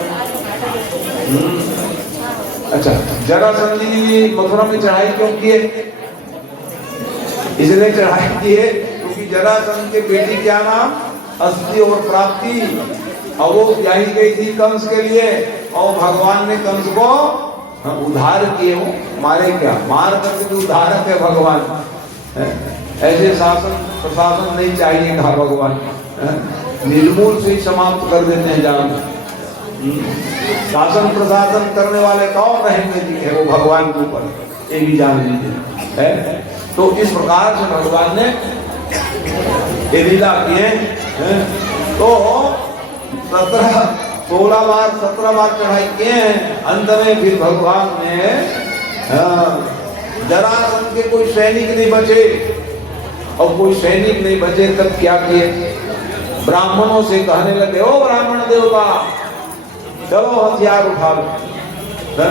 अच्छा, जरासंध जी मथुरा में चढ़ाई क्यों किए? इसलिए चढ़ाई किए क्योंकि जरासंध के बेटी क्या नाम? अस्थि और प्राप्ति, और वो ब्याही गई थी कंस के लिए, और भगवान ने कंस को उद्धार किए। हो मारे क्या? मार करके उद्धारक है भगवान। ऐसे शासन प्रशासन नहीं चाहिए, कहा भगवान। निर्मूल से ही समाप्त कर देते हैं जान। शासन प्रशासन करने वाले कौन रहेंगे जी है वो भगवान के ऊपर, ये भी जान लीजिए है। तो इस प्रकार से भगवान ने ये लीला किए हैं। तो 16 बार 17 बार चढ़ाई किए हैं। अंत में फिर भगवान ने जरासंध के कोई सैनिक नहीं बचे, और कोई सैनिक नहीं बचे तब क्या किए, ब्राह्मणों से कहने लगे, ओ ब्राह्मण देवता चलो हथियार उठा लो।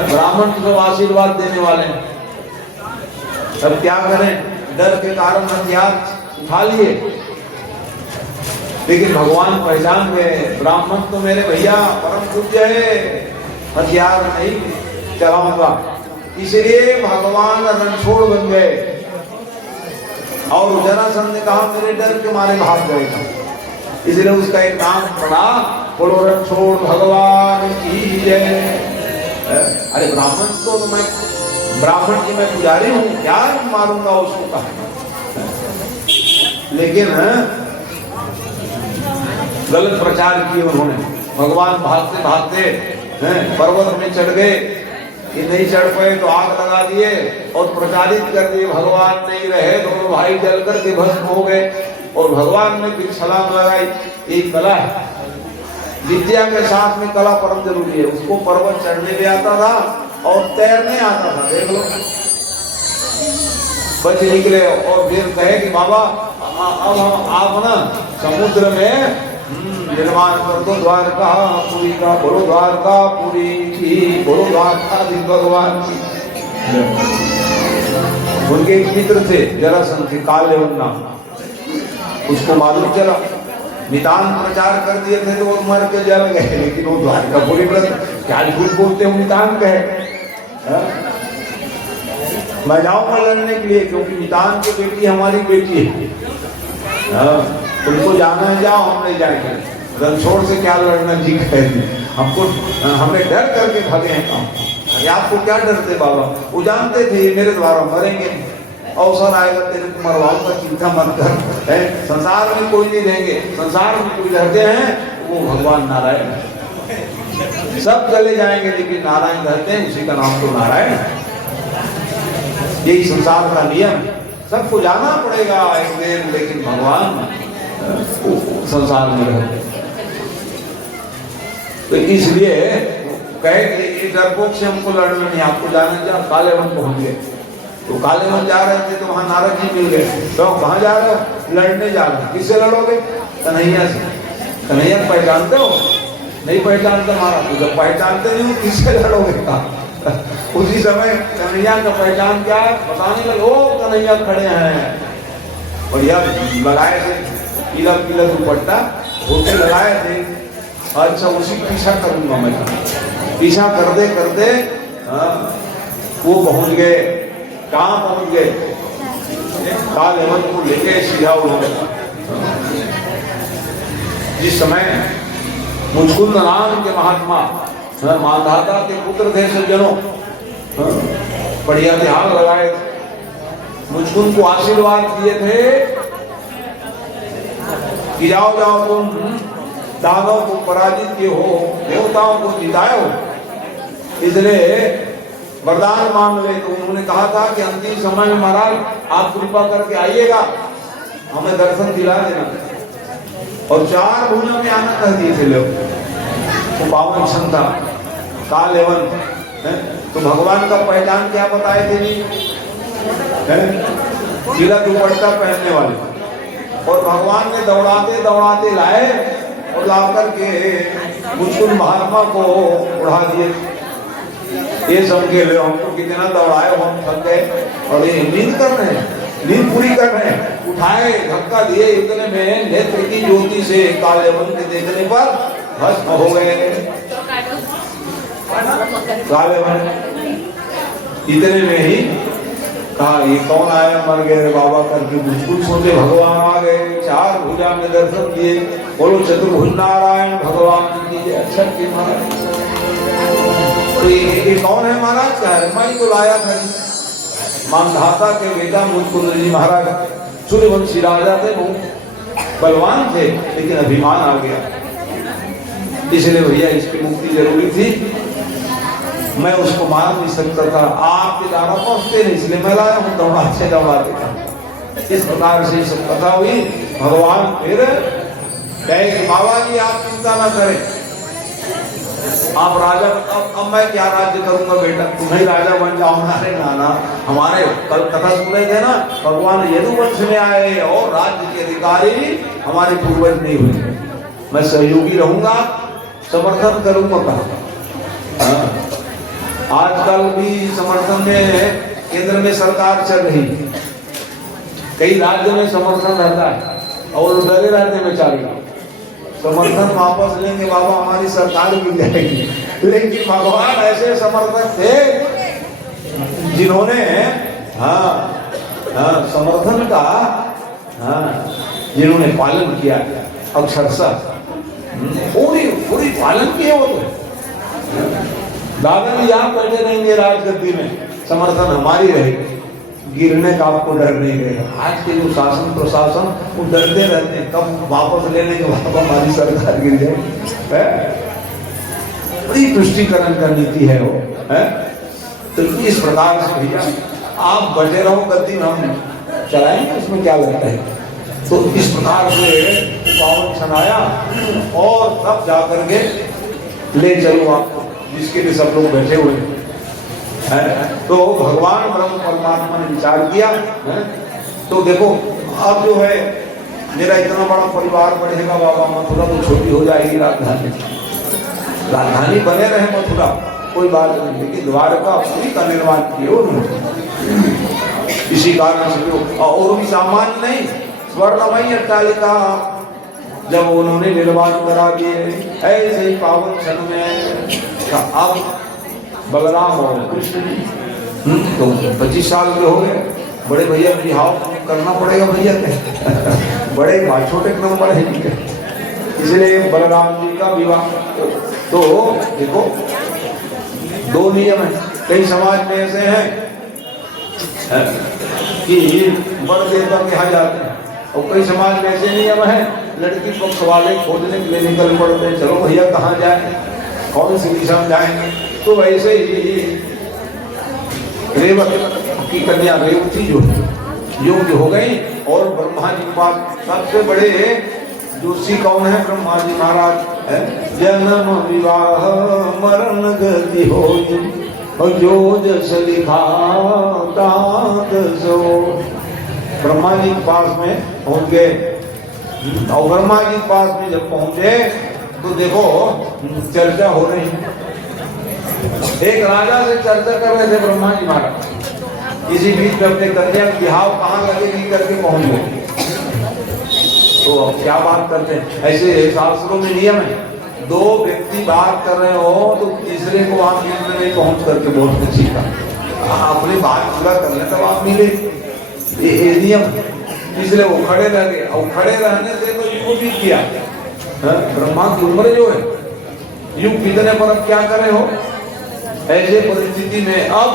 ब्राह्मण तो आशीर्वाद देने वाले हैं, तब क्या करें, डर के कारण हथियार उठा लिए। लेकिन भगवान पहचान गए, ब्राह्मण तो मेरे भैया परम पूज्य है, हथियार नहीं चलाऊंगा। इसलिए भगवान रणछोड़ बन गए, और जरासंध ने कहा मेरे डर के मारे भाग गए, इसलिए उसका एक नाम पड़ा, बोलो रणछोड़ भगवान की जय। अरे ब्राह्मण तो मैं, ब्राह्मण की मैं पुजारी हूँ, क्या मारूंगा उसको, कहा। लेकिन गलत प्रचार किए उन्होंने। भगवान भागते भागते पर्वत में चढ़ गए, ये नहीं चढ़ पाए तो आग लगा दिए और प्रचारित कर दिए भगवान नहीं रहे, दोनों भाई जल करके भस्म हो गए। और भगवान ने फिर छलांग लगाई। एक कला है, विद्या के साथ में कला परम जरूरी है। उसको पर्वत चढ़ने भी आता था और तैरने आता था, देख लो। बच निकले और फिर कहे कि बाबा अब आप ना समुद्र में निर्माण कर दो द्वारका पुरी का, बोलो द्वारका पुरी की, बोलो द्वारकाधीश भगवान की। उनके एक मित्र थे जरासंध थे, कालदेवन नाम, उसको मालूम चला, नितान प्रचार कर दिए थे तो वो मर के जल गए। लेकिन वो द्वारकापुरी व्रत क्या झूठ बोलते हो, नितान कहे मैं जाऊंगा लड़ने के लिए, क्योंकि नितान की बेटी हमारी बेटी है, तुमको जाना है जाओ, हम नहीं जाएंगे। रणछोड़ से क्या लड़ना जी, कहेगी हमको, हमें डर करके भागे हैं काम। आपको क्या डरते बाबा, वो जानते थे ये मेरे द्वारा मरेंगे, अवसर आएगा तेरे को मरवाऊंगा, चिंता मत कर। है संसार में कोई नहीं रहेंगे, संसार में कोई रहते हैं वो भगवान नारायण, सब चले जाएंगे लेकिन नारायण रहते हैं, उसी का नाम तो नारायण। यही संसार का नियम, सबको जाना पड़ेगा एक दिन, लेकिन भगवान संसार में रहते। तो इसलिए कहे कि डरपोक से हमको लड़ना नहीं, आपको जाने जा। कालेवन पहुंच गए, तो कालेवन जा रहे थे तो वहां नारद जी मिल गए। तो कहाँ जा रहे हो, लड़ने जा रहे हो, किससे लड़ोगे, कन्हैया से। कन्हैया पहचानते हो, नहीं पहचानते महाराज, तो जब पहचानते नहीं हो किससे लड़ोगे का। उसी समय कन्हैया का पहचान क्या है बताने लगे, ओ कन्हैया खड़े हैं, बढ़िया लगाए थे, पीला पीला दुपट्टा धोते लगाए थे। अच्छा उसी पीछा करूंगा मैं, पीछा करते करते वो पहुंच गए, कहाँ पहुंच गए, कालदेवन को लेके सीधा उन्होंने। जिस समय मुचकुंद नाम के महात्मा मानधाता के पुत्र थे सज्जनों, बढ़िया ध्यान लगाए, मुचकुंद को आशीर्वाद दिए थे कि जाओ जाओ तुम दानव को पराजित किए हो, देवताओं को जिताए हो, इसलिए वरदान मांग ले। तो उन्होंने कहा था कि अंतिम समय में महाराज आप कृपा करके आइएगा, हमें दर्शन दिला देना। और 4 भुजा में आना कह दिए थे लोग, तो पावन क्षण था कालदेवन। तो भगवान का पहचान क्या बताए थे जी, पीला दुपट्टा पहनने वाले। और भगवान ने दौड़ाते दौड़ाते लाए और ला करके मुचकुंद महात्मा को उड़ा दिए। ये समझे लो हमको कितना दौड़ाए, हम थक गए और ये नींद कर रहे हैं, नींद पूरी कर रहे हैं। उठाए धक्का दिए, इतने में नेत्र की ज्योति से कालदेवन के देखने पर भस्म हो गए। कालदेवन इतने में ही कहा ये कौन आया, मर गए बाबा करके बिल्कुल सोचे भगवान आ गए, 4 भुजा में दर्शन दिए। बोलो चतुर्भुज नारायण भगवान की जय। अच्छा की महाराज, तो ये कौन है महाराज, क्या हरमाई को लाया था, मानधाता के बेटा मुचकुंद जी महाराज, सूर्यवंशी राजा थे वो। बलवान थे लेकिन अभिमान आ गया, इसलिए भैया इसकी मुक्ति जरूरी थी। मैं उसको मार नहीं सकता था, आपके द्वारा पहुंचते नहीं, इसलिए मैं लाया हूँ दौड़ाते दौड़ाते था। इस प्रकार से सब कथा हुई। भगवान फिर कहे कि बाबा जी आप चिंता ना करें, आप राजा, अब मैं क्या राज्य करूंगा बेटा, तुम ही राजा बन जाओ ना। रे नाना, हमारे कल कथा सुन रहे थे ना, भगवान यदुवंश में आए और राज्य के अधिकारी हमारे पूर्वज नहीं हुए, मैं सहयोगी रहूंगा, समर्थन करूंगा। कहा आजकल भी समर्थन में केंद्र में सरकार चल रही, कई राज्यों में समर्थन रहता है और डरे रहते बेचारे, समर्थन वापस लेंगे बाबा हमारी सरकार मिल जाएगी। लेकिन भगवान ऐसे समर्थक थे जिन्होंने समर्थन का जिन्होंने पालन किया अक्षरशः, पूरी पालन किए वो तो। दादा जी आप बैठे रहेंगे राजगद्दी में, समर्थन हमारी रहेगी, गिरने का आपको डर नहीं रहेगा। आज के जो शासन प्रशासन वो डरते रहते हैं कब वापस लेने के बाद हमारी सरकार गिर जाए, बड़ी तुष्टिकरण का नीति है वो है। तो इस प्रकार से भैया आप बचे रहो गद्दी में, हम चलाएंगे, उसमें क्या लगता है। तो इस प्रकार से पावन छनाया और तब जाकर के ले चलो आपको, जिसके लिए सब लोग बैठे हुए हैं। तो भगवान ब्रह्म परमात्मा ने विचार किया है? तो देखो अब जो है मेरा इतना बड़ा परिवार बढ़ेगा बाबा, मथुरा तो छोटी हो जाएगी, राजधानी बने रहे मथुरा कोई बात नहीं, लेकिन द्वारका पुरी का निर्माण किया उन्होंने। इसी कारण से और भी सामान्य नहीं, स्वर्णमयी अट्टालिका जब उन्होंने निर्माण करा दिए, ऐसे ही पावन क्षण में अब बलराम और कृष्ण तो 25 साल के हो गए, बड़े भैया विवाह करना पड़ेगा भैया के बड़े छोटे नंबर है, इसलिए बलराम जी का विवाह। तो देखो दो नियम है, कई समाज में ऐसे हैं कि वर देवता के यहाँ जाते हैं, और कई समाज में ऐसे नियम है लड़की पक्ष वाले खोजने के लिए निकल पड़ते हैं, चलो भैया कहाँ जाए, कौन सी दिशा में जाएंगे। तो वैसे ही रेवत की कन्या रेवती जो योग्य हो गई, और ब्रह्मा जी के पास सबसे बड़े जोशी कौन है, ब्रह्मा जी महाराज है। जन्म विवाह मरण गति हो, जो जस लिखा तात सो। ब्रह्मा जी के पास में पहुंच गए, और ब्रह्मा जी के पास में जब पहुंचे तो देखो चर्चा हो रही है, एक राजा से चर्चा कर रहे थे ब्रह्मा जी महाराज, इसी बीच में अपने कन्या बिहाव कहाँ लगेगी करके पहुंच गए। तो अब क्या बात करते हैं, ऐसे शास्त्रों में नियम है, दो व्यक्ति बात कर रहे हो तो तीसरे को आप बीच में नहीं पहुंच करके बोलते सीखा, अपनी बात पूरा कर ले तब आप मिले, ये नियम। इसलिए वो खड़े रह गए, और खड़े रहने से तो युग भी किया, ब्रह्मा की उम्र जो है युग कितने पर अब क्या करे हो। ऐसे परिस्थिति में अब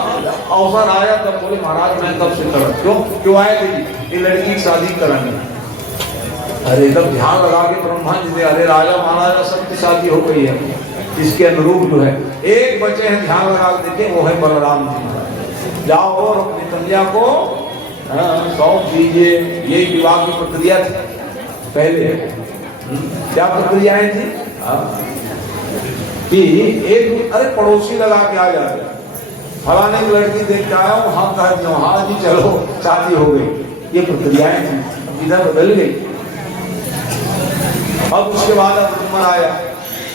अवसर आया तब बोले महाराज मैं कब से करूं, क्यों आए थे, ये लड़की की शादी कराने। अरे तब ध्यान लगा के ब्रह्मा जी ने, अरे राजा महाराजा सबकी शादी हो गई है, इसके अनुरूप जो है एक बचे हैं, ध्यान लगा के देखे, वो है बलराम जी। जाओ और अपनी कन्या को सौंप दीजिए। ये विवाह की प्रक्रिया थी पहले। क्या प्रक्रियाएं थी कि एक अरे पड़ोसी लगा के आ जाते, फलाने की लड़की देख के आया हूँ, हाँ कह दिया, हाँ जी चलो शादी हो गई, ये प्रक्रियाएं थी, इधर बदल गई। अब उसके बाद अब नंबर आया,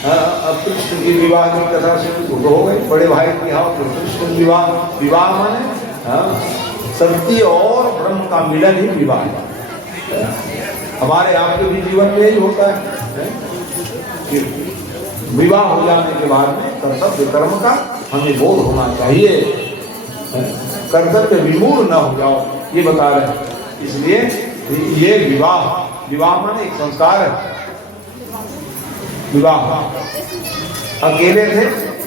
अब कृष्ण की विवाह की कथा शुरू हो गई, बड़े भाई की हाँ कृष्ण विवाह, विवाह माने शक्ति और ब्रह्म का मिलन ही विवाह। हमारे आपके भी जीवन में यही होता है कि विवाह हो जाने के बाद में कर्तव्य कर्म का हमें बोध होना चाहिए, कर्तव्य विमूढ़ न हो जाओ, ये बता रहे हैं। इसलिए ये विवाह माने एक संस्कार है। विवाह अकेले थे,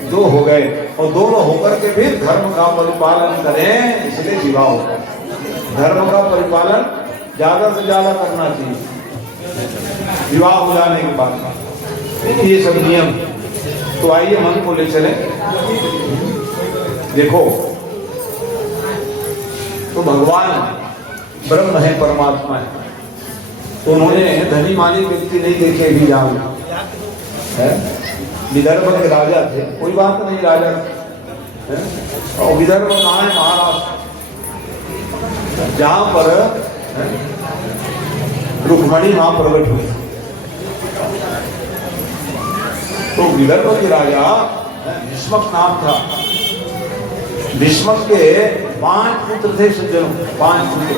दो हो गए, और दोनों होकर के फिर धर्म का परिपालन करें, इसलिए विवाह होता है। धर्म का परिपालन ज्यादा से ज्यादा करना चाहिए। विवाह हो जाने के बाद ये सब नियम। तो आइए मन को ले चले। देखो, तो भगवान ब्रह्म है, परमात्मा है, तो उन्होंने धनी मानी व्यक्ति नहीं देखे भी जाओ है। विदर्भ के राजा थे, कोई बात नहीं, राजा है। और विदर्भ कहाँ है? महाराष्ट्र, जहां पर रुक्मणी मां प्रकट हुई। तो विदर्भ के राजा भीष्मक नाम था। भीष्मक के 5 पुत्र थे सज्जनों, 5 पुत्र।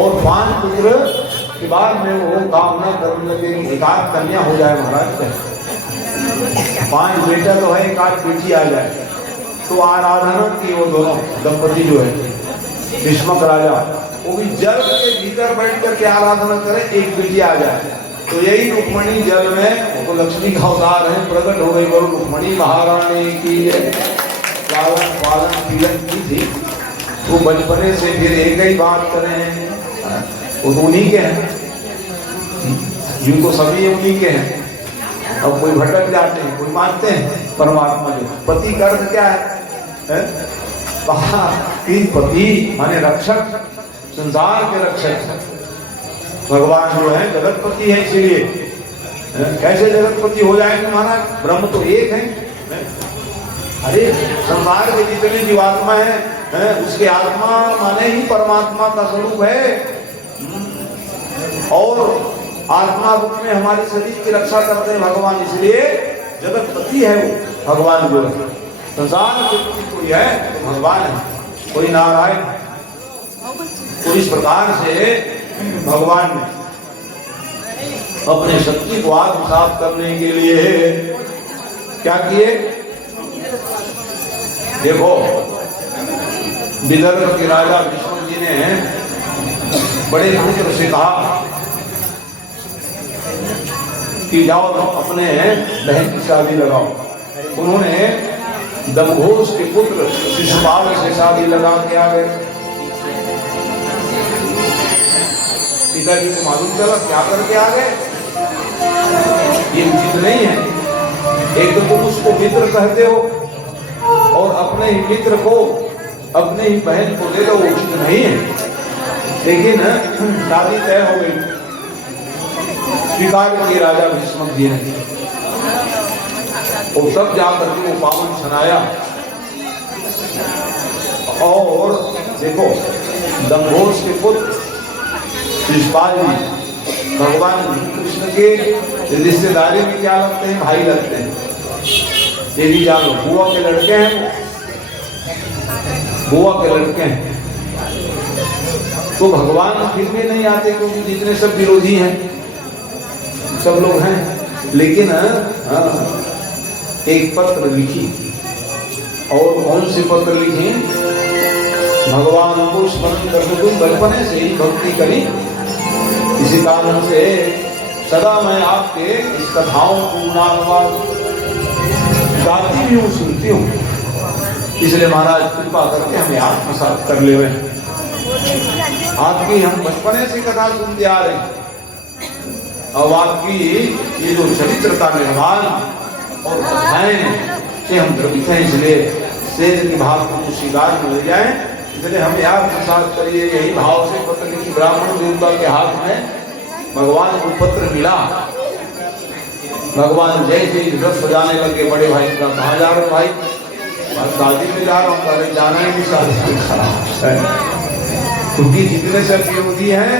और 5 पुत्र के बाद में वो कामना करने लगे एक आध कन्या हो जाए महाराज। 5 बेटा तो है, एक आध बेटी आ जाए। तो आराधना की वो दोनों दंपति जो है भीष्मक राजा, वो भी जल के भीतर बैठ करके आराधना करे, एक बेटी आ जाए। तो यही रुक्मणी जल में, वो लक्ष्मी का अवतार है, प्रकट हो गई। बोलो रुक्मणी महारानी की लालन पालन पीलन की थी। वो बचपने से फिर एक ही बात करें, वो तो उन्हीं के हैं, यूं तो सभी उन्हीं के हैं। अब कोई भटक जाते हैं, कोई मानते हैं परमात्मा जो पति का अर्थ क्या है? पति माने रक्षक, संसार के रक्षक। भगवान जो है जगतपति है, इसीलिए कैसे जगतपति हो जाएंगे महाराज? ब्रह्म तो एक है। अरे संसार के जितने जीवात्मा है उसके आत्मा माने ही परमात्मा का स्वरूप है। और आत्मा रूप में हमारे शरीर की रक्षा करते हैं भगवान, इसलिए जगतपति है वो भगवान जो है। संसार के कोई है तो भगवान है, कोई नारायण। तो इस प्रकार से भगवान ने अपने शक्ति को आत्मसात करने के लिए क्या किए? देखो, विदर्भ के राजा भीष्म जी ने बड़े पुत्र से कहा कि जाओ अपने बहन की शादी लगाओ। उन्होंने दमघोष के पुत्र शिशुपाल से शादी लगा के आ गए। पिताजी को मालूम चला, क्या करके आ गए? ये उचित नहीं है। एक तो तुम उसको मित्र कहते हो और अपने ही मित्र को, अपने ही बहन को दे दो, उचित नहीं है। लेकिन शादी तय हो गई, स्वीकार किए राजा भीष्मक जी ने। और तब जाकर के वो पावन सुनाया। और देखो, दमघोष के पुत्र शिशुपाल जी भगवान कृष्ण के रिश्तेदारी में क्या लगते हैं? भाई लगते हैं। ये भी जानो, बुआ के लड़के हैं, बुआ के लड़के हैं। तो भगवान फिर भी नहीं आते, क्योंकि जितने सब विरोधी हैं, सब लोग हैं। लेकिन एक पत्र लिखी। और कौन सी पत्र लिखी? भगवान को स्मरण करके तुम बचपने से ही भक्ति करी, इसी कारण से सदा मैं आपके इस कथाओं को गाती भी हूँ, सुनती हूँ। इसलिए महाराज कृपा करके हमें आत्मसात कर ले। आपकी हम बचपने से कथा सुनते आ रहे हैं। अब आपकी ये जो चरित्र का निर्माण और कथाएं से हम द्रवित हैं, इसलिए शेर के भाव को स्वीकार मिल जाए, इसलिए हम आत्मसात करिए। यही भाव से पत्र लिखी। ब्राह्मण देवता के हाथ में भगवान को पत्र मिला। भगवान जैसे ही रथ सजाने लगे, बड़े भाई का कहाँ जा रहे हो भाई? शादी में जा रहा हूँ। अरे जाना ही नहीं, शादी में खड़ा। क्योंकि जितने सब विरोधी हैं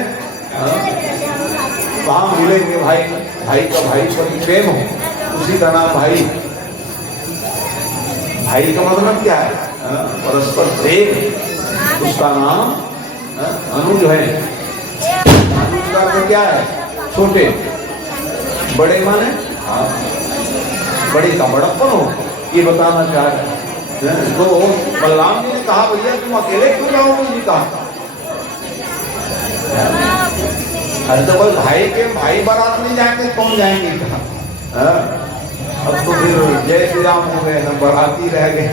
वहां मिलेंगे भाई, भाई का भाई पर प्रेम हो, उसी का नाम भाई। भाई का मतलब क्या है? परस्पर प्रेम, उसका नाम अनुज है। अनुज का क्या है? छोटे। बड़े माने बड़े का बड़प्पन हो, ये बताना चाह रहे हैं। तो बलराम जी ने कहा, भैया तुम अकेले क्यों जाओगे? जी कहा, अरे तो बस भाई बारात नहीं जाएंगे, कौन जाएंगे? कहा अब तो फिर जय श्री राम हो गए, हम बाराती रह गए।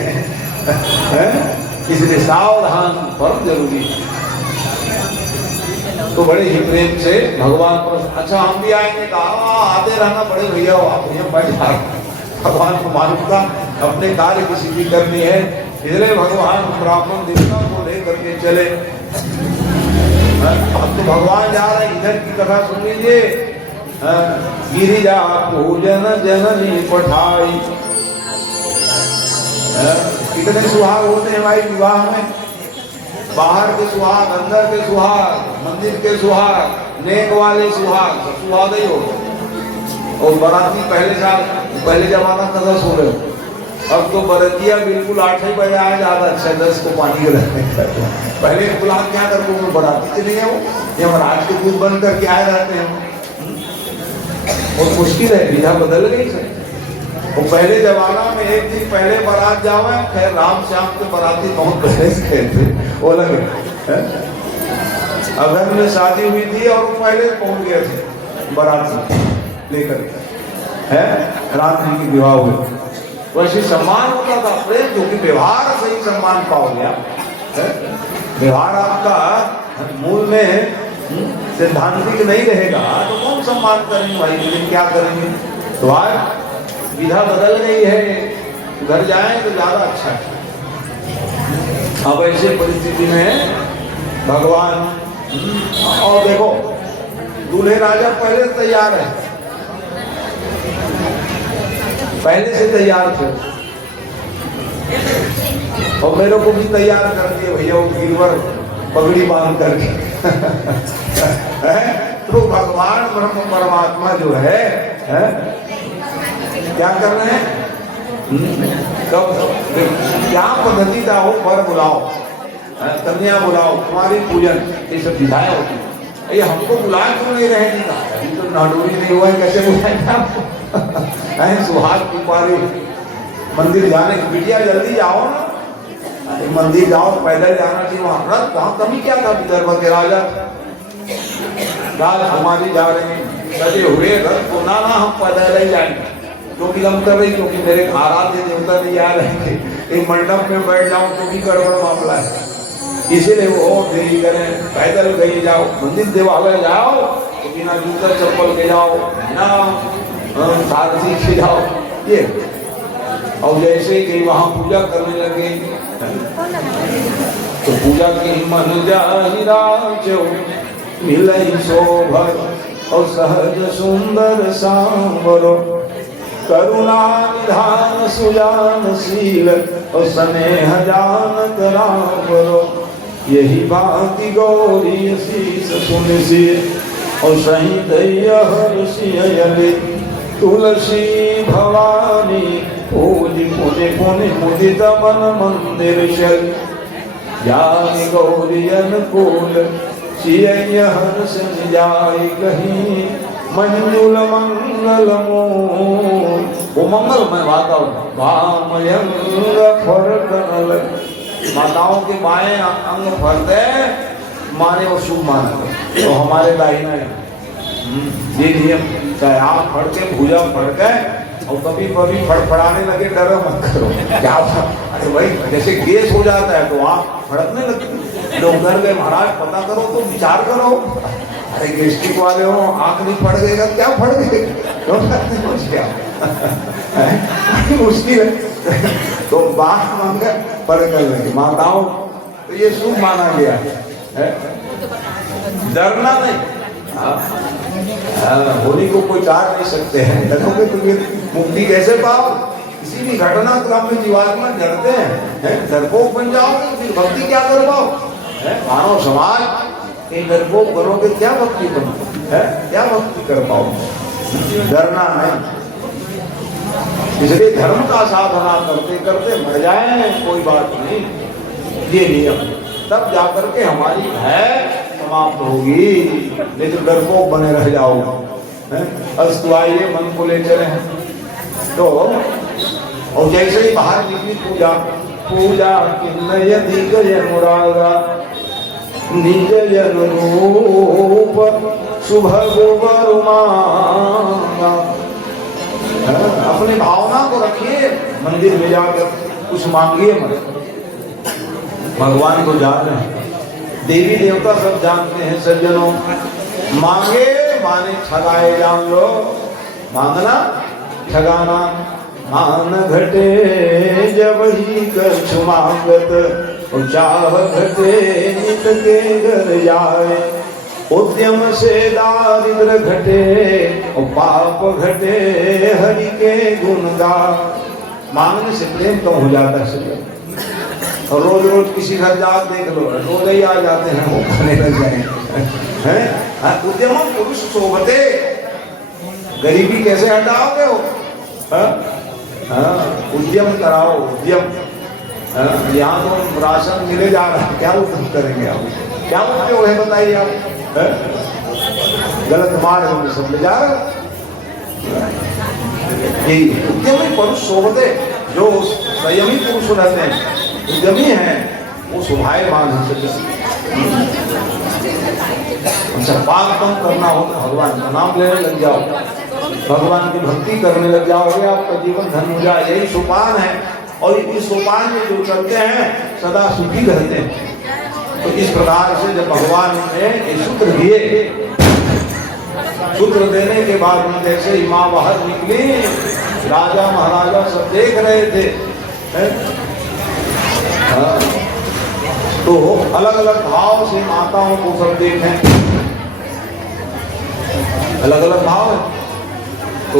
इसलिए सावधान परम जरूरी है। तो बड़े ही प्रेम से भगवान को, अच्छा हम भी आएंगे, कहा आते रहना बड़े भैया हो आप, मैं जा रहा हूं। भगवान को मालूम था अपने कार्य किसी की करनी है, इसलिए भगवान ब्राह्मण देवता को लेकर के चले। अब तो भगवान जा रहे हैं, इधर की कथा सुन लीजिए। गिरिजा पूजन जननी पठाई, कितने सुहाग होते हैं भाई विवाह में, बाहर के सुहाग, अंदर के सुहाग, मंदिर के सुहाग, नेक वाले सुहाग, सब सुहाग ही होते। और बाराती पहले जमाना कदा सो रहे हो, अब तो बरतिया बिल्कुल 8 ही बजे आया, ज्यादा अच्छा 10 को पानी रहने का। पहले गुलाब क्या करते हो, बराती चले गए वो, ये महाराज के दूध बंद करके आए रहते हैं। और मुश्किल है, विधा बदल गई सर। वो पहले जमाना में एक दिन पहले बारात जाओ, खैर राम श्याम के बाराती बहुत पहले से गए थे, वो लगे अगर में शादी हुई थी और वो पहले पहुंच गए थे बाराती लेकर, है राम जी की विवाह हुई। वैसे सम्मान होता था प्रेम, जो कि व्यवहार से ही सम्मान पाओगे आप। व्यवहार आपका मूल में सिद्धांतिक नहीं रहेगा तो कौन सम्मान करेंगे भाई, लेकिन क्या करेंगे। तो आज विधा बदल गई है, घर जाएं तो ज्यादा अच्छा है। अब ऐसे परिस्थिति में भगवान, और देखो दूल्हे राजा पहले तैयार है, पहले से तैयार थे, और मेरे को भी तैयार कर दिए भैया, वो गिरवर पगड़ी बांध करके। तो भगवान ब्रह्म परमात्मा जो है क्या कर रहे हैं, कब क्या पद्धति का हो, वर बुलाओ, कन्या बुलाओ, तुम्हारी पूजन, ये सब विधाएं होती है। ये हमको बुलाए क्यों नहीं रहे, अभी तो नाडोरी नहीं हुआ है, कैसे बुलाएंगे आपको। सुहाग की पारी, मंदिर जाने की, बिटिया जल्दी जाओ ना, मंदिर जाओ, पैदल जाना चाहिए। वहाँ कमी क्या था, विदर्भ के राजा राजकुमारी जा रहे हैं सजे हुए रथ को, ना हम पैदल ही जाएंगे, क्योंकि हम कर रही, क्योंकि मेरे आराध्य देवता नहीं आ रहे थे, एक मंडप में बैठ जाऊं तो भी गड़बड़ मामला है, इसीलिए वो देरी करें, पैदल गई जाओ, मंदिर देवालय जाओ तो बिना जूता चप्पल के जाओ, बिना सारथी के जाओ। ये और जैसे कि वहां पूजा करने लगे तो पूजा की मन जाहिरा जो मिलई शोभर और सहज सुंदर सांवरो, करुणा निधान सुजानशील और स्नेह जानत रामरो, यही बाकी गौरी शीस सुनसी और सहित हर्षि तुलसी भवानी पूजि पुनि पुनि मुदित मन मंदिर चल, ज्ञानी गौरी अनुकूल सिय हर्ष जाय कहीं, मंजुल मंगल मोल, वो मंगलमय वातावरण, वामयंग फरकनल, माताओं के बाएं अंग फरते माने वो शुभ मानते, तो हमारे दाहिना ये नियम, चाहे आप फड़के भूजा फड़के, और कभी कभी फड़फड़ाने लगे, डरो मत करो, क्या अरे भाई जैसे गैस हो जाता है तो आप फड़कने लगते, लोग डर गए, महाराज पता करो तो विचार करो, अरे गेस्टिक वाले हो, आंख नहीं फड़ गएगा, क्या फड़ गएगा, क्या मुश्किल है। तो बात मांगे पड़कर लगे माताओं, तो ये शुभ माना गया है, डरना नहीं। होली को कोई चार नहीं सकते हैं, डरोगे तो ये मुक्ति कैसे पाओ। किसी भी घटनाक्रम में जीवात्मा डरते हैं, डरपोक बन जाओगे फिर भक्ति क्या कर पाओ। मानव समाज कहीं डरपोक करोगे क्या भक्ति बनो है, क्या भक्ति कर पाओ, डरना नहीं। इसलिए धर्म का साधना करते करते मर जाए कोई बात नहीं, ये नियम, तब जाकर के हमारी भय समाप्त होगी, नहीं तो डरपोक बने रह जाओगे। अस्तु आइए मन को ले चले तो, और जैसे ही बाहर निकली पूजा, पूजा यदि गय मुरागा निज जन रूप सुभग वरुमांगा, अपनी भावना को रखिए, मंदिर में जाकर कुछ मांगिए मत, भगवान को जान रहे हैं, देवी देवता सब जानते हैं सज्जनों। मांगे माने ठगाए जान लो। मांगना ठगाना मान घटे जब ही कछु मांगत और चाह घटे नित के घर जाए। उद्यम से दारिद्र घटे और पाप घटे हरि के गुण गा। मांगने से प्रेम कम हो जाता है। और रोज रोज किसी घर जाकर देख लो, रोज ही आ जाते हैं, वो खाने लग जाएंगे हैं। उद्यम पुरुष सोबते, गरीबी कैसे हटाओगे हो? उद्यम कराओ, उद्यम। यहाँ तो राशन मिले जा रहा है, क्या उद्यम करेंगे आप? क्या उद्योग है बताइए आप? गलत मार्ग में सब ले जा रहे हो। यही उद्यमी पुरुष सोबते, जो संयमी पुरुष रहते हैं, उद्यमी है, वो शोभायमान है। अच्छा, पाप कम करना हो तो भगवान का नाम लेने लग जाओ, भगवान की भक्ति करने लग जाओगे, आपका जीवन धन्य हो जाए। यही सोपान है। और इस सोपान में जो चलते हैं सदा सुखी रहते हैं। तो इस प्रकार से जब भगवान ने ये सूत्र दिए, सूत्र देने के बाद में जैसे ही माँ बाहर निकली, राजा महाराजा सब देख रहे थे। तो अलग अलग भाव से माताओं को सब देखें, अलग अलग भाव है। तो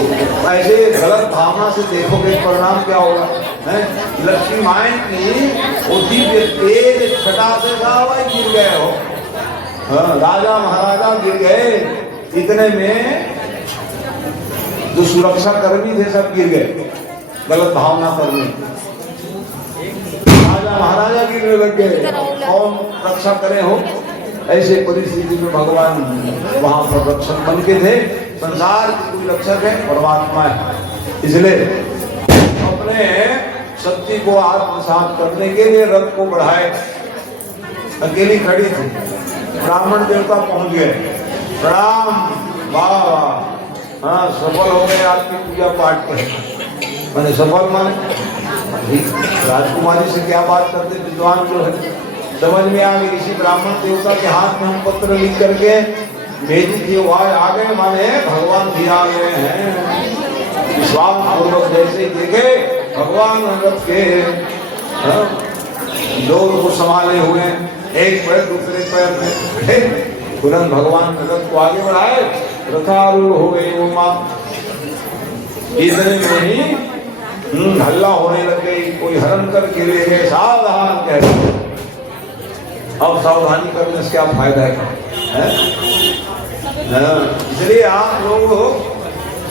ऐसे गलत भावना से देखोगे परिणाम क्या होगा? लक्ष्मी माए की वो दिव्य तेज छटा से गिर गए हो। राजा महाराजा गिर गए, इतने में जो सुरक्षा कर्मी थे सब गिर गए गलत भावना करने। राजा महाराजा गिरने लग गए, कौन रक्षा करे हो? ऐसे परिस्थिति में भगवान वहां पर रक्षक बन के थे। संसार की कोई रक्षक है? परमात्मा है। इसलिए अपने शक्ति को आत्मसात करने के लिए रथ को बढ़ाए। अकेली खड़ी थी, ब्राह्मण देवता पहुंच गए, प्रणाम, वाह वाह, हाँ सफल हो गए आपकी पूजा पाठ के। मैंने सफल माने राजकुमारी से क्या बात करते विद्वान जो है, समझ में आ गई। इसी ब्राह्मण देवता के हाथ में हम पत्र लिख करके भेजी थी, वो आ गए, माने भगवान भी आ गए हैं। विश्वास पूर्वक जैसे देखे भगवान रथ के डोर को संभाले हुए, एक पैर दूसरे पैर में तुरंत भगवान रथ को आगे बढ़ाए, रथारूढ़ हो गई वो माँ। इतने में ही हल्ला होने लग गई, कोई हरण करके ले गए, सावधान कह रहे। अब सावधानी करने से क्या फायदा है? इसलिए आप लोग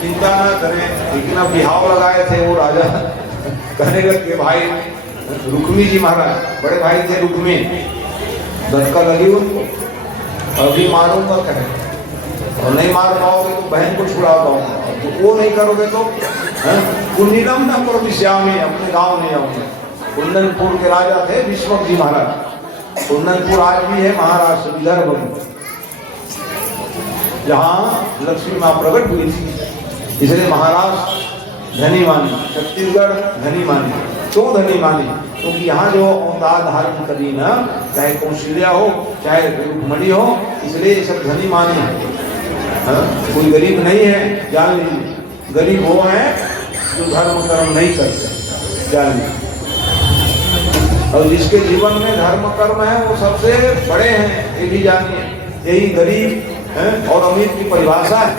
चिंता ना करें। लेकिन अब बिहाव लगाए थे वो राजा, कहने लगे भाई रुक्मी जी महाराज, बड़े भाई थे रुक्मी, धक्का लगी उनको, अभी मारूंगा कहे, और नहीं मार पाओगे तो बहन को छुड़ा पाऊंगा, तो वो नहीं करोगे तो कुंडीनम न प्रविश्यामि, अपने गांव नहीं आऊंगे। कुंदनपुर के राजा थे विश्वक जी महाराज। कुंदनपुर आज भी है महाराष्ट्र विदर्भ में, जहाँ लक्ष्मी माँ प्रकट हुई थी। इसलिए महाराष्ट्र धनी मानी, छत्तीसगढ़ धनी मानी। क्यों धनी मानी? क्योंकि यहाँ जो अवतार धारण करी ना, चाहे कौशल्या हो चाहे रुक्मणी हो, इसलिए ये सब धनी मानी है। कोई गरीब नहीं है, जान लीजिए। गरीब वो है जो धर्म कर्म नहीं करते, जान लीजिए। और जिसके जीवन में धर्म कर्म है वो सबसे बड़े हैं, ये भी जानिए। यही गरीब और अमीर की परिभाषा है।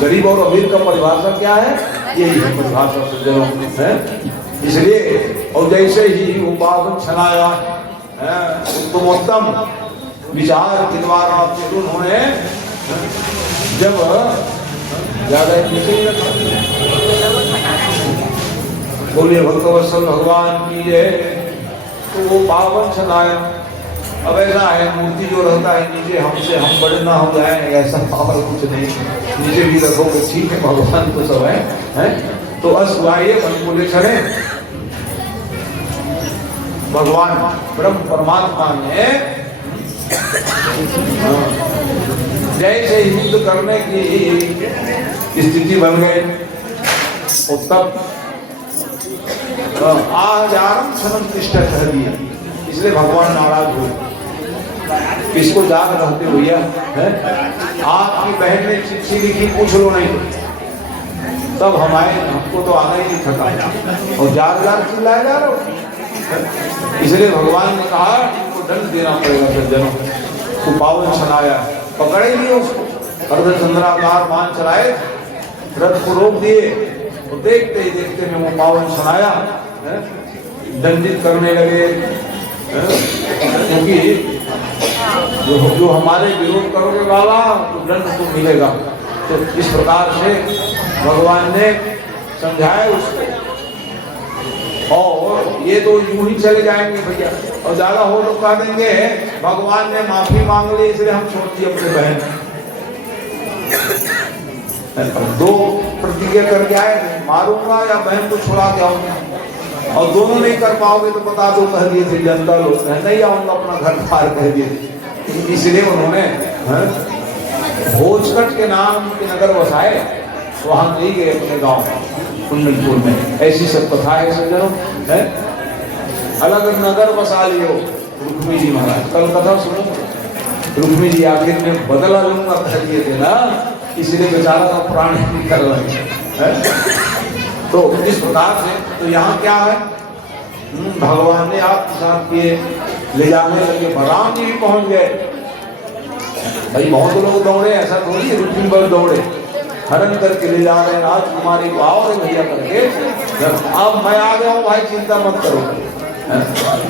गरीब और अमीर का परिभाषा क्या है? यही है परिभाषा सज्जनों है। इसलिए और जैसे ही वो पावन छनाया उत्तमोत्तम विचार के द्वारा उन्होंने जब ज्यादा बोलिए भक्तवत्सल भगवान की जय, तो वो पावन छनाया। अब ऐसा है, मूर्ति जो रहता है नीचे हमसे हम बड़े ना हो जाए, ऐसा और कुछ नहीं। नीचे भी रखोगे ठीक है, भगवान तो सब है? तो असुआइए बोले खड़े भगवान ब्रह्म परमात्मा ने जैसे युद्ध करने की स्थिति बन गई, तब आजारम क्षण तिष्ठ कह दिया। इसलिए भगवान नाराज हुए। किसको जाग रहते हो भैया? आपकी बहन ने चिट्ठी लिखी, पूछ लो नहीं, तब हमको तो आना ही नहीं थका, और जाग जाग चिल्लाए जा रहे हो। इसलिए भगवान ने कहा इनको दंड देना पड़ेगा सज्जनों को। पावन चलाया, पकड़े लिए उसको, अर्धचंद्राकार मान चलाए, रथ को रोक दिए, तो देखते ही देखते में वो पावन सुनाया, दंडित करने लगे। क्योंकि जो हमारे विरोध करोगे बाबा तो दंड तो मिलेगा। तो इस प्रकार से भगवान ने समझाया उसको, और ये तो यूं ही चले जाएंगे भैया, और ज्यादा हो तो कह देंगे भगवान ने माफी मांग ली इसलिए हम छोड़ दिए अपने बहन। दो प्रतिज्ञा करके आए, मारूंगा या बहन को छुड़ा के आऊंगा, और दोनों नहीं कर पाओगे तो बता दो, कह दिए थे जनता लोग, नहीं आऊंगा अपना घर पार कह दिए। इसलिए उन्होंने भोजकट के नाम के नगर बसाए, वहां नहीं गए अपने गांव कुंडलपुर में। ऐसी सब कथा है सज्जनों, अलग नगर बसा लियो रुक्मी जी महाराज। कल कथा सुनो, रुक्मी जी आखिर में बदला लूंगा कह दिए थे ना, इसलिए बेचारा का प्राण निकल रहे हैं। तो इस प्रकार से तो यहाँ क्या है, भगवान ने आपके साथ किए, ले जाने लगे, बलराम जी भी पहुंच गए। भाई बहुत लोग दौड़े, ऐसा थोड़ी रुक्मी बल दौड़े, हरण करके ले जा रहे हैं राजकुमारी को, आओ रे भैया करके, अब मैं आ गया हूँ भाई, चिंता मत करो,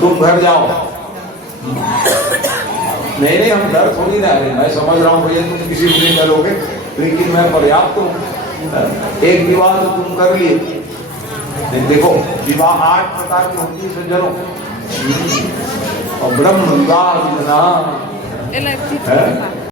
तुम घर जाओ। नहीं हम डर थोड़ी ना रहे, मैं समझ रहा हूँ भैया तुम किसी भी नहीं करोगे, लेकिन मैं पर्याप्त हूँ, एक विवाह तो तुम कर लिए। देखो विवाह 8 प्रकार की होती है सज्जनों, और ब्रह्म विवाह